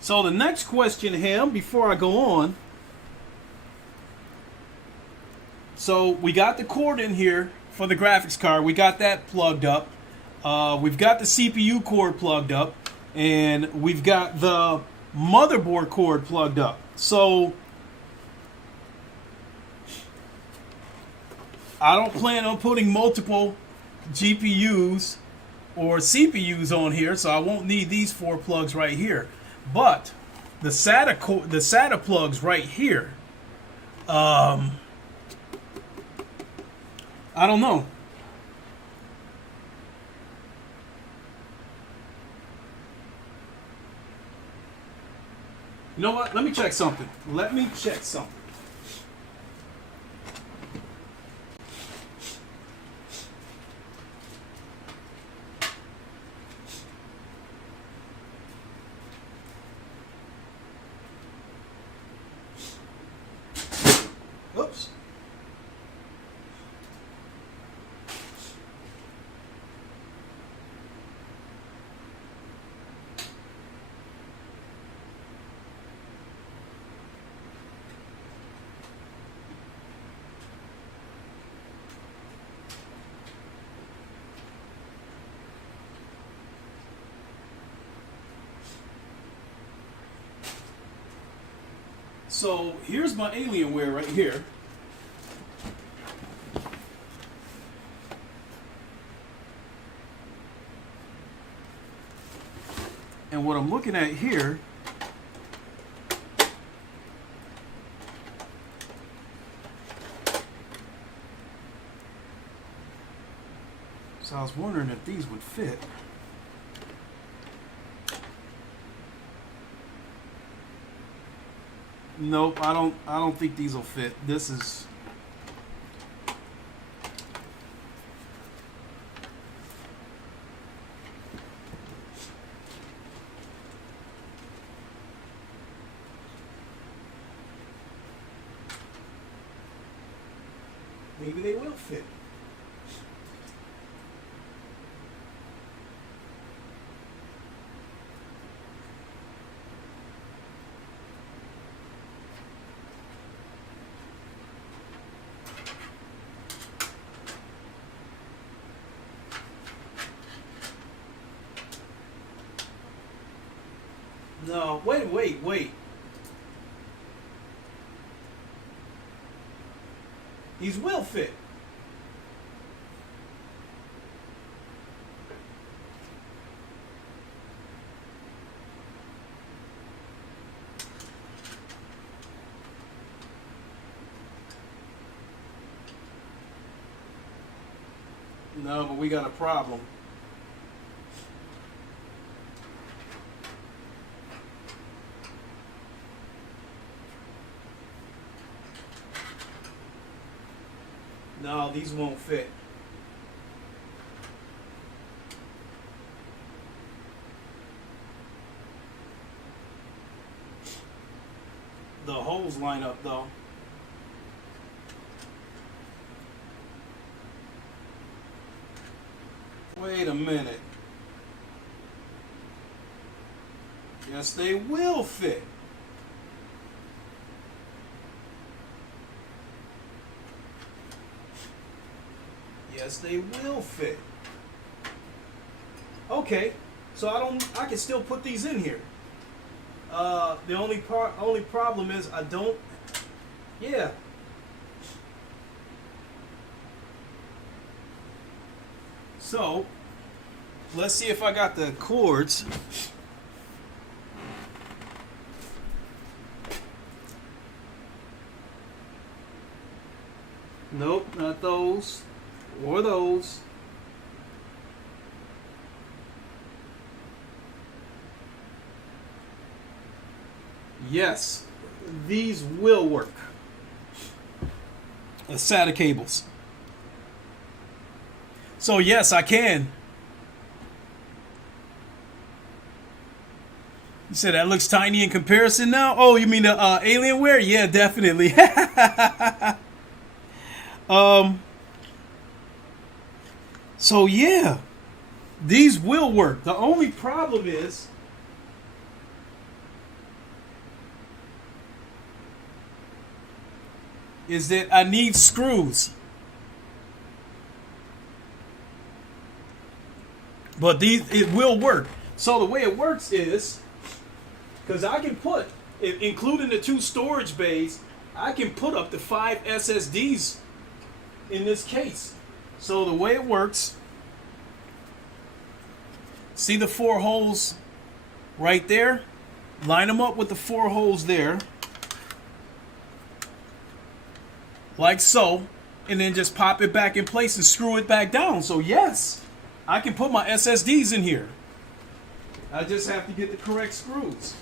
so the next question, Ham, before I go on. So we got the cord in here for the graphics card. We got that plugged up. We've got the CPU cord plugged up. And we've got the motherboard cord plugged up. So I don't plan on putting multiple GPUs or CPUs on here, so I won't need these 4 plugs right here. But the SATA plugs right here, I don't know. You know what? Let me check something. So here's my Alienware right here. And what I'm looking at here so I was wondering if these would fit. Nope, I don't think these will fit. This is maybe they will fit. No, wait. These will fit. No, but we got a problem. No, these won't fit. The holes line up though. Wait a minute. Yes, they will fit. Yes, they will fit. Okay, so I can still put these in here. The only problem is I don't. Yeah. So, let's see if I got the cords. Nope, not those or those. Yes, these will work. A SATA cables. So yes, I can. You said that looks tiny in comparison now? Oh, you mean the Alienware? Yeah, definitely. So yeah, these will work. The only problem is that I need screws. But it will work. So the way it works is, because I can put, including the 2 storage bays, I can put up to 5 SSDs in this case. So the way it works, see the 4 holes right there? Line them up with the 4 holes there. Like so. And then just pop it back in place and screw it back down. So yes, I can put my SSDs in here. I just have to get the correct screws.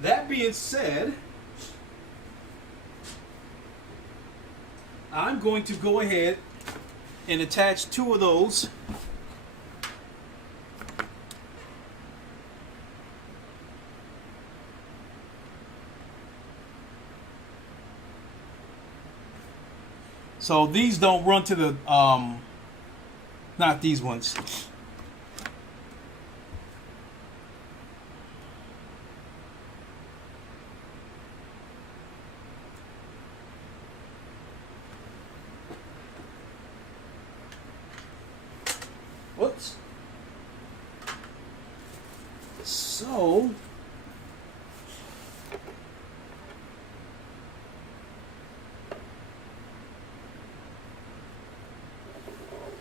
That being said, I'm going to go ahead and attach 2 of those . So these don't run to the, not these ones.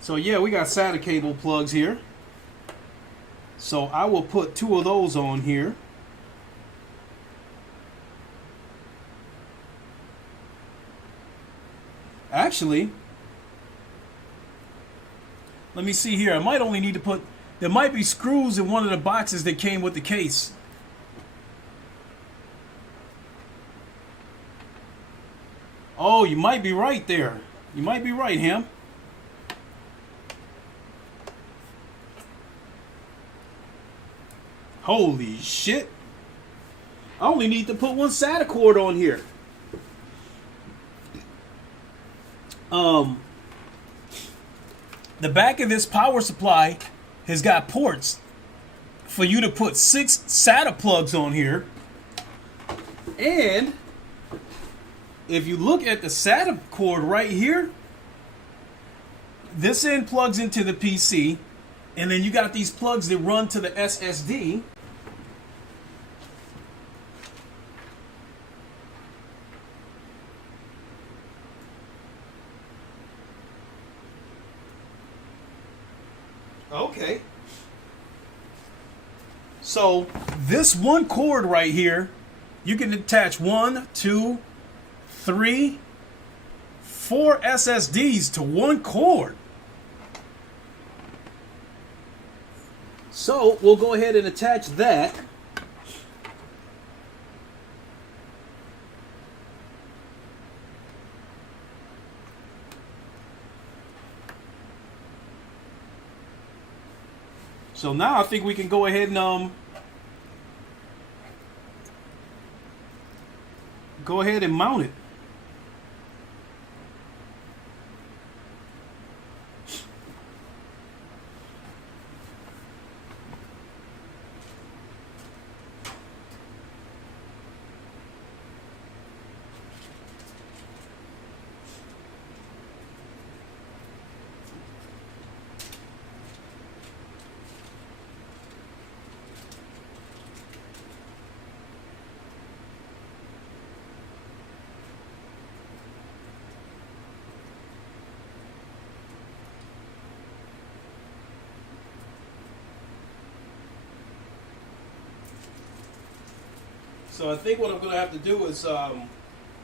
So yeah, we got SATA cable plugs here. So I will put 2 of those on here. Actually, let me see here. I might only need to put, there might be screws in one of the boxes that came with the case. Oh, you might be right there. You might be right, Ham. Holy shit. I only need to put 1 SATA cord on here. The back of this power supply has got ports for you to put 6 SATA plugs on here. And if you look at the SATA cord right here, this end plugs into the PC, and then you got these plugs that run to the SSD. Okay. So this 1 cord right here, you can attach 1, 2, 3, 4 SSDs to 1 cord. So we'll go ahead and attach that. So now I think we can go ahead and mount it. So I think what I'm going to have to do is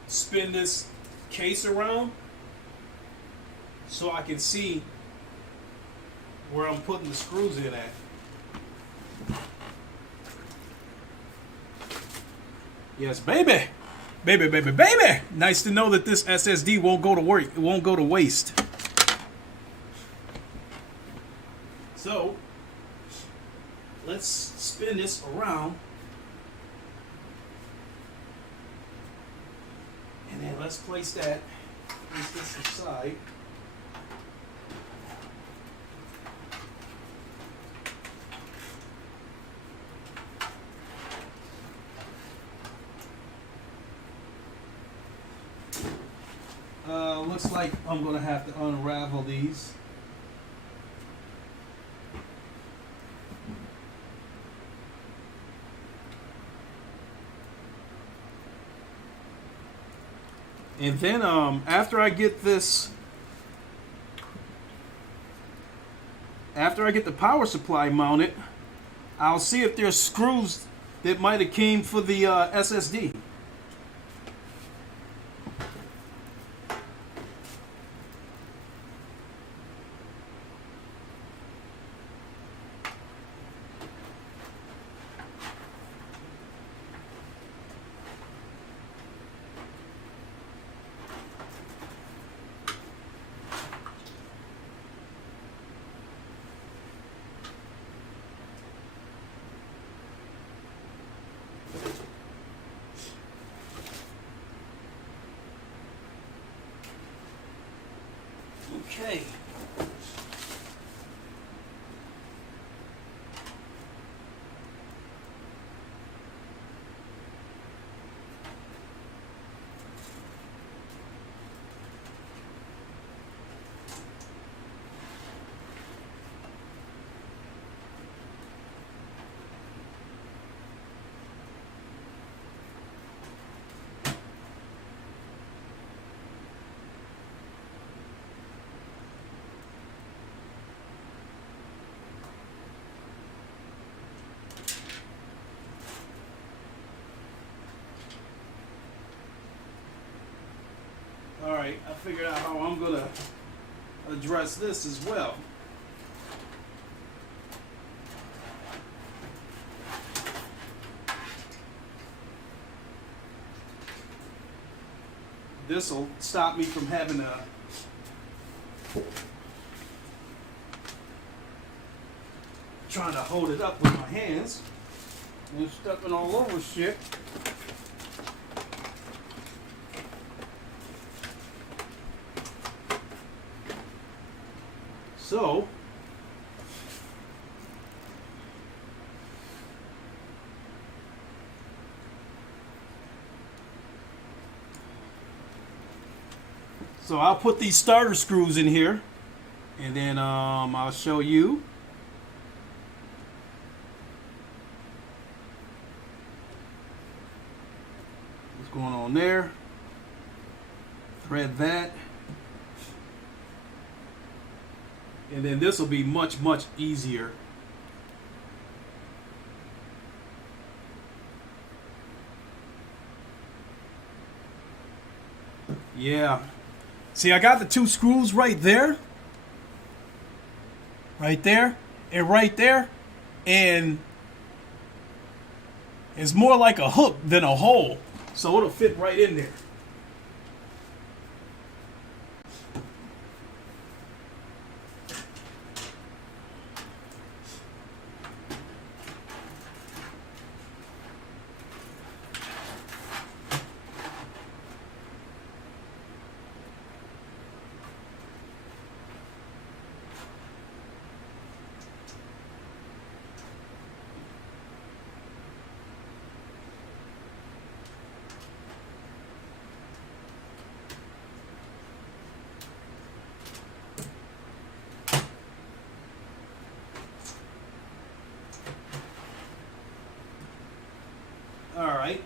spin this case around so I can see where I'm putting the screws in at. Yes, baby. Baby, baby, baby. Nice to know that this SSD won't go to work. It won't go to waste. So let's spin this around. And then let's place this aside. Looks like I'm going to have to unravel these. And then after I get the power supply mounted, I'll see if there's screws that might have came for the SSD. Okay. Alright, I figured out how I'm going to address this as well. This will stop me from having to trying to hold it up with my hands and stepping all over shit. So I'll put these starter screws in here, and then I'll show you. What's going on there. Thread that. And then this will be much, much easier. Yeah. See, I got the two screws right there. Right there. And right there. And it's more like a hook than a hole. So it'll fit right in there. Alright,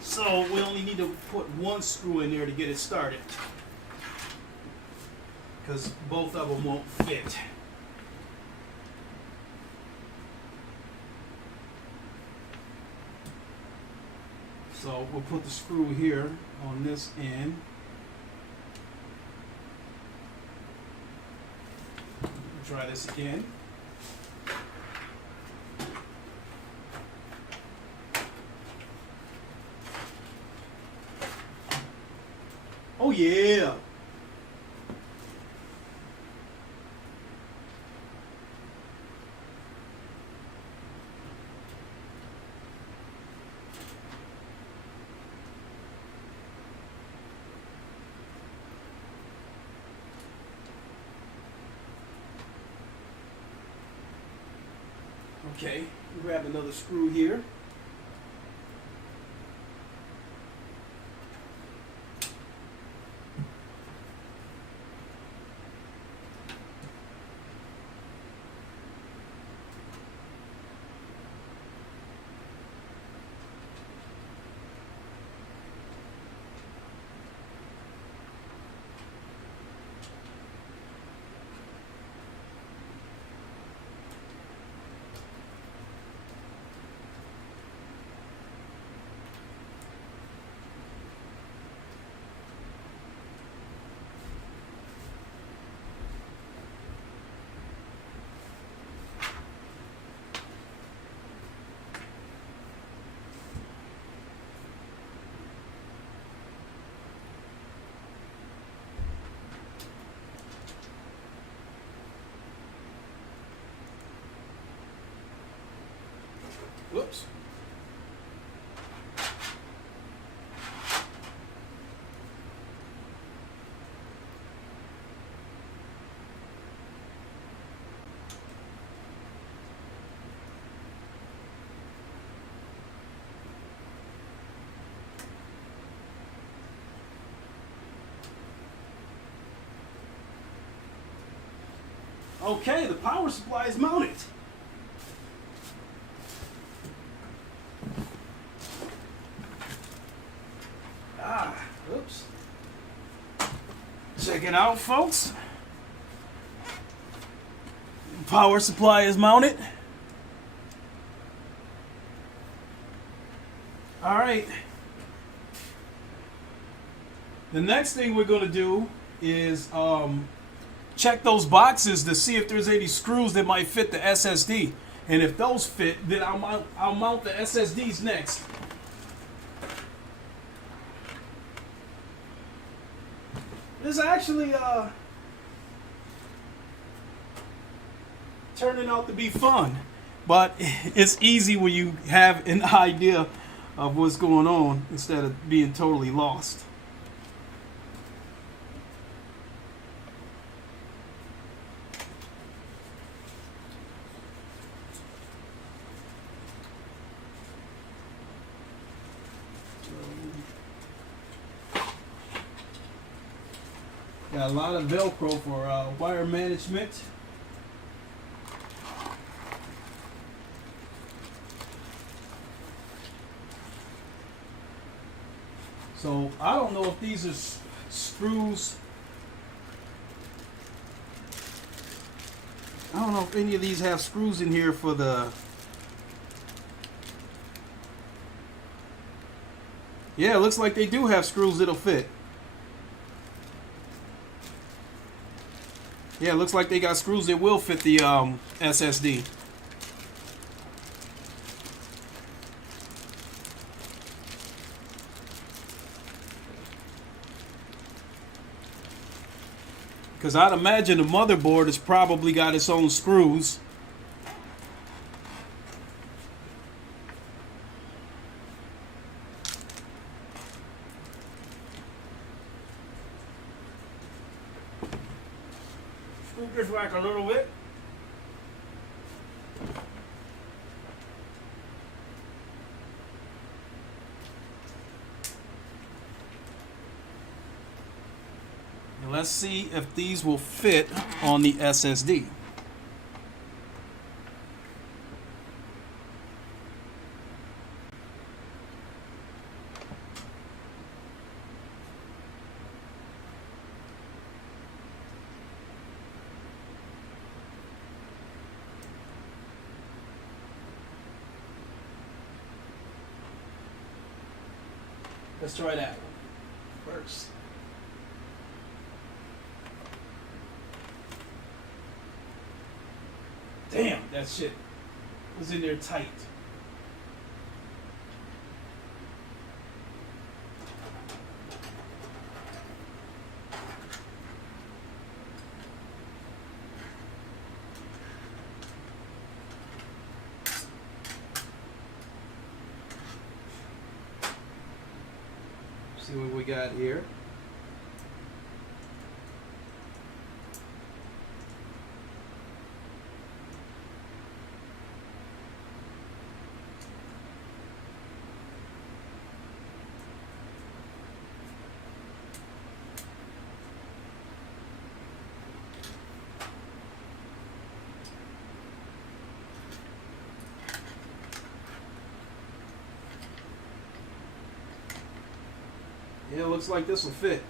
so we only need to put one screw in there to get it started, because both of them won't fit. So we'll put the screw here on this end. Try this again. Oh yeah. Okay, grab another screw here. Whoops. Okay, the power supply is mounted. Oops. Check it out, folks. Power supply is mounted. All right. The next thing we're going to do is check those boxes to see if there's any screws that might fit the SSD. And if those fit, then I'll mount the SSDs next. This actually turning out to be fun, but it's easy when you have an idea of what's going on instead of being totally lost. Got a lot of Velcro for wire management. So I don't know if these are screws. I don't know if any of these have screws in here for the... Yeah, it looks like they do have screws that'll fit. Yeah, it looks like they got screws that will fit the SSD. Because I'd imagine the motherboard has probably got its own screws. Screw this back a little bit. And let's see if these will fit on the SSD. Let's try that one first. Damn, that shit was in there tight. See what we got here. Yeah, it looks like this will fit.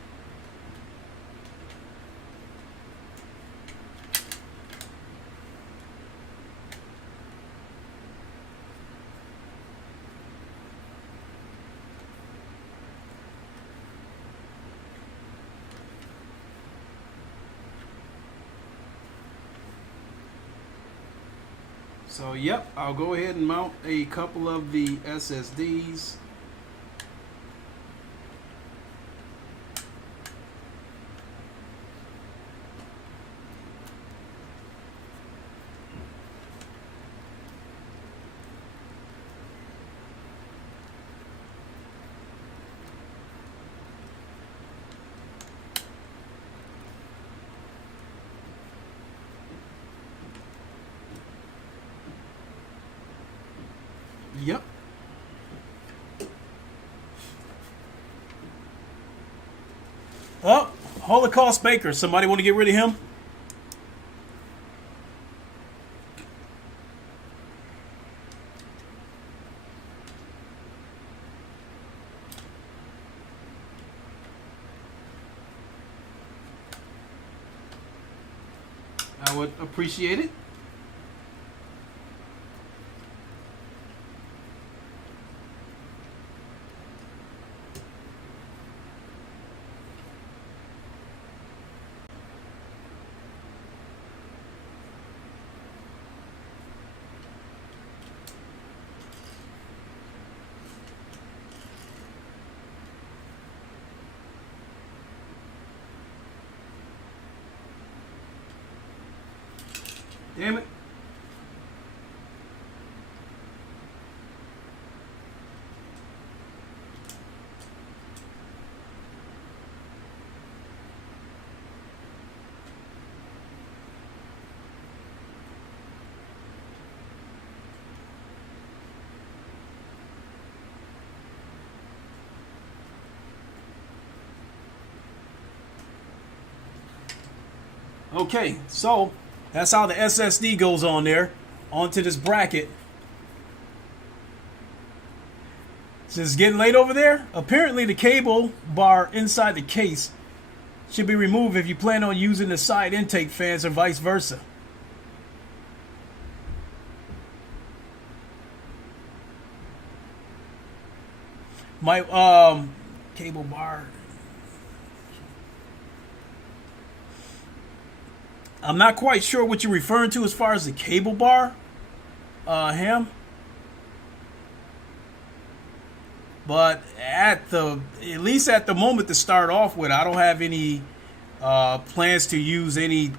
So, yep, I'll go ahead and mount a couple of the SSDs. Yep. Oh, Holocaust Baker. Somebody want to get rid of him? I would appreciate it. Damn it. Okay, so that's how the SSD goes on there, onto this bracket. Since it's getting late over there, apparently the cable bar inside the case should be removed if you plan on using the side intake fans or vice versa. My cable bar. I'm not quite sure what you're referring to as far as the cable bar, Ham. But at least at the moment to start off with, I don't have any plans to use any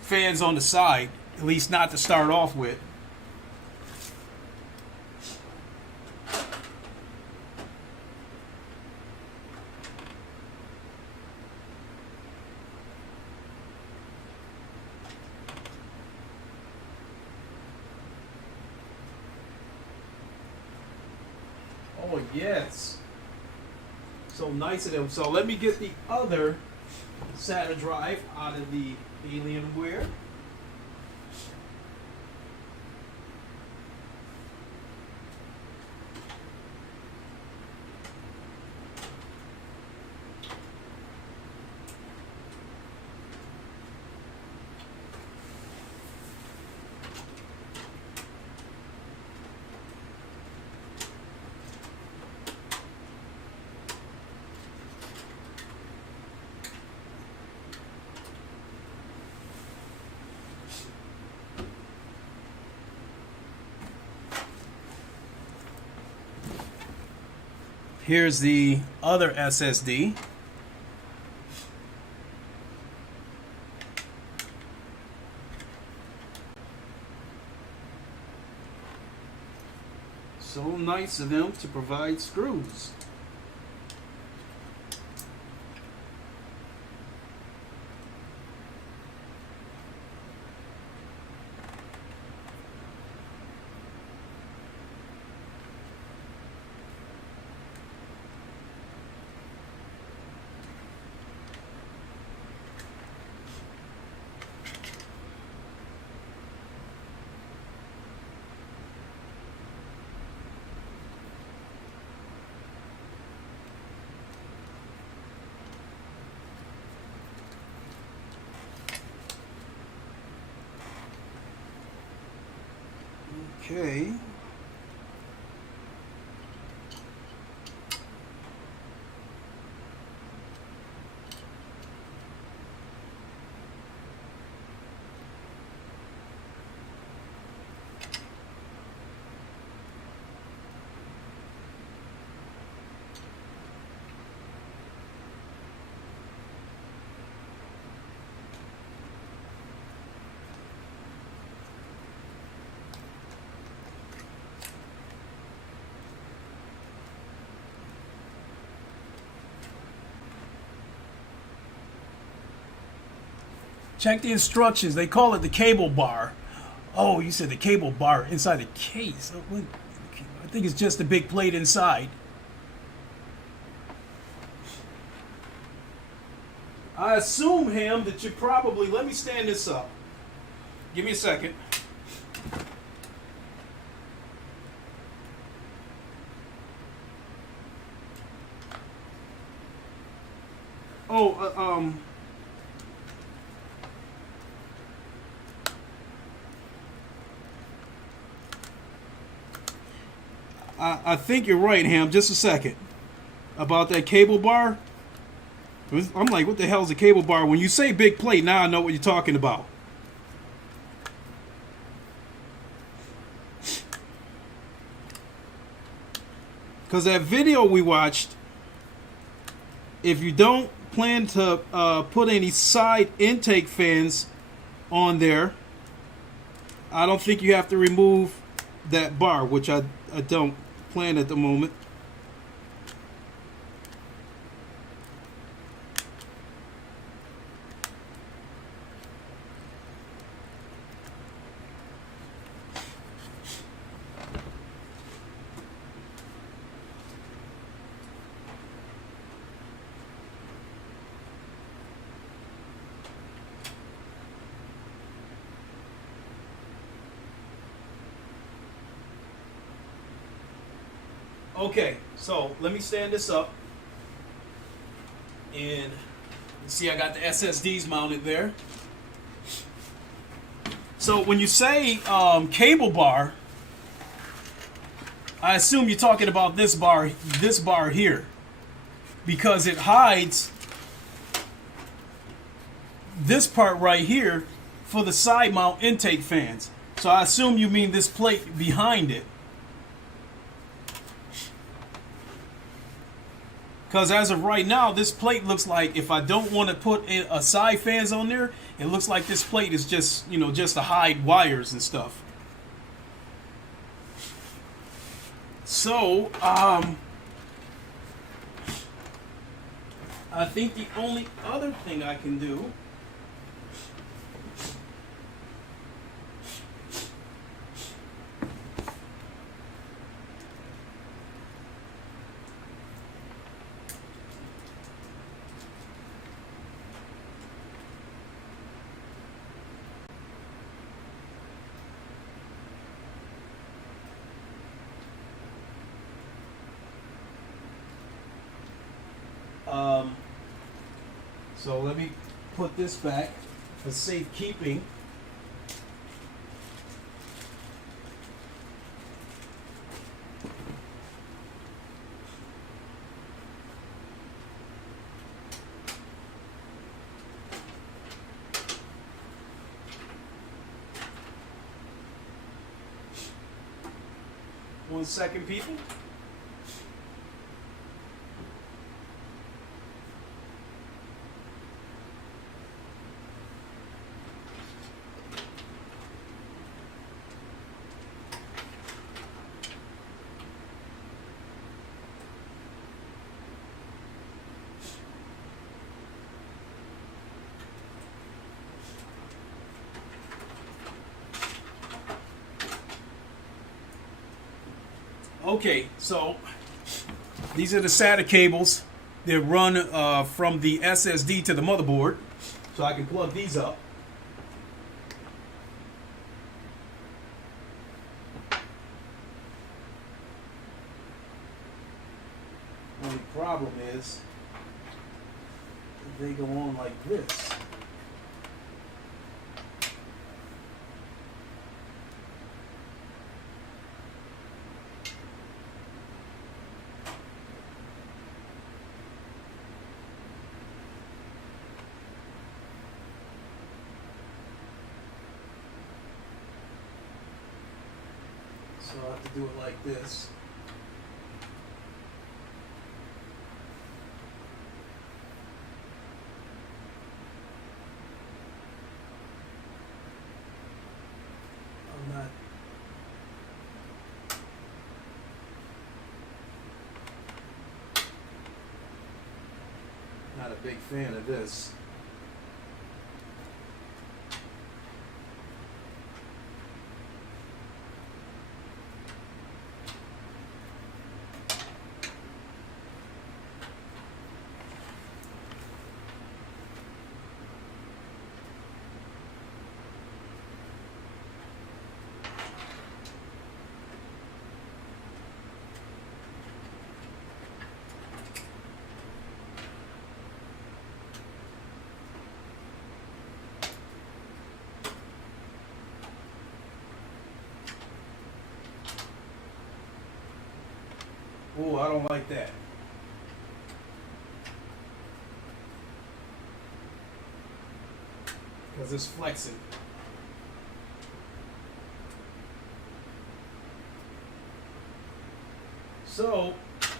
fans on the side. At least not to start off with. Oh, yes. So nice of them. So let me get the other SATA drive out of the Alienware. Here's the other SSD. So nice of them to provide screws. Okay. Check the instructions. They call it the cable bar. Oh, you said the cable bar inside the case. I think it's just a big plate inside. I assume, Ham, that you probably... Let me stand this up. Give me a second. Oh, I think you're right, Ham. Just a second. About that cable bar. I'm like, what the hell is a cable bar? When you say big plate, now I know what you're talking about. Because that video we watched, if you don't plan to put any side intake fans on there. I don't think you have to remove that bar, which I don't plan at the moment. Okay, so let me stand this up, and you see I got the SSDs mounted there. So when you say cable bar, I assume you're talking about this bar here, because it hides this part right here for the side mount intake fans. So I assume you mean this plate behind it. Because as of right now, this plate looks like, if I don't want to put a side fans on there, it looks like this plate is just, just to hide wires and stuff. So, I think the only other thing I can do so let me put this back for safekeeping. One second, people. Okay, so these are the SATA cables. They're run from the SSD to the motherboard. So I can plug these up. Only problem is they go on like this. So I have to do it like this. I'm not a big fan of this. Oh, I don't like that. Because it's flexing. So,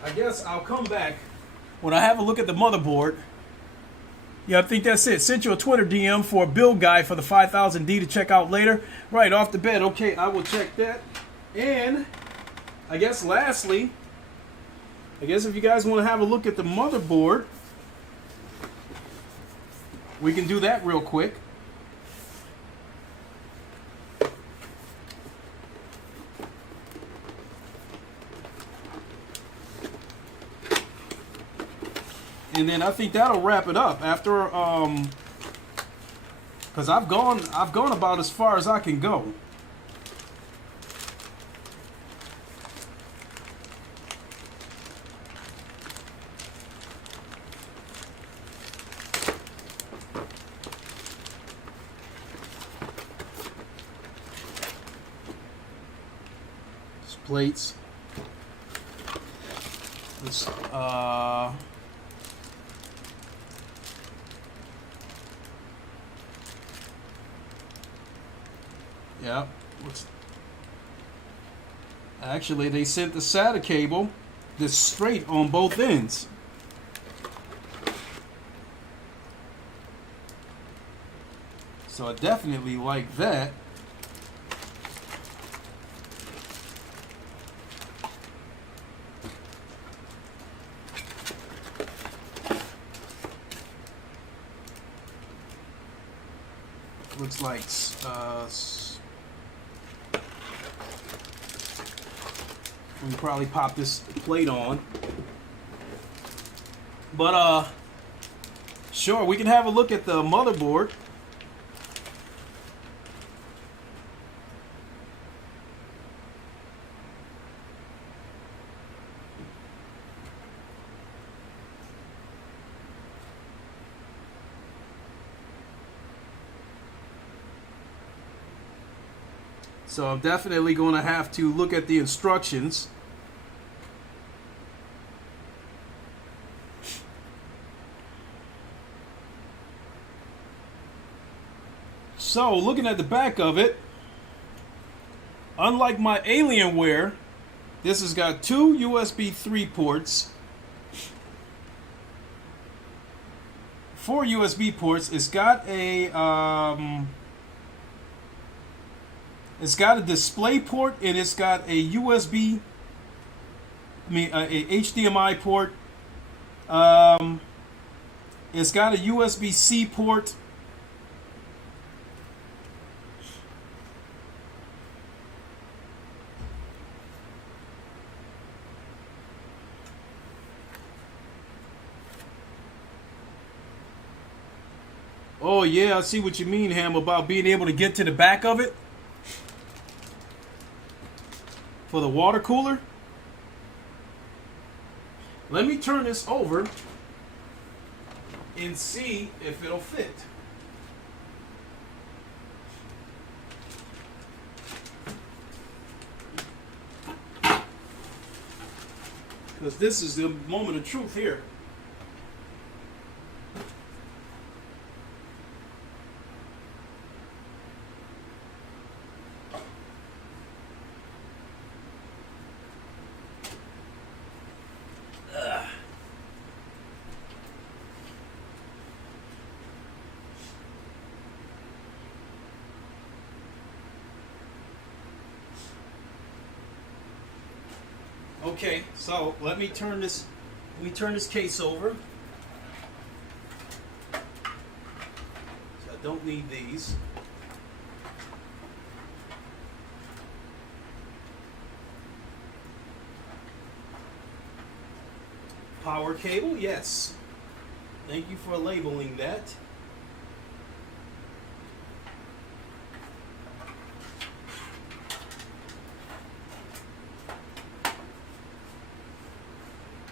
I guess I'll come back when I have a look at the motherboard Yeah, I think that's it. Sent you a Twitter DM for a build guide for the 5000D to check out later. Right off the bat. Okay, I will check that. And I guess lastly, if you guys want to have a look at the motherboard, we can do that real quick. And then I think that'll wrap it up after because I've gone about as far as I can go. Plates. This, yeah. Actually, they sent the SATA cable that's straight on both ends. So I definitely like that. Looks like we can probably pop this plate on, but sure, we can have a look at the motherboard. So I'm definitely going to have to look at the instructions. So looking at the back of it, unlike my Alienware, this has got two USB 3 ports, 4 USB ports. It's got a display port, and it's got a USB, a HDMI port. It's got a USB-C port. Oh yeah, I see what you mean, Ham, about being able to get to the back of it for the water cooler. Let me turn this over and see if it'll fit. Because this is the moment of truth here. Okay, so let me turn this case over. So I don't need these. Power cable, yes. Thank you for labeling that.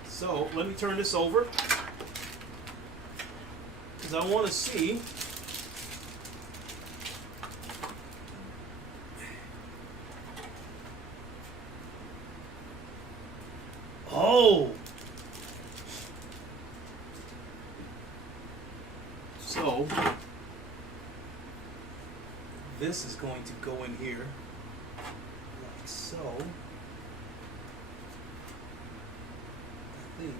So let me turn this over because I want to see so this is going to go in here like so. I think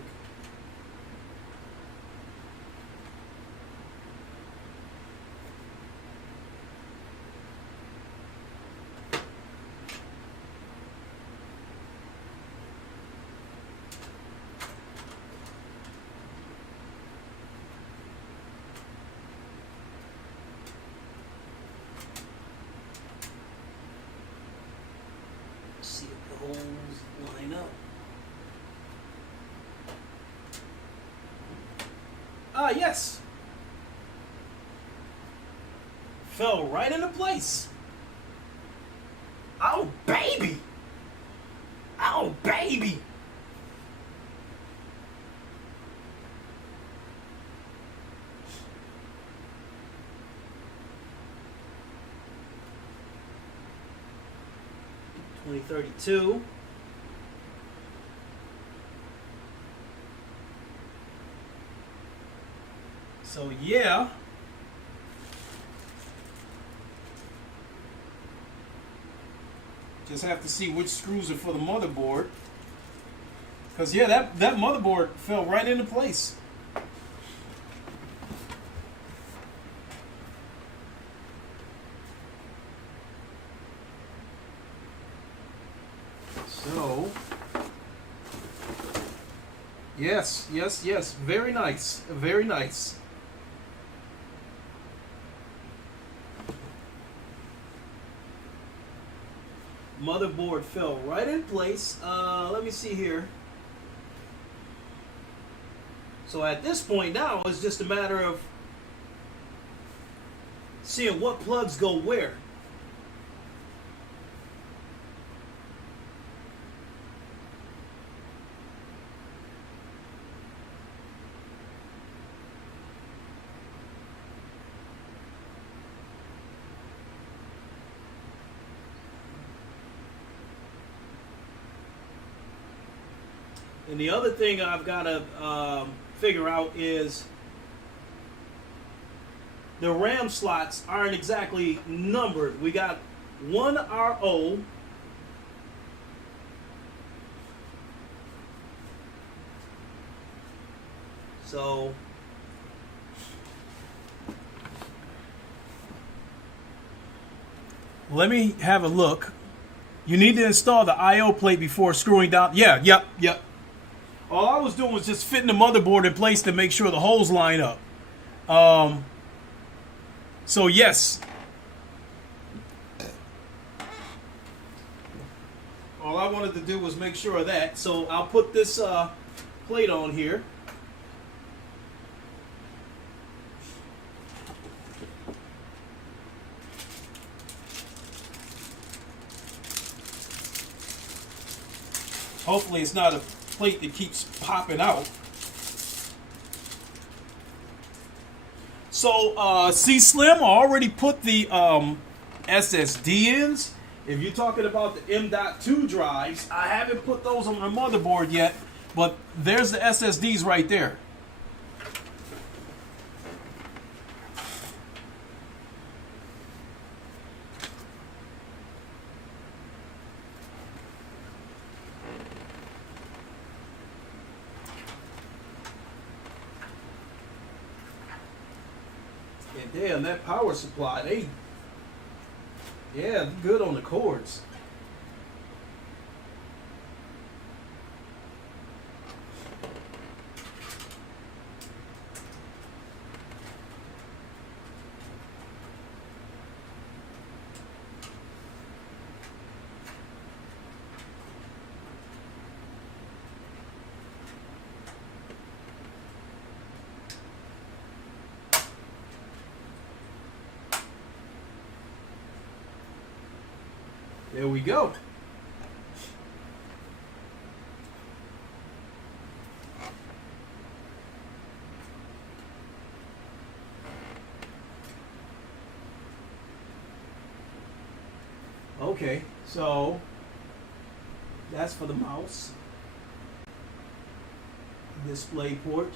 Ah, yes. Fell right into place. Oh, baby. Oh, baby. $20.32. So yeah. Just have to see which screws are for the motherboard. Because yeah, that motherboard fell right into place. So yes, yes, yes. Very nice. Very nice. Motherboard fell right in place. Let me see here. So at this point now, it's just a matter of seeing what plugs go where. And the other thing I've got to figure out is the RAM slots aren't exactly numbered. We got one RO. So let me have a look. You need to install the I/O plate before screwing down. Yeah, yep. All I was doing was just fitting the motherboard in place to make sure the holes line up. So yes. All I wanted to do was make sure of that. So I'll put this plate on here. Hopefully it's not a plate that keeps popping out. So see, Slim, I already put the SSD ins. If you're talking about the M.2 drives, I haven't put those on the motherboard yet, but there's the SSDs right there. And damn, that power supply, yeah, good on the cords. There we go. Okay, so that's for the mouse. Display port.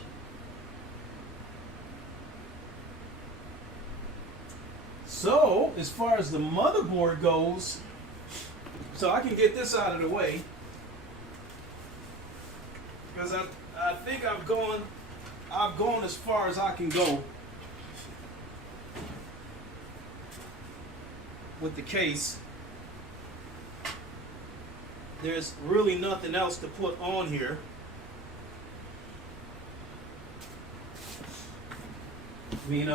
So, as far as the motherboard goes, so I can get this out of the way, because I think I've gone as far as I can go with the case. There's really nothing else to put on here. I mean,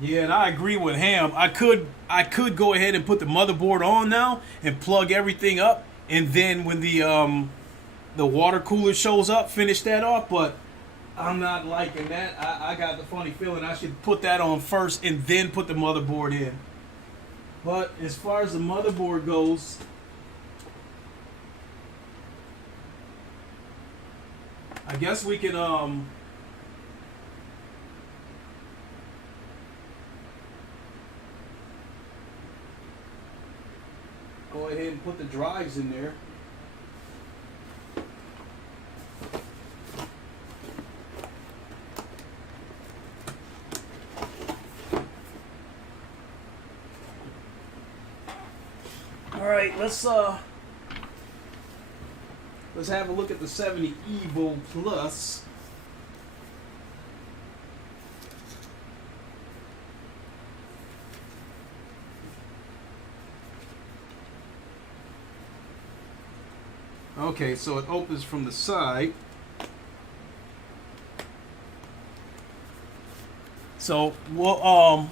yeah, and I agree with Ham. I could go ahead and put the motherboard on now and plug everything up, and then when the the water cooler shows up, finish that off, but I'm not liking that. I got the funny feeling I should put that on first and then put the motherboard in. But as far as the motherboard goes, I guess we can go ahead and put the drives in there. All right, let's have a look at the 70 Evo Plus. Okay, so it opens from the side. So we'll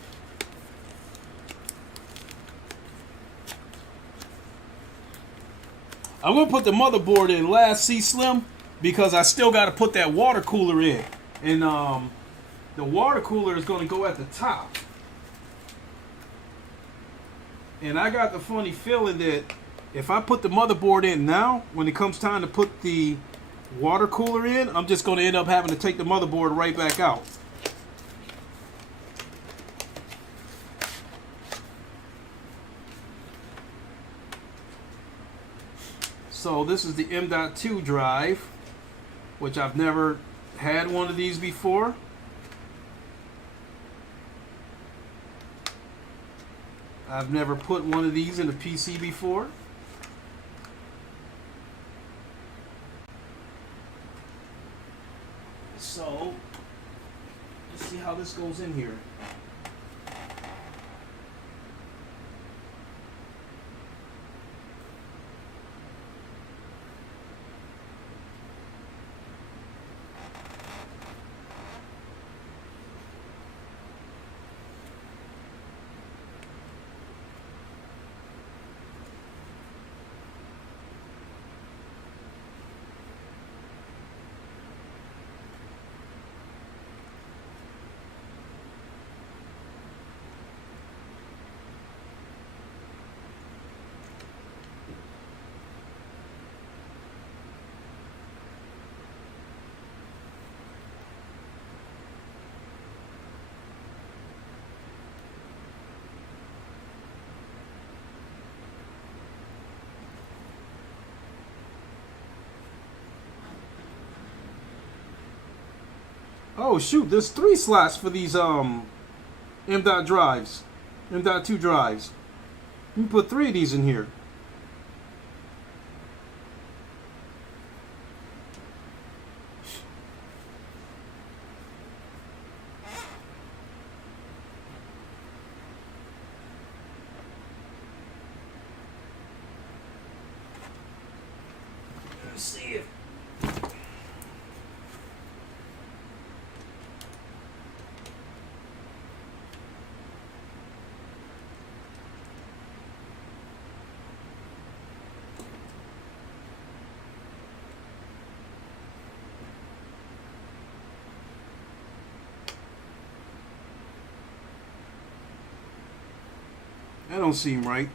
I'm gonna put the motherboard in last, C Slim, because I still got to put that water cooler in, and the water cooler is gonna go at the top. And I got the funny feeling that if I put the motherboard in now, when it comes time to put the water cooler in, I'm just gonna end up having to take the motherboard right back out. So this is the M.2 drive, which I've never had one of these before. I've never put one of these in a PC before. So let's see how this goes in here. Oh shoot, there's 3 slots for these M.2 drives. M.2 drives. You can put 3 of these in here. Let's see if that don't seem right.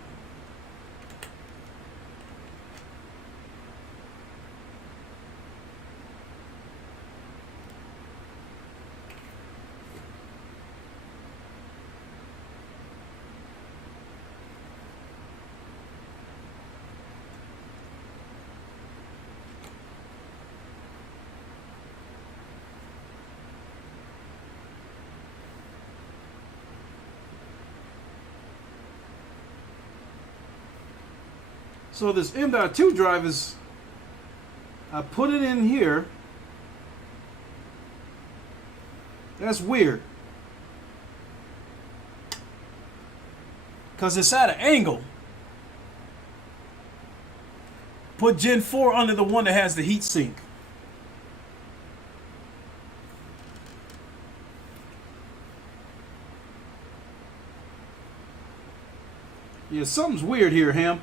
So this M.2 drive is, I put it in here. That's weird. Because it's at an angle. Put Gen 4 under the one that has the heat sink. Yeah, something's weird here, Ham.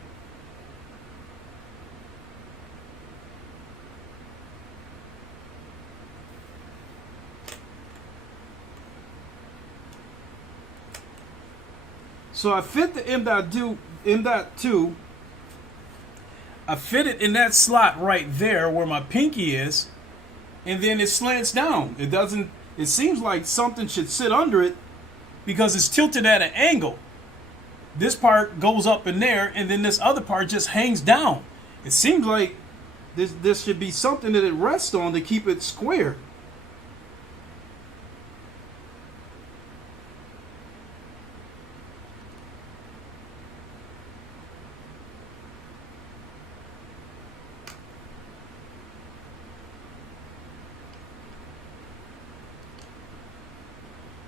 So I fit the M.2. I fit it in that slot right there where my pinky is, and then it slants down. It doesn't. It seems like something should sit under it because it's tilted at an angle. This part goes up in there, and then this other part just hangs down. It seems like this should be something that it rests on to keep it square.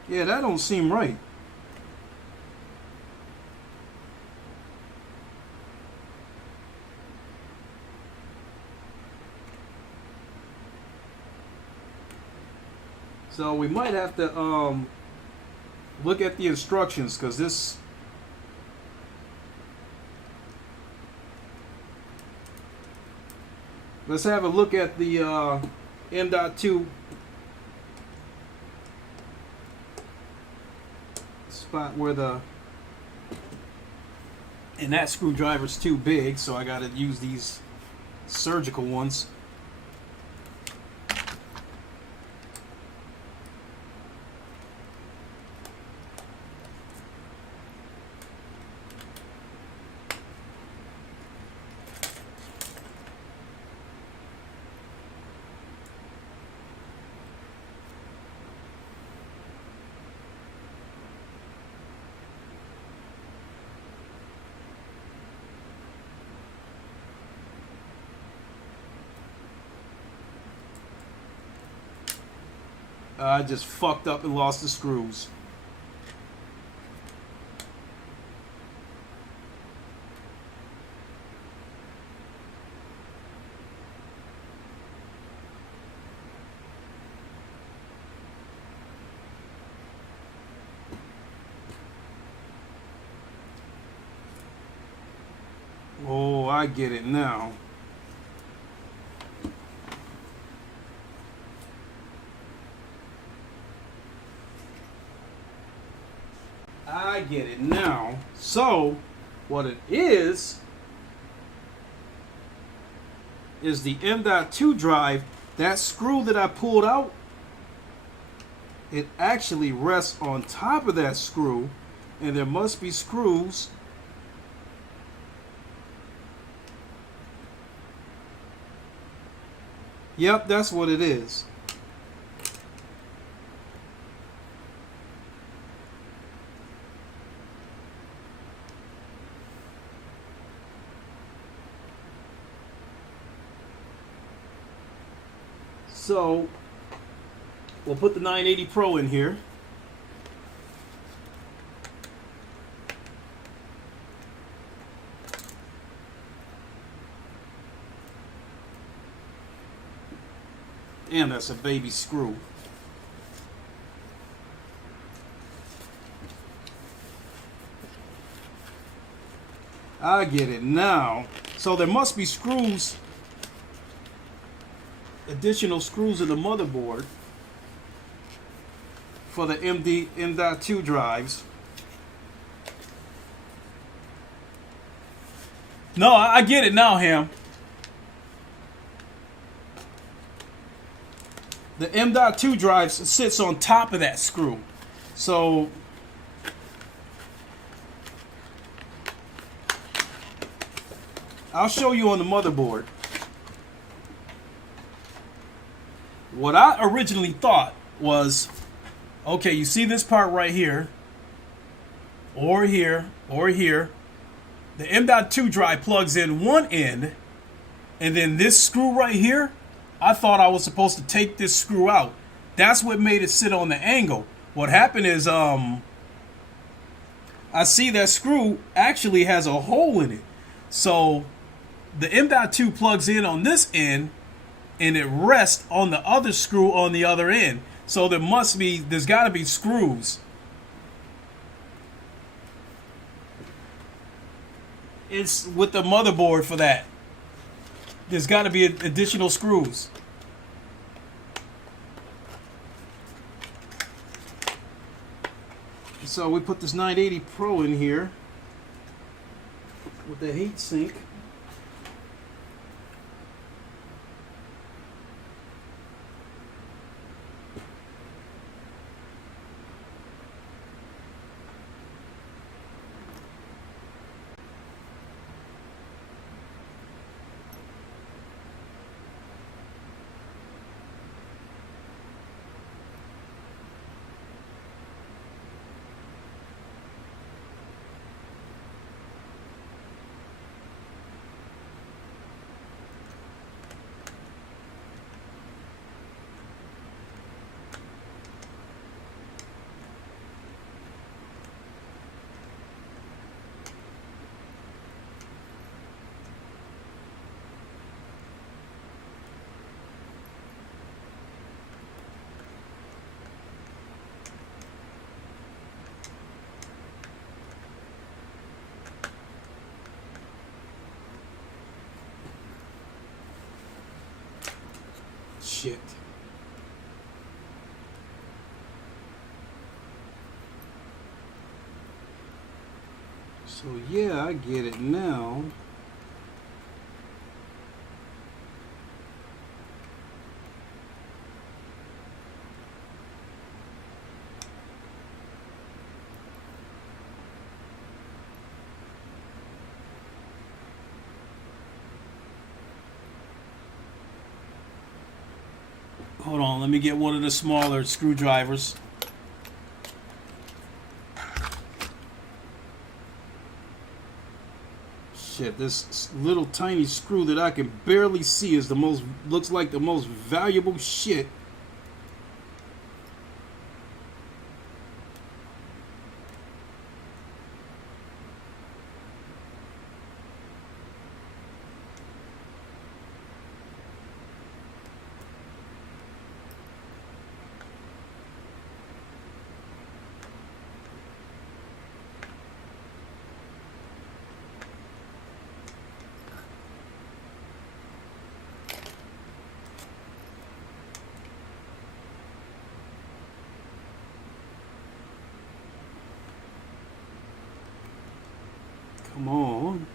Yeah, that don't seem right. So we might have to look at the instructions, because this let's have a look at the M.2 spot where and that screwdriver's too big, so I got to use these surgical ones. I just fucked up and lost the screws. Oh, I get it now. I get it now. So, what it is the M.2 drive. That screw that I pulled out, it actually rests on top of that screw, and there must be screws Yep, that's what it is. So we'll put the 980 Pro in here. And that's a baby screw. I get it now. So there must be screws, additional screws in the motherboard for the M.2 drives. No, I get it now, Ham. The M.2 drive sits on top of that screw. So I'll show you on the motherboard. What I originally thought was, okay, you see this part right here, or here, or here. The M.2 drive plugs in one end, and then this screw right here, I thought I was supposed to take this screw out. That's what made it sit on the angle. What happened is, I see that screw actually has a hole in it. So the M.2 plugs in on this end, and it rests on the other screw on the other end. So there's got to be screws. It's with the motherboard for that. There's got to be additional screws. So we put this 980 Pro in here with the heat sink. Shit. So yeah, I get it now. Hold on, let me get one of the smaller screwdrivers. Shit, this little tiny screw that I can barely see is the most, looks like the most valuable shit. Come on.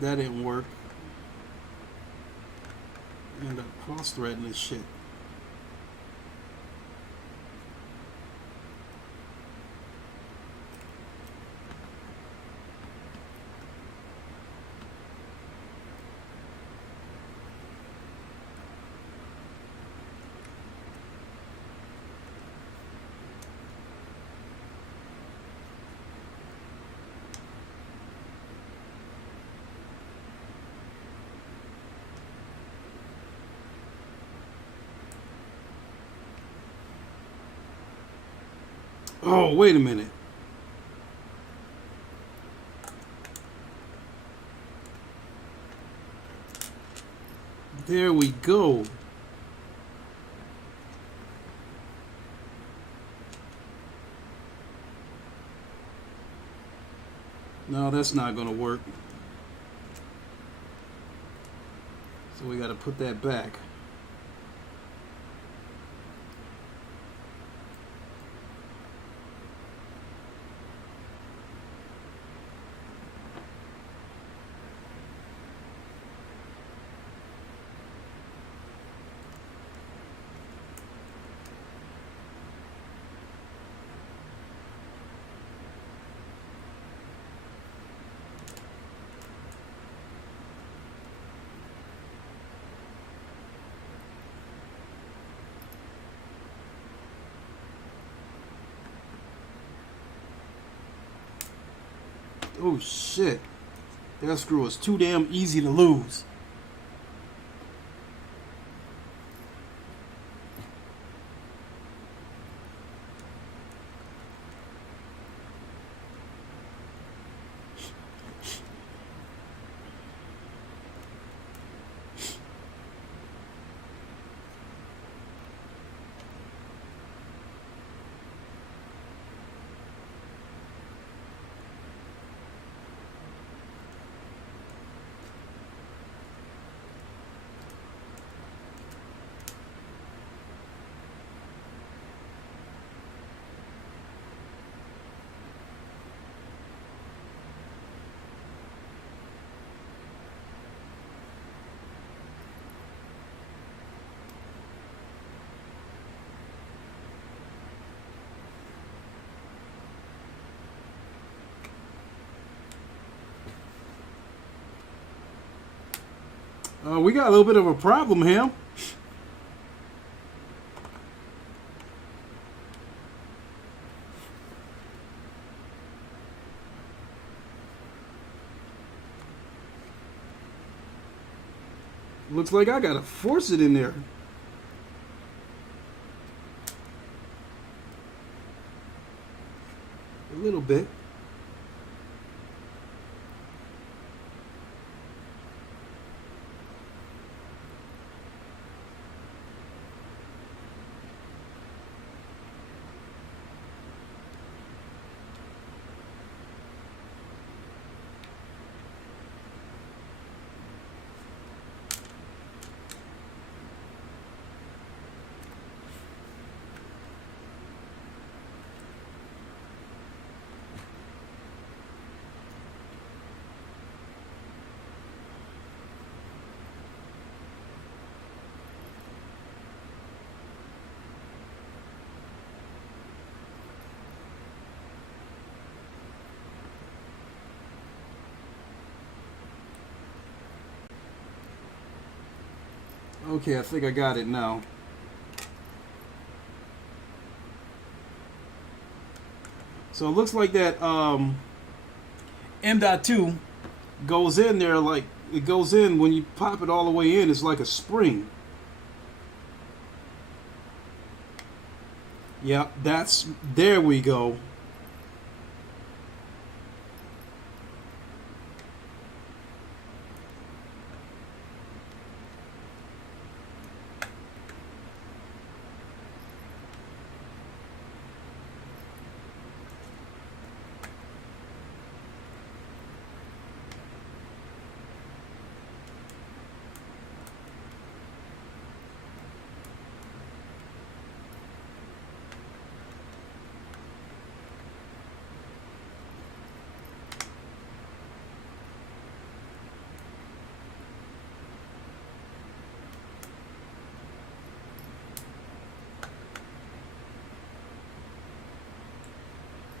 That didn't work. End up cross-threading this shit. Oh, wait a minute. There we go. No, that's not going to work. So we got to put that back. Oh shit. That screw is too damn easy to lose. We got a little bit of a problem here. Looks like I gotta force it in there. A little bit. Okay, I think I got it now. So it looks like that M.2 goes in there like it goes in when you pop it all the way in. It's like a spring. Yeah, there we go.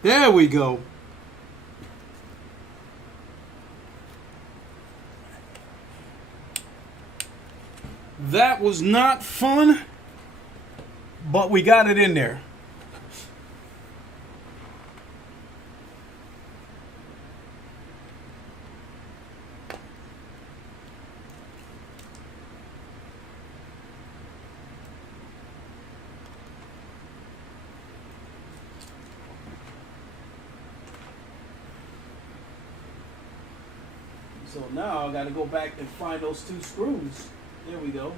There we go. That was not fun, but we got it in there. So now I got to go back and find those two screws. There we go.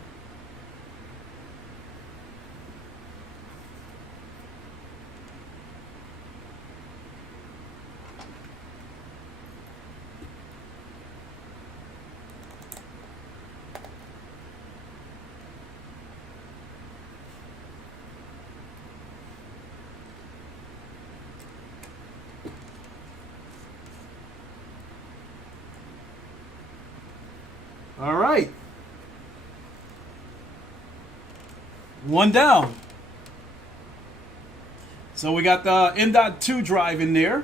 All right. One down. So we got the M.2 drive in there.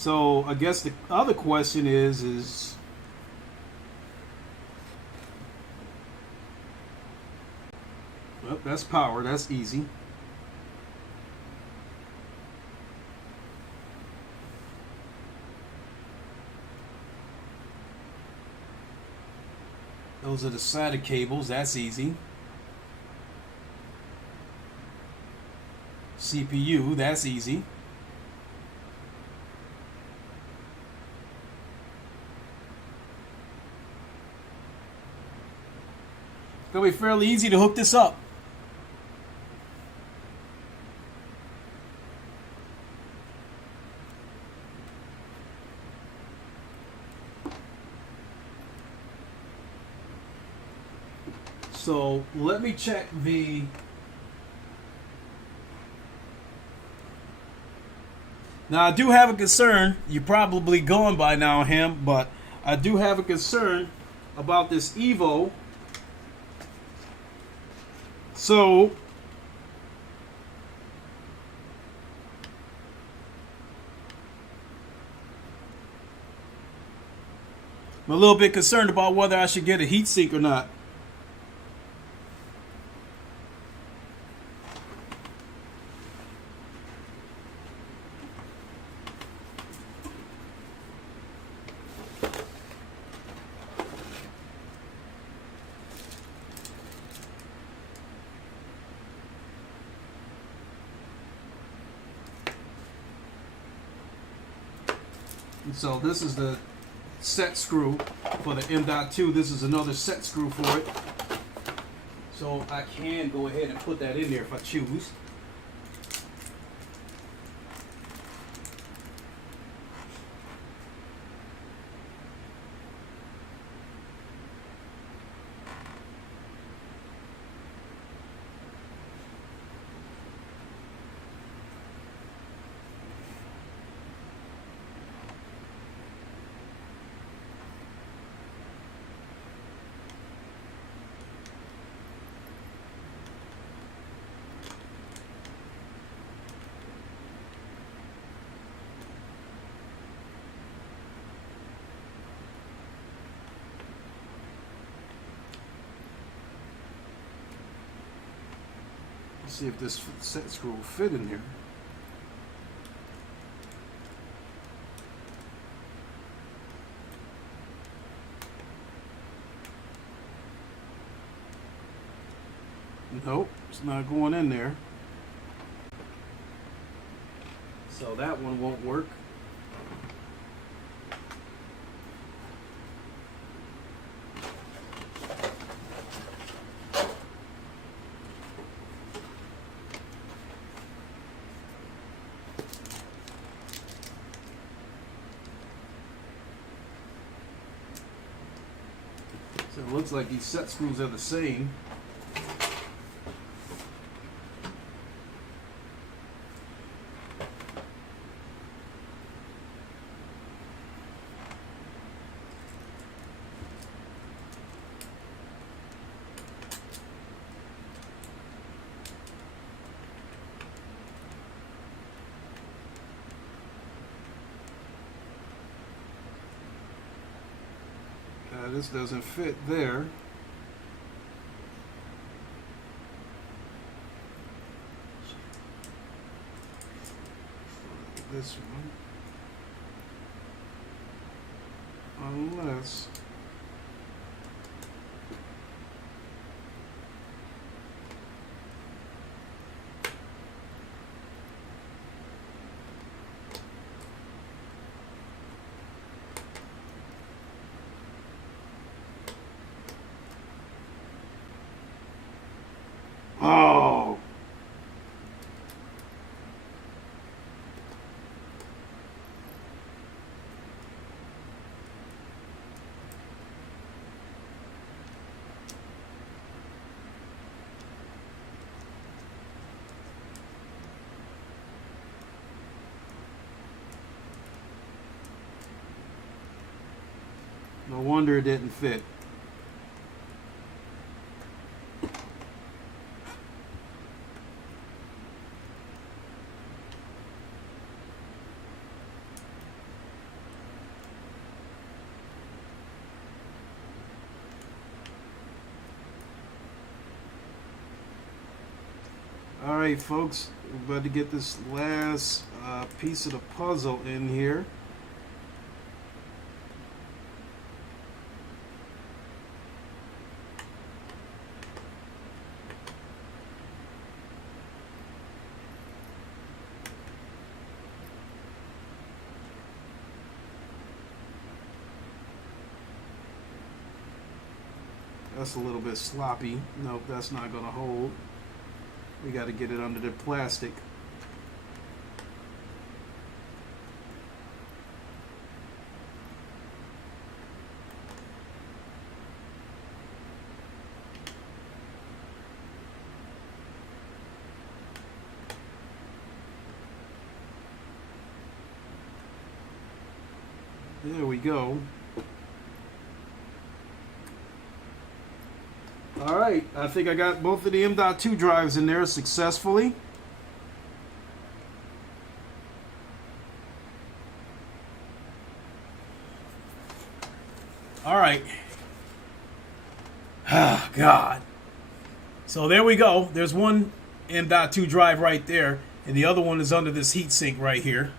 So I guess the other question is well, that's power. That's easy. Those are the SATA cables. That's easy. CPU. That's easy. It's gonna be fairly easy to hook this up. So let me check the now. I do have a concern. You're probably gone by now, Ham, but I do have a concern about this Evo. So I'm a little bit concerned about whether I should get a heatsink or not. So this is the set screw for the M.2. This is another set screw for it. So I can go ahead and put that in there if I choose. See if this set screw will fit in here. Nope, it's not going in there. So that one won't work. So it looks like these set screws are the same. This doesn't fit there. This one, unless oh. No wonder it didn't fit. All right, folks, we're about to get this last piece of the puzzle in here. That's a little bit sloppy. Nope, that's not going to hold. We got to get it under the plastic. There we go. All right, I think I got both of the M.2 drives in there successfully. All right. Ah, God. So there we go. There's one M.2 drive right there, and the other one is under this heatsink right here.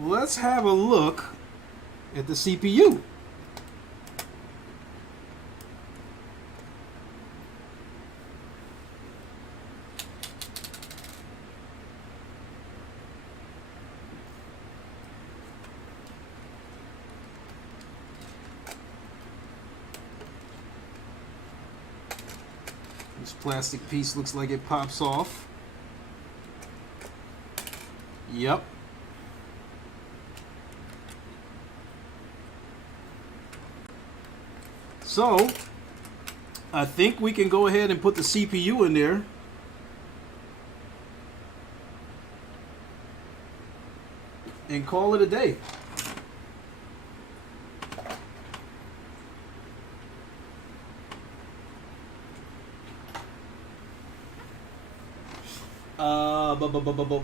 Let's have a look at the CPU. This plastic piece looks like it pops off. Yep. So, I think we can go ahead and put the CPU in there. And call it a day.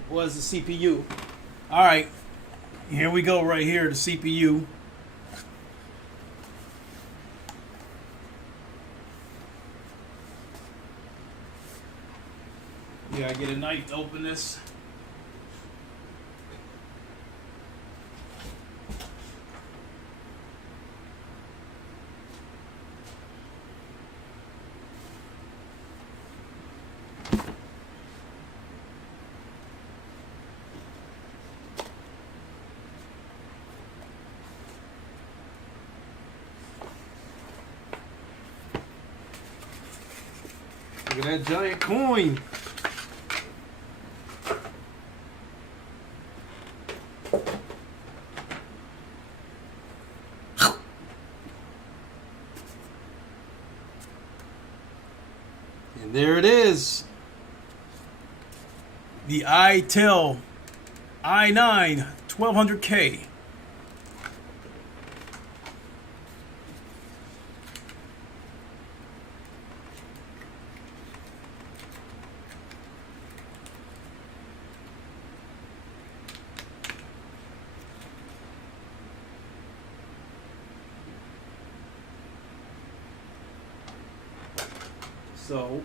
What's the CPU? All right, here we go right here, the CPU. Yeah, I get a knife to open this. Look at that giant coin. And there it is. The iTel i9 1200K. So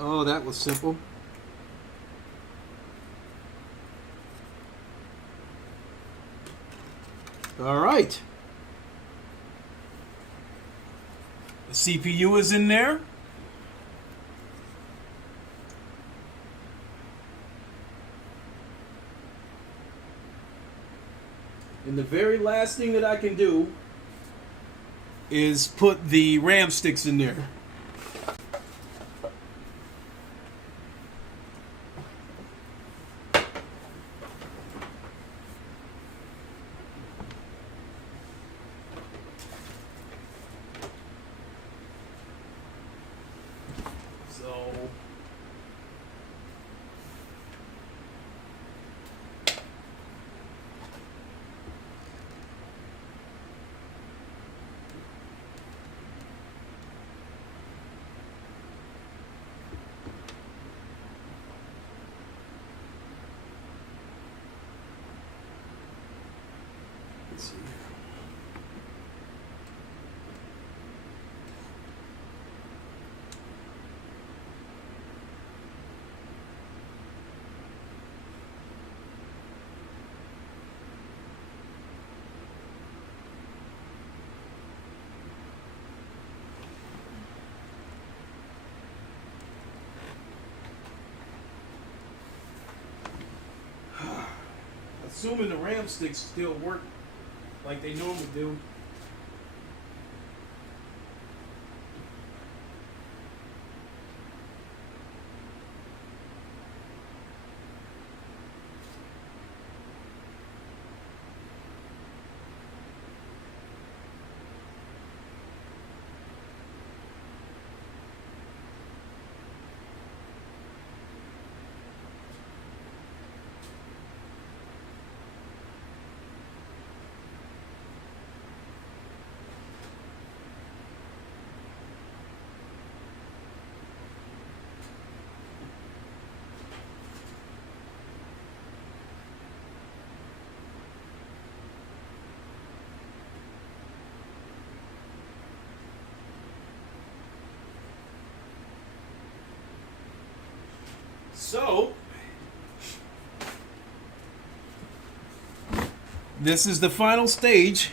oh, that was simple. All right. The CPU is in there. And the very last thing that I can do is put the RAM sticks in there. assuming the RAM sticks still work like they normally do. So, this is the final stage.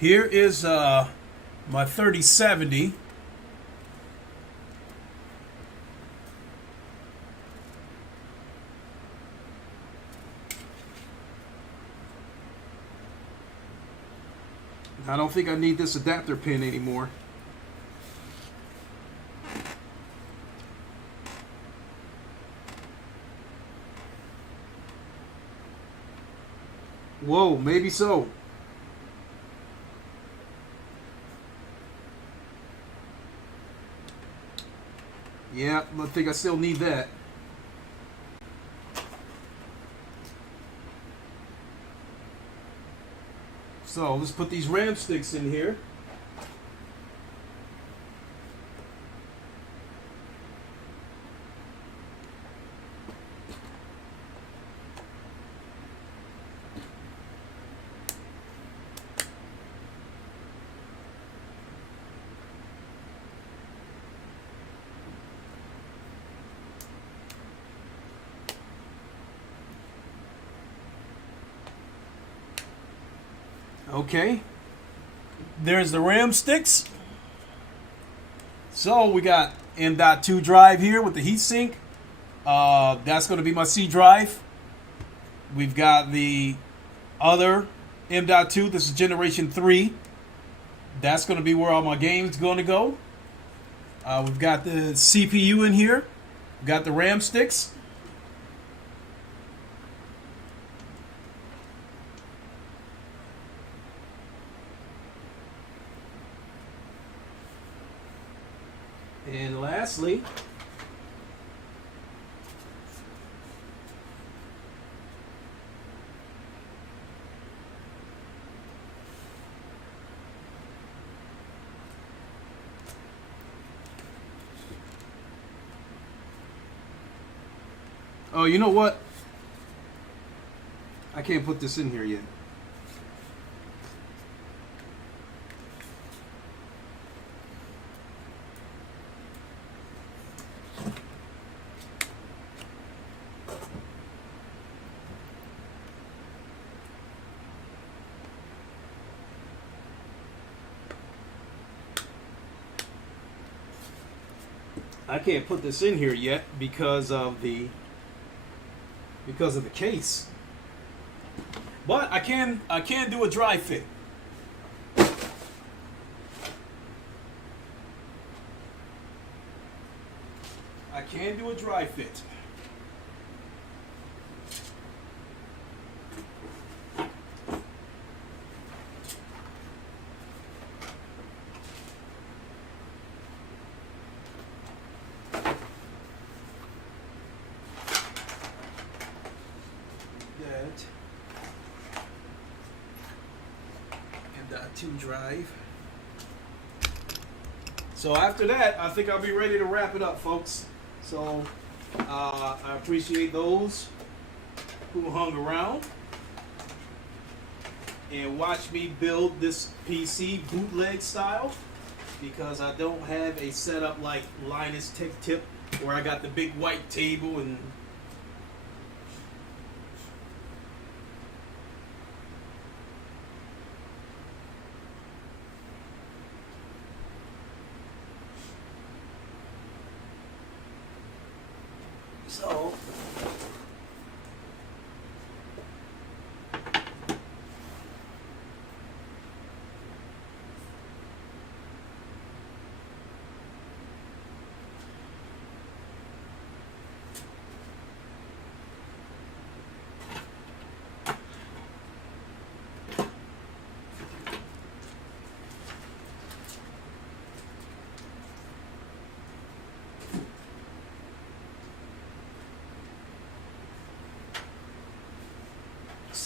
Here is my 3070. I don't think I need this adapter pin anymore. Whoa, maybe so. Yeah, I think I still need that. So let's put these RAM sticks in here. Okay, there's the RAM sticks. So we got M.2 drive here with the heatsink. That's going to be my C drive. We've got the other M.2. This is generation 3. That's going to be where all my games going to go. We've got the CPU in here. We've got the RAM sticks. And lastly, oh, you know what? I can't put this in here yet. I can't put this in here yet because of the case. But I can do a dry fit. I can do a dry fit. M.2 drive. So after that, I think I'll be ready to wrap it up, folks. So I appreciate those who hung around and watched me build this PC bootleg style, because I don't have a setup like Linus Tech Tip where I got the big white table and so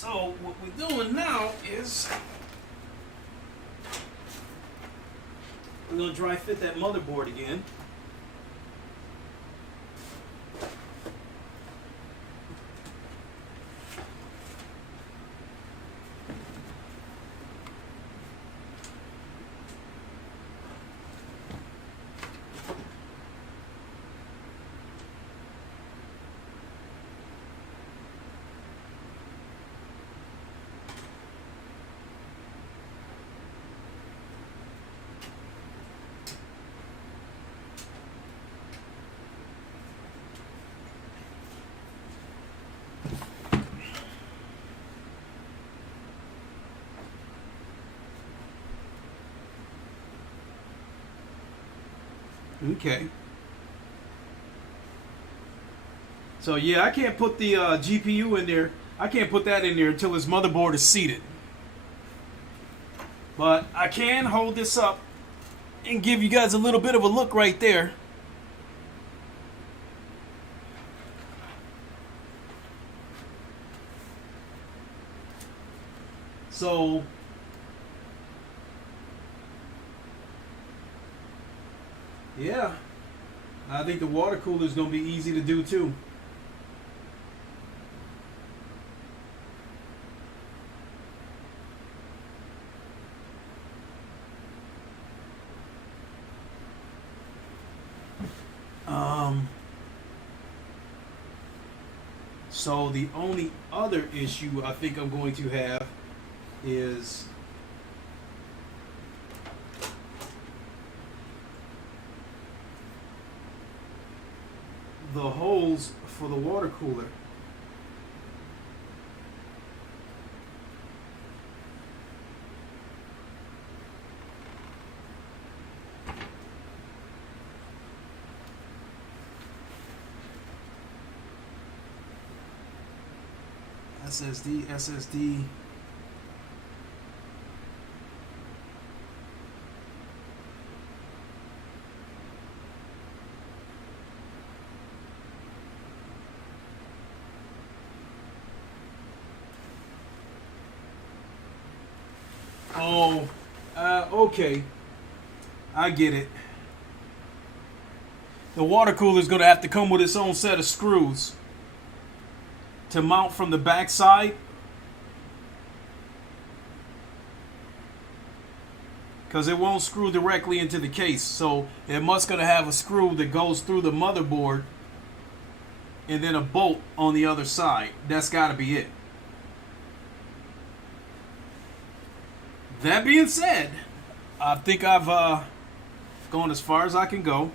So what we're doing now is we're going to dry fit that motherboard again. Okay. So yeah, I can't put the GPU in there. I can't put that in there until this motherboard is seated. But I can hold this up and give you guys a little bit of a look right there. So yeah, I think the water cooler is going to be easy to do too. So the only other issue I think I'm going to have is the holes for the water cooler. SSD. Oh, okay. I get it. The water cooler is going to have to come with its own set of screws to mount from the back side. Because it won't screw directly into the case. So it must going to have a screw that goes through the motherboard and then a bolt on the other side. That's got to be it. That being said, I think I've gone as far as I can go.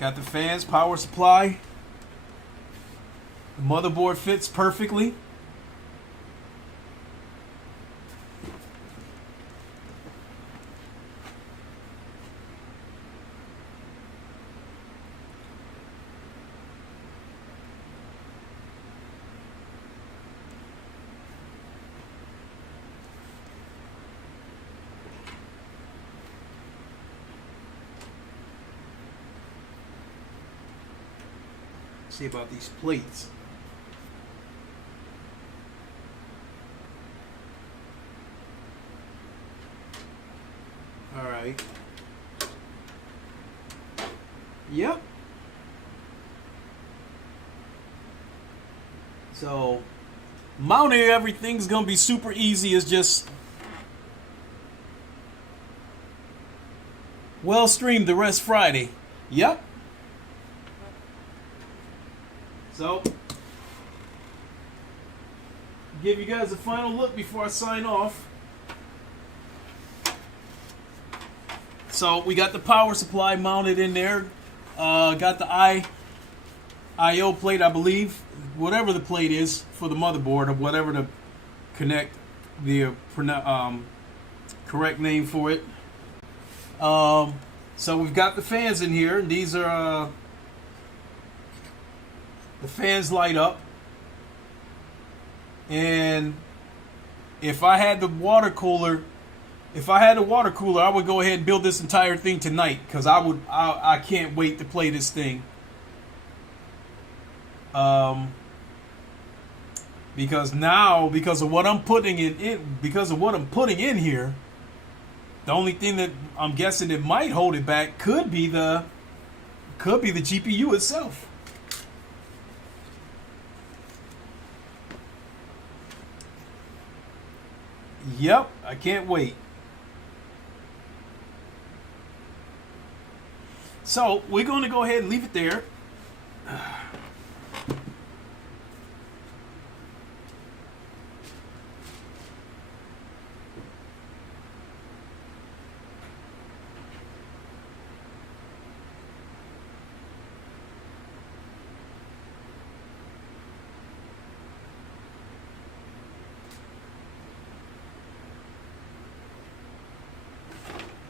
Got the fans, power supply. The motherboard fits perfectly. See about these plates. All right. Yep. So mounting everything's gonna be super easy. It's just well streamed the rest Friday. Yep. So, give you guys a final look before I sign off. So, we got the power supply mounted in there. Got the I/O plate, I believe. Whatever the plate is for the motherboard, or whatever to connect the correct name for it. So, we've got the fans in here. These are... the fans light up, and if I had the water cooler, I would go ahead and build this entire thing tonight, because I can't wait to play this thing. because now, because of what I'm putting because of what I'm putting in here, the only thing that I'm guessing that might hold it back could be the GPU itself. Yep, I can't wait. So we're going to go ahead and leave it there.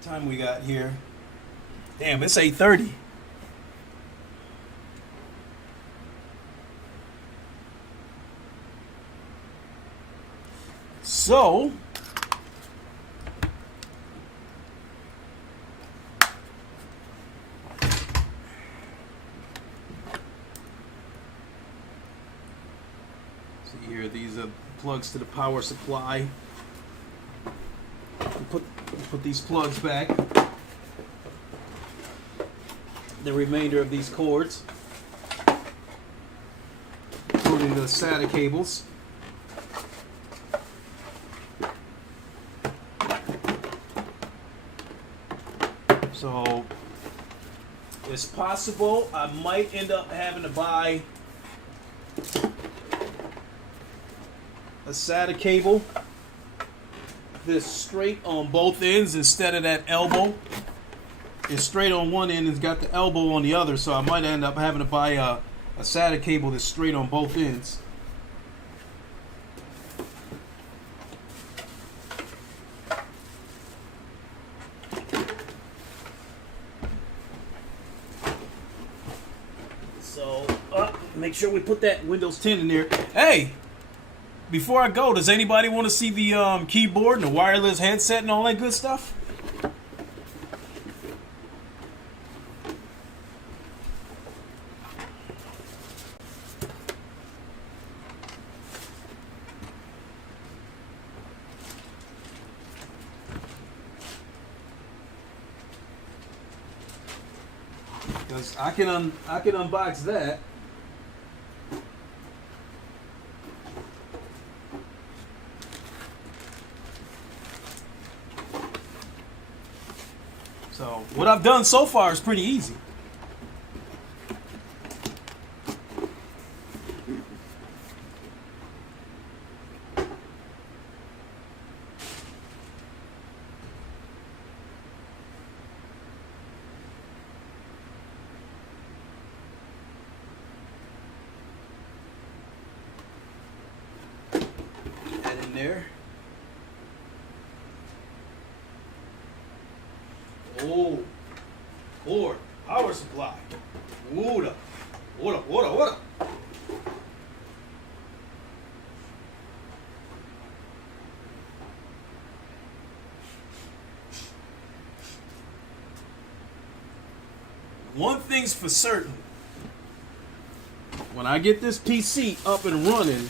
Time we got here? Damn, it's 8:30. So see here, these are plugs to the power supply. Put these plugs back. The remainder of these cords, including the SATA cables. So it's possible I might end up having to buy a SATA cable that's straight on both ends instead of that elbow. It's straight on one end and it's got the elbow on the other, so I might end up having to buy a SATA cable that's straight on both ends. So, make sure we put that Windows 10 in there. Hey! Before I go, does anybody want to see the keyboard and the wireless headset and all that good stuff? Because I can unbox that. So what I've done so far is pretty easy. That in there. Oh, cord, power supply. Water, water, water, water. One thing's for certain. When I get this PC up and running,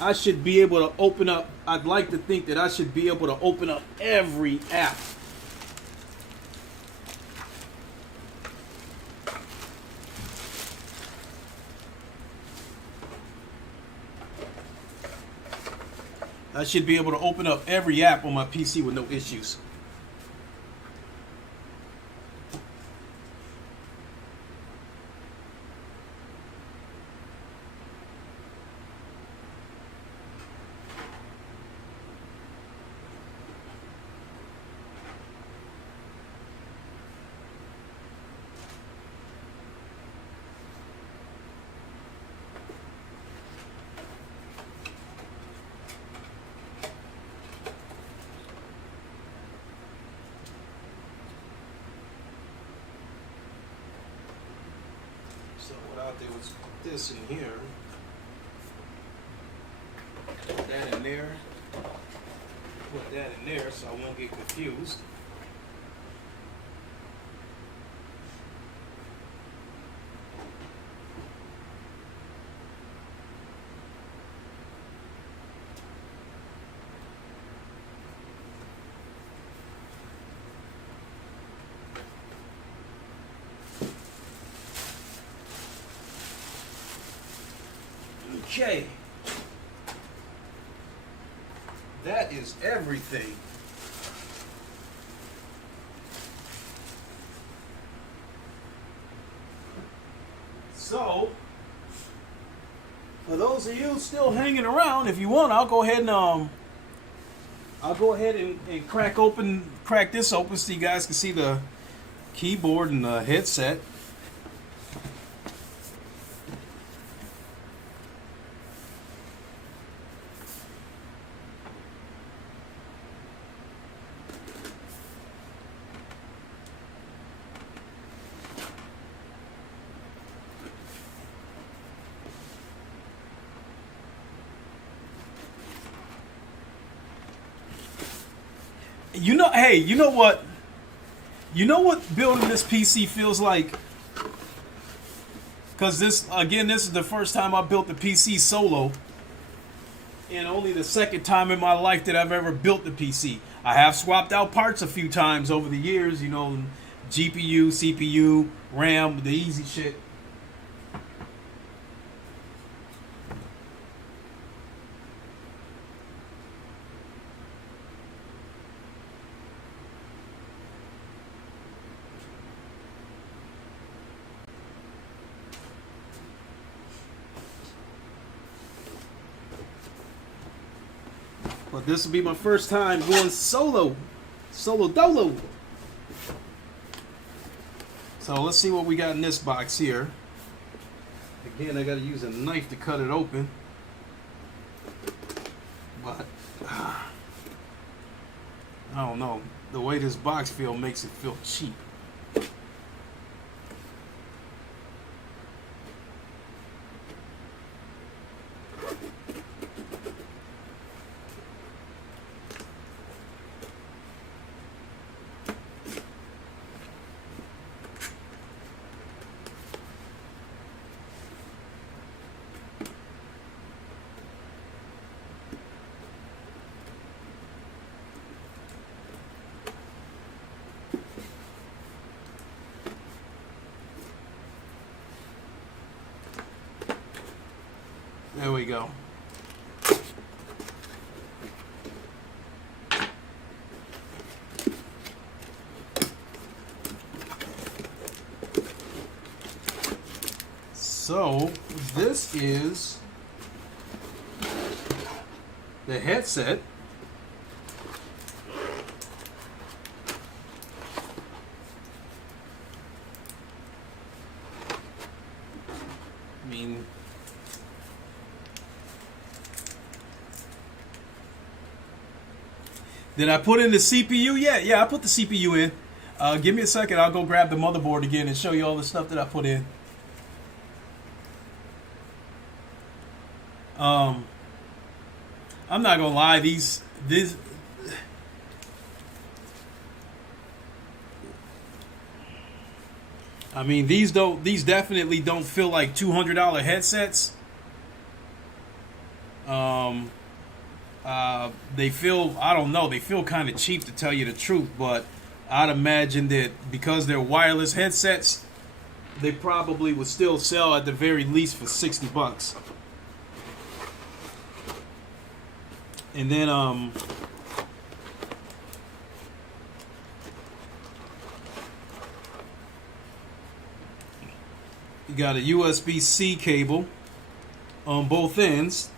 I should be able to open up, I'd like to think that I should be able to open up every app. I should be able to open up every app on my PC with no issues. So what I'll do is put this in here, put that in there, put that in there so I won't get confused. Okay. That is everything. So, for those of you still hanging around, if you want, I'll go ahead and crack this open so you guys can see the keyboard and the headset. You know, hey, you know what? You know what building this PC feels like? Because this is the first time I built the PC solo. And only the second time in my life that I've ever built the PC. I have swapped out parts a few times over the years, you know, GPU, CPU, RAM, the easy shit. But this will be my first time going solo dolo. So let's see what we got in this box here. Again, I got to use a knife to cut it open. But I don't know. The way this box feels makes it feel cheap. There we go. So this is the headset. I mean, did I put in the CPU yet? Yeah, I put the CPU in. Give me a second. I'll go grab the motherboard again and show you all the stuff that I put in. I'm not gonna lie. I mean, these definitely don't feel like $200 headsets. They feel, I don't know, they feel kind of cheap to tell you the truth, but I'd imagine that because they're wireless headsets, they probably would still sell at the very least for 60 bucks. And then you got a USB-C cable on both ends.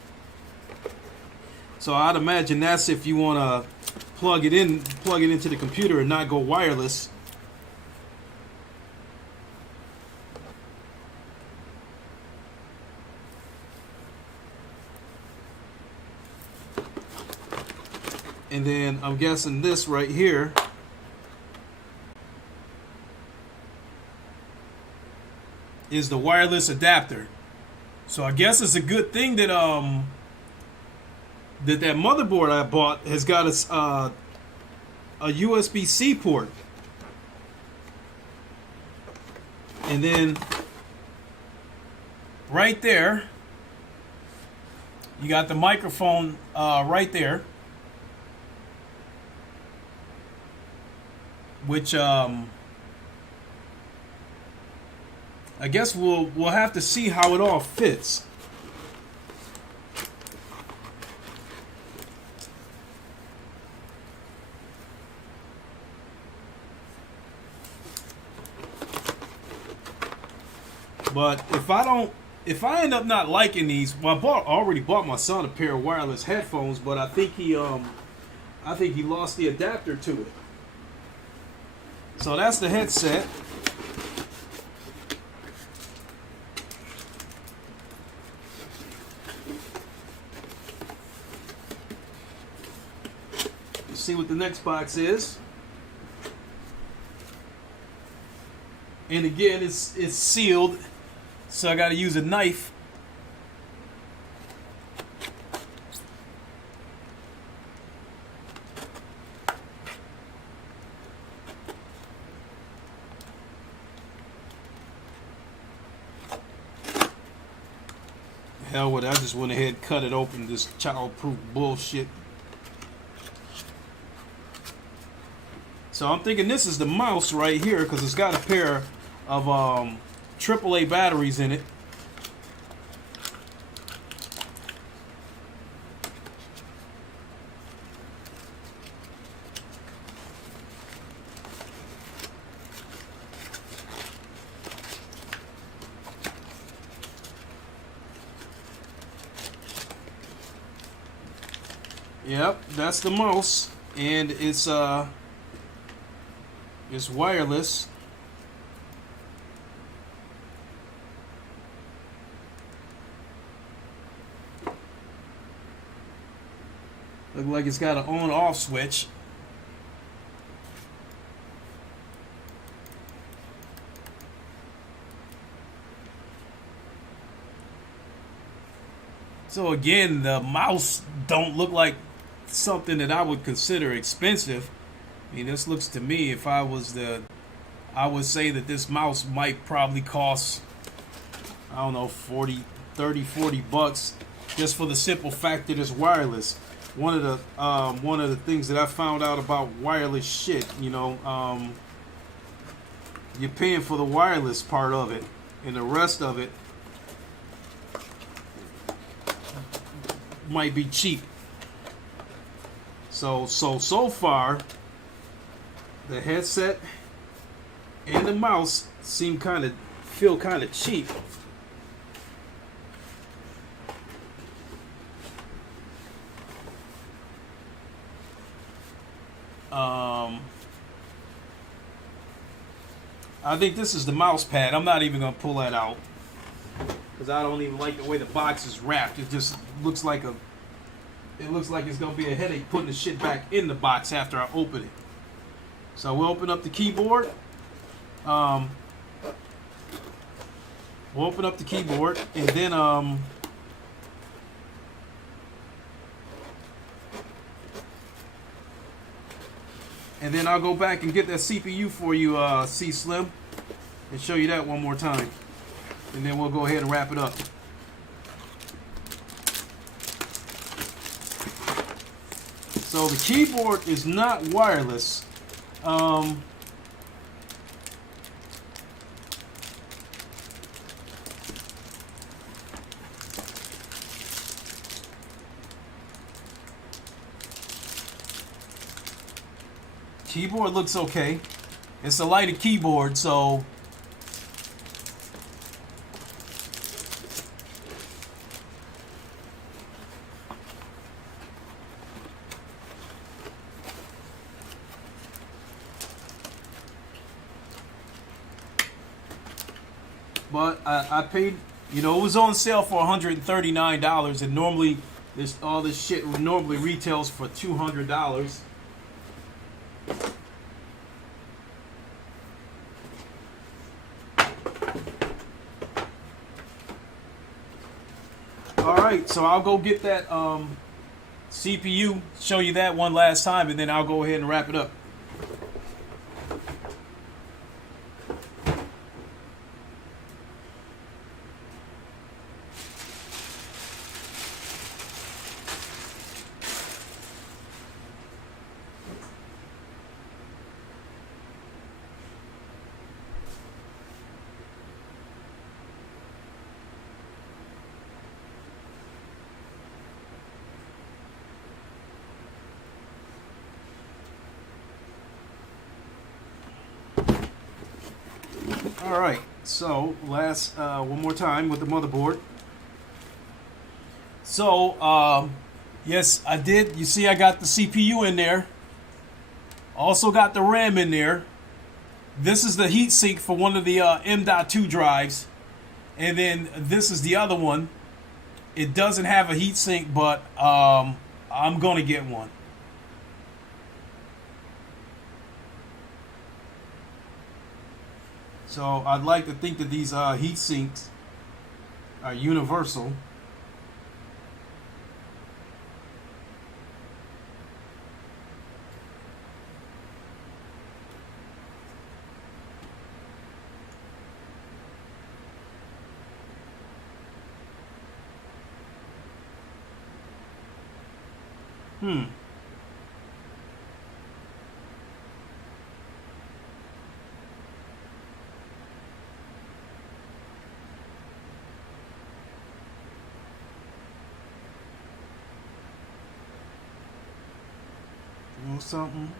So I'd imagine that's if you want to plug it into the computer and not go wireless. And then I'm guessing this right here is the wireless adapter. So I guess it's a good thing that that motherboard I bought has got a USB-C port. And then right there, you got the microphone right there, which I guess we'll have to see how it all fits. But if I end up not liking these, well, I already bought my son a pair of wireless headphones, but I think he lost the adapter to it. So that's the headset. Let's see what the next box is. And again, it's sealed, so I got to use a knife. Hell with it, I just went ahead and cut it open, this child-proof bullshit. So I'm thinking this is the mouse right here, because it's got a pair of AAA batteries in it. Yep, that's the mouse, and it's wireless. Look like it's got an on-off switch. So again, the mouse don't look like something that I would consider expensive. I mean, this looks to me, if I was I would say that this mouse might probably cost, I don't know, 40 bucks, just for the simple fact that it's wireless. One of the things that I found out about wireless shit, you know, you're paying for the wireless part of it, and the rest of it might be cheap. So far, the headset and the mouse feel kind of cheap. I think this is the mouse pad. I'm not even gonna pull that out because I don't even like the way the box is wrapped. It just looks like it's gonna be a headache putting the shit back in the box after I open it. So we'll open up the keyboard. And then I'll go back and get that CPU for you, C Slim, and show you that one more time. And then we'll go ahead and wrap it up. So the keyboard is not wireless. Keyboard looks okay. It's a lighter keyboard, so but I paid, you know, it was on sale for $139, and normally all this shit normally retails for $200. Alright, so I'll go get that CPU, show you that one last time, and then I'll go ahead and wrap it up. All right, so last one more time with the motherboard. So yes, I did. You see, I got the CPU in there. Also got the RAM in there. This is the heatsink for one of the M.2 drives, and then this is the other one. It doesn't have a heatsink, but I'm gonna get one. So I'd like to think that these heat sinks are universal. Hmm. You know something?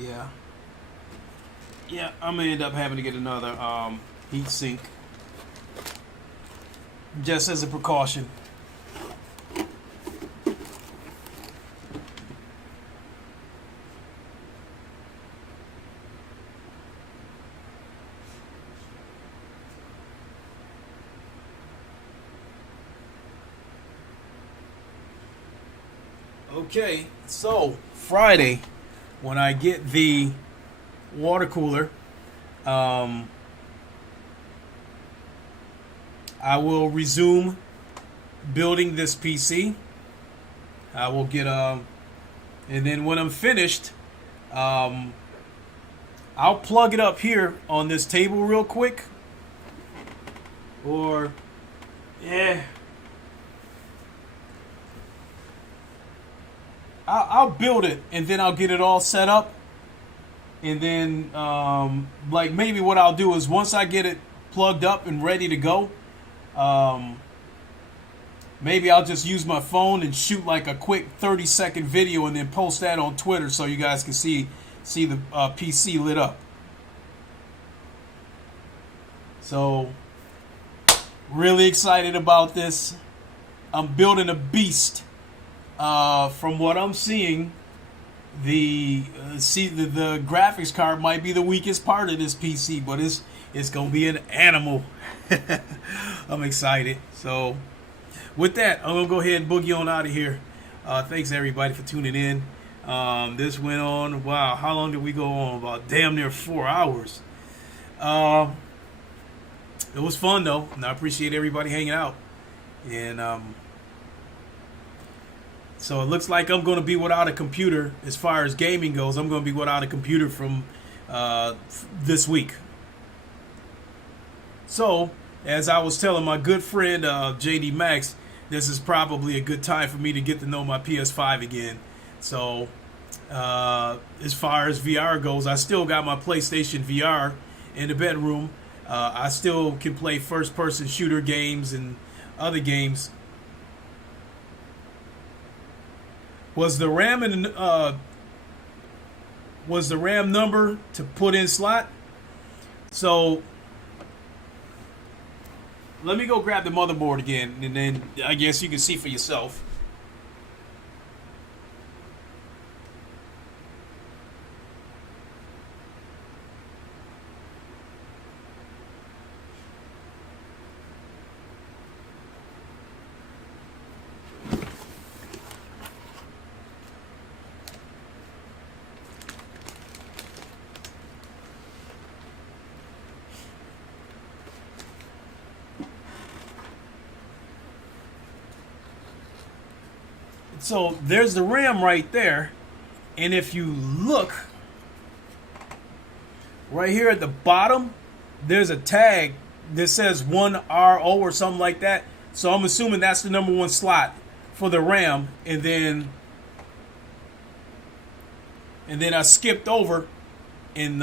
Yeah. Yeah, I'm gonna end up having to get another heat sink just as a precaution. Okay, so Friday, when I get the water cooler, um, I will resume building this PC. I will get and then when I'm finished, um, I'll plug it up here on this table real quick. Or, yeah, I'll build it and then I'll get it all set up. And then, like maybe what I'll do is once I get it plugged up and ready to go, um, maybe I'll just use my phone and shoot like a quick 30-second video and then post that on Twitter so you guys can see the PC lit up. So, really excited about this. I'm building a beast. From what I'm seeing, the graphics card might be the weakest part of this PC, but it's gonna be an animal. I'm excited. So with that, I'm gonna go ahead and boogie on out of here. Thanks everybody for tuning in. This went on, wow, how long did we go on? About damn near 4 hours. It was fun though, and I appreciate everybody hanging out. And so it looks like I'm going to be without a computer as far as gaming goes. I'm going to be without a computer from this week. So, as I was telling my good friend JD Max, this is probably a good time for me to get to know my PS5 again. So, as far as VR goes, I still got my PlayStation VR in the bedroom. I still can play first-person shooter games and other games. Was the RAM number to put in slot? So let me go grab the motherboard again, and then I guess you can see for yourself. So there's the RAM right there, and if you look right here at the bottom, there's a tag that says 1RO or something like that. So I'm assuming that's the number one slot for the RAM, and then and then I skipped over and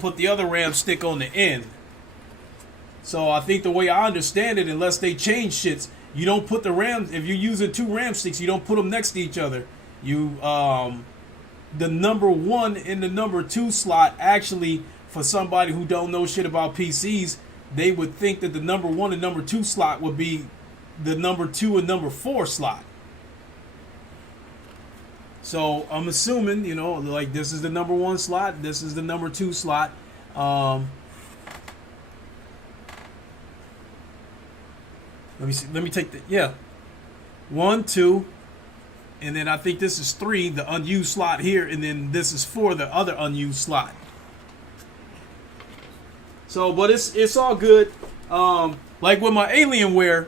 put the other RAM stick on the end. So I think the way I understand it, unless they change shits, you don't put the RAM, if you're using two RAM sticks, you don't put them next to each other. You the number 1 and the number 2 slot, actually, for somebody who don't know shit about PCs, they would think that the number 1 and number 2 slot would be the number 2 and number 4 slot. So I'm assuming, you know, like this is the number 1 slot, this is the number 2 slot. Let me see. Let me take the, yeah, 1, 2, and then I think this is 3, the unused slot here, and then this is 4, the other unused slot. So, but it's all good. Like with my Alienware,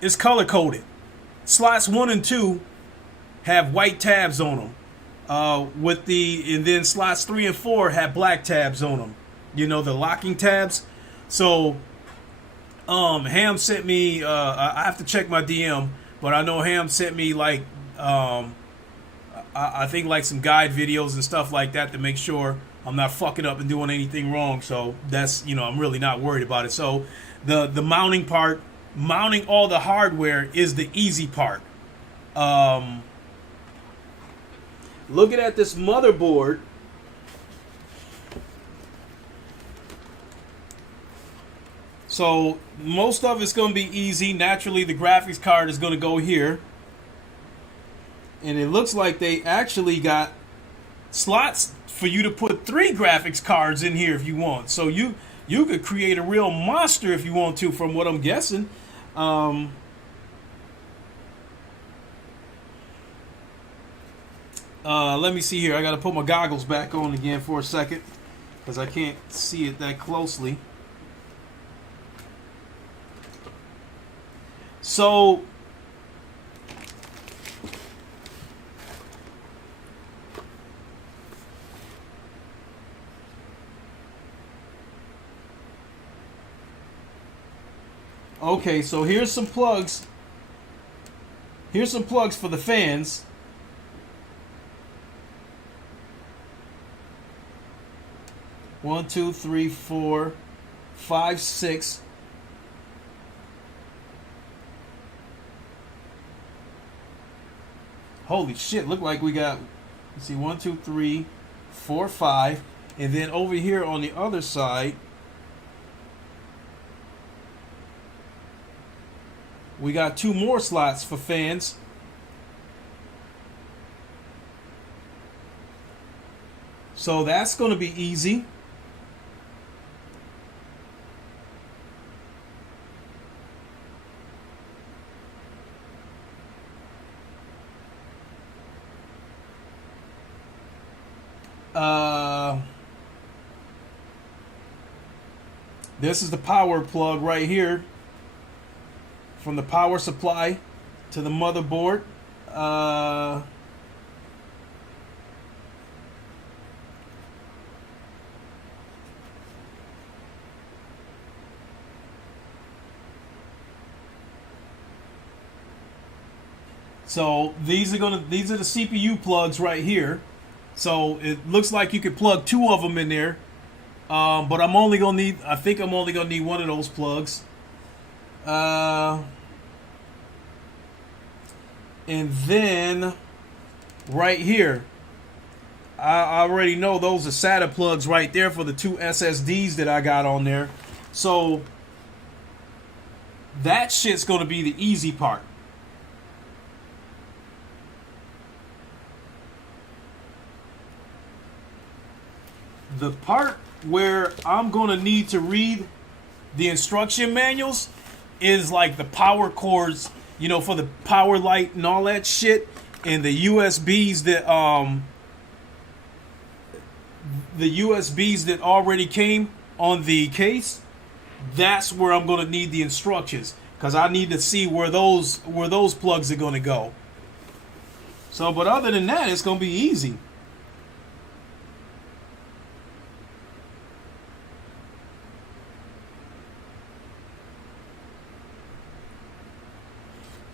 it's color coded. Slots 1 and 2 have white tabs on them. And then slots 3 and 4 have black tabs on them. You know, the locking tabs. So, Ham sent me, I have to check my DM, but I know Ham sent me like, I think like some guide videos and stuff like that to make sure I'm not fucking up and doing anything wrong. So that's, you know, I'm really not worried about it. So the mounting part, mounting all the hardware is the easy part. Looking at this motherboard, so most of it's going to be easy. Naturally, the graphics card is going to go here. And it looks like they actually got slots for you to put 3 graphics cards in here if you want. So you could create a real monster if you want to, from what I'm guessing. Let me see here. I got to put my goggles back on again for a second because I can't see it that closely. So okay, so here's some plugs. Here's some plugs for the fans. One, two, three, 4, 5, 6. Holy shit, look like we got, let's see, 1, 2, 3, 4, 5. And then over here on the other side, we got 2 more slots for fans. So that's going to be easy. This is the power plug right here, from the power supply to the motherboard. So these are the CPU plugs right here. So it looks like you could plug 2 of them in there. But I'm only gonna need, I think I'm only gonna need 1 of those plugs. And then right here, I already know those are SATA plugs right there for the 2 SSDs that I got on there. So that shit's gonna be the easy part. The part where I'm going to need to read the instruction manuals is like the power cords, you know, for the power light and all that shit, and the USBs that already came on the case. That's where I'm going to need the instructions, because I need to see where those plugs are going to go. So, but other than that, it's going to be easy.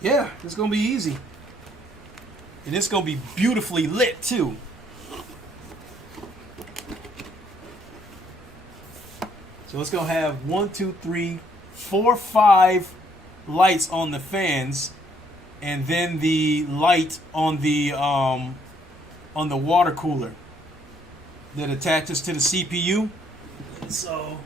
Yeah, it's gonna be easy. And it's gonna be beautifully lit too. So it's gonna have 1, 2, 3, 4, 5 lights on the fans, and then the light on the water cooler that attaches to the CPU. So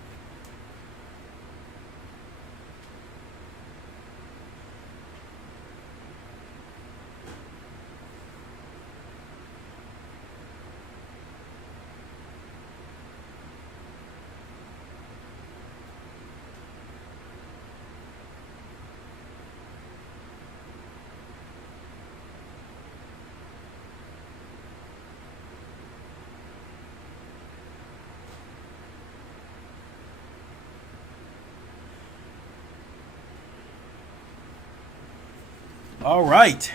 all right.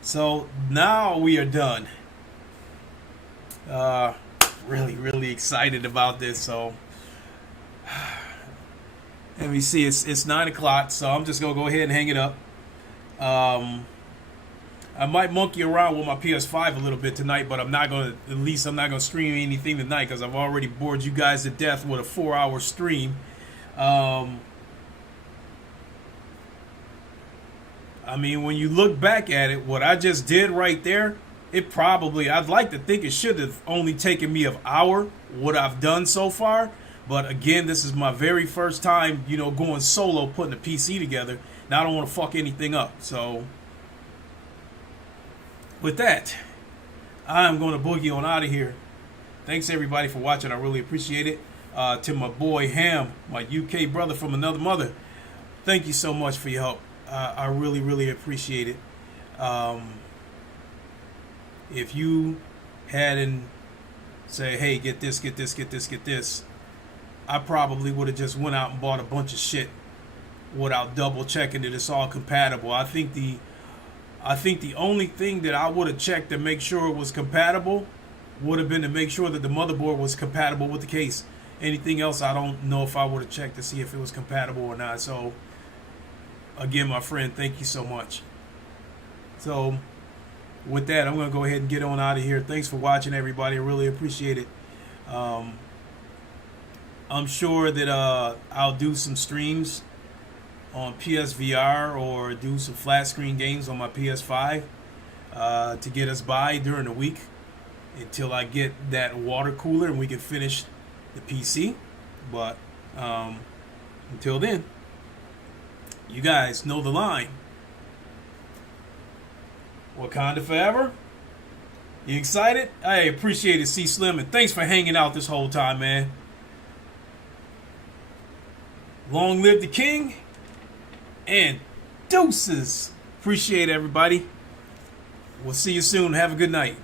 So now we are done. Really excited about this. So let me see. It's 9 o'clock. So I'm just gonna go ahead and hang it up. I might monkey around with my PS5 a little bit tonight, but I'm not gonna. At least I'm not gonna stream anything tonight because I've already bored you guys to death with a 4-hour stream. I mean, when you look back at it, what I just did right there, I'd like to think it should have only taken me an hour, what I've done so far. But again, this is my very first time, going solo, putting a PC together. Now I don't want to fuck anything up. So, with that, I'm going to boogie on out of here. Thanks everybody for watching. I really appreciate it. To my boy Ham, my UK brother from another mother, thank you so much for your help. I really appreciate it. If you hadn't say, hey, get this, I probably would have just went out and bought a bunch of shit without double checking that it's all compatible. I think the only thing that I would have checked to make sure it was compatible would have been to make sure that the motherboard was compatible with the case. Anything else, I don't know if I would have checked to see if it was compatible or not. So again, my friend, thank you so much. So with that, I'm going to go ahead and get on out of here. Thanks for watching, everybody. I really appreciate it. I'm sure that I'll do some streams on PSVR or do some flat screen games on my PS5 to get us by during the week until I get that water cooler and we can finish the PC. But until then, you guys know the line. Wakanda forever. You excited? I appreciate it, C Slim, and thanks for hanging out this whole time, man. Long live the king, and deuces. Appreciate everybody. We'll see you soon. Have a good night.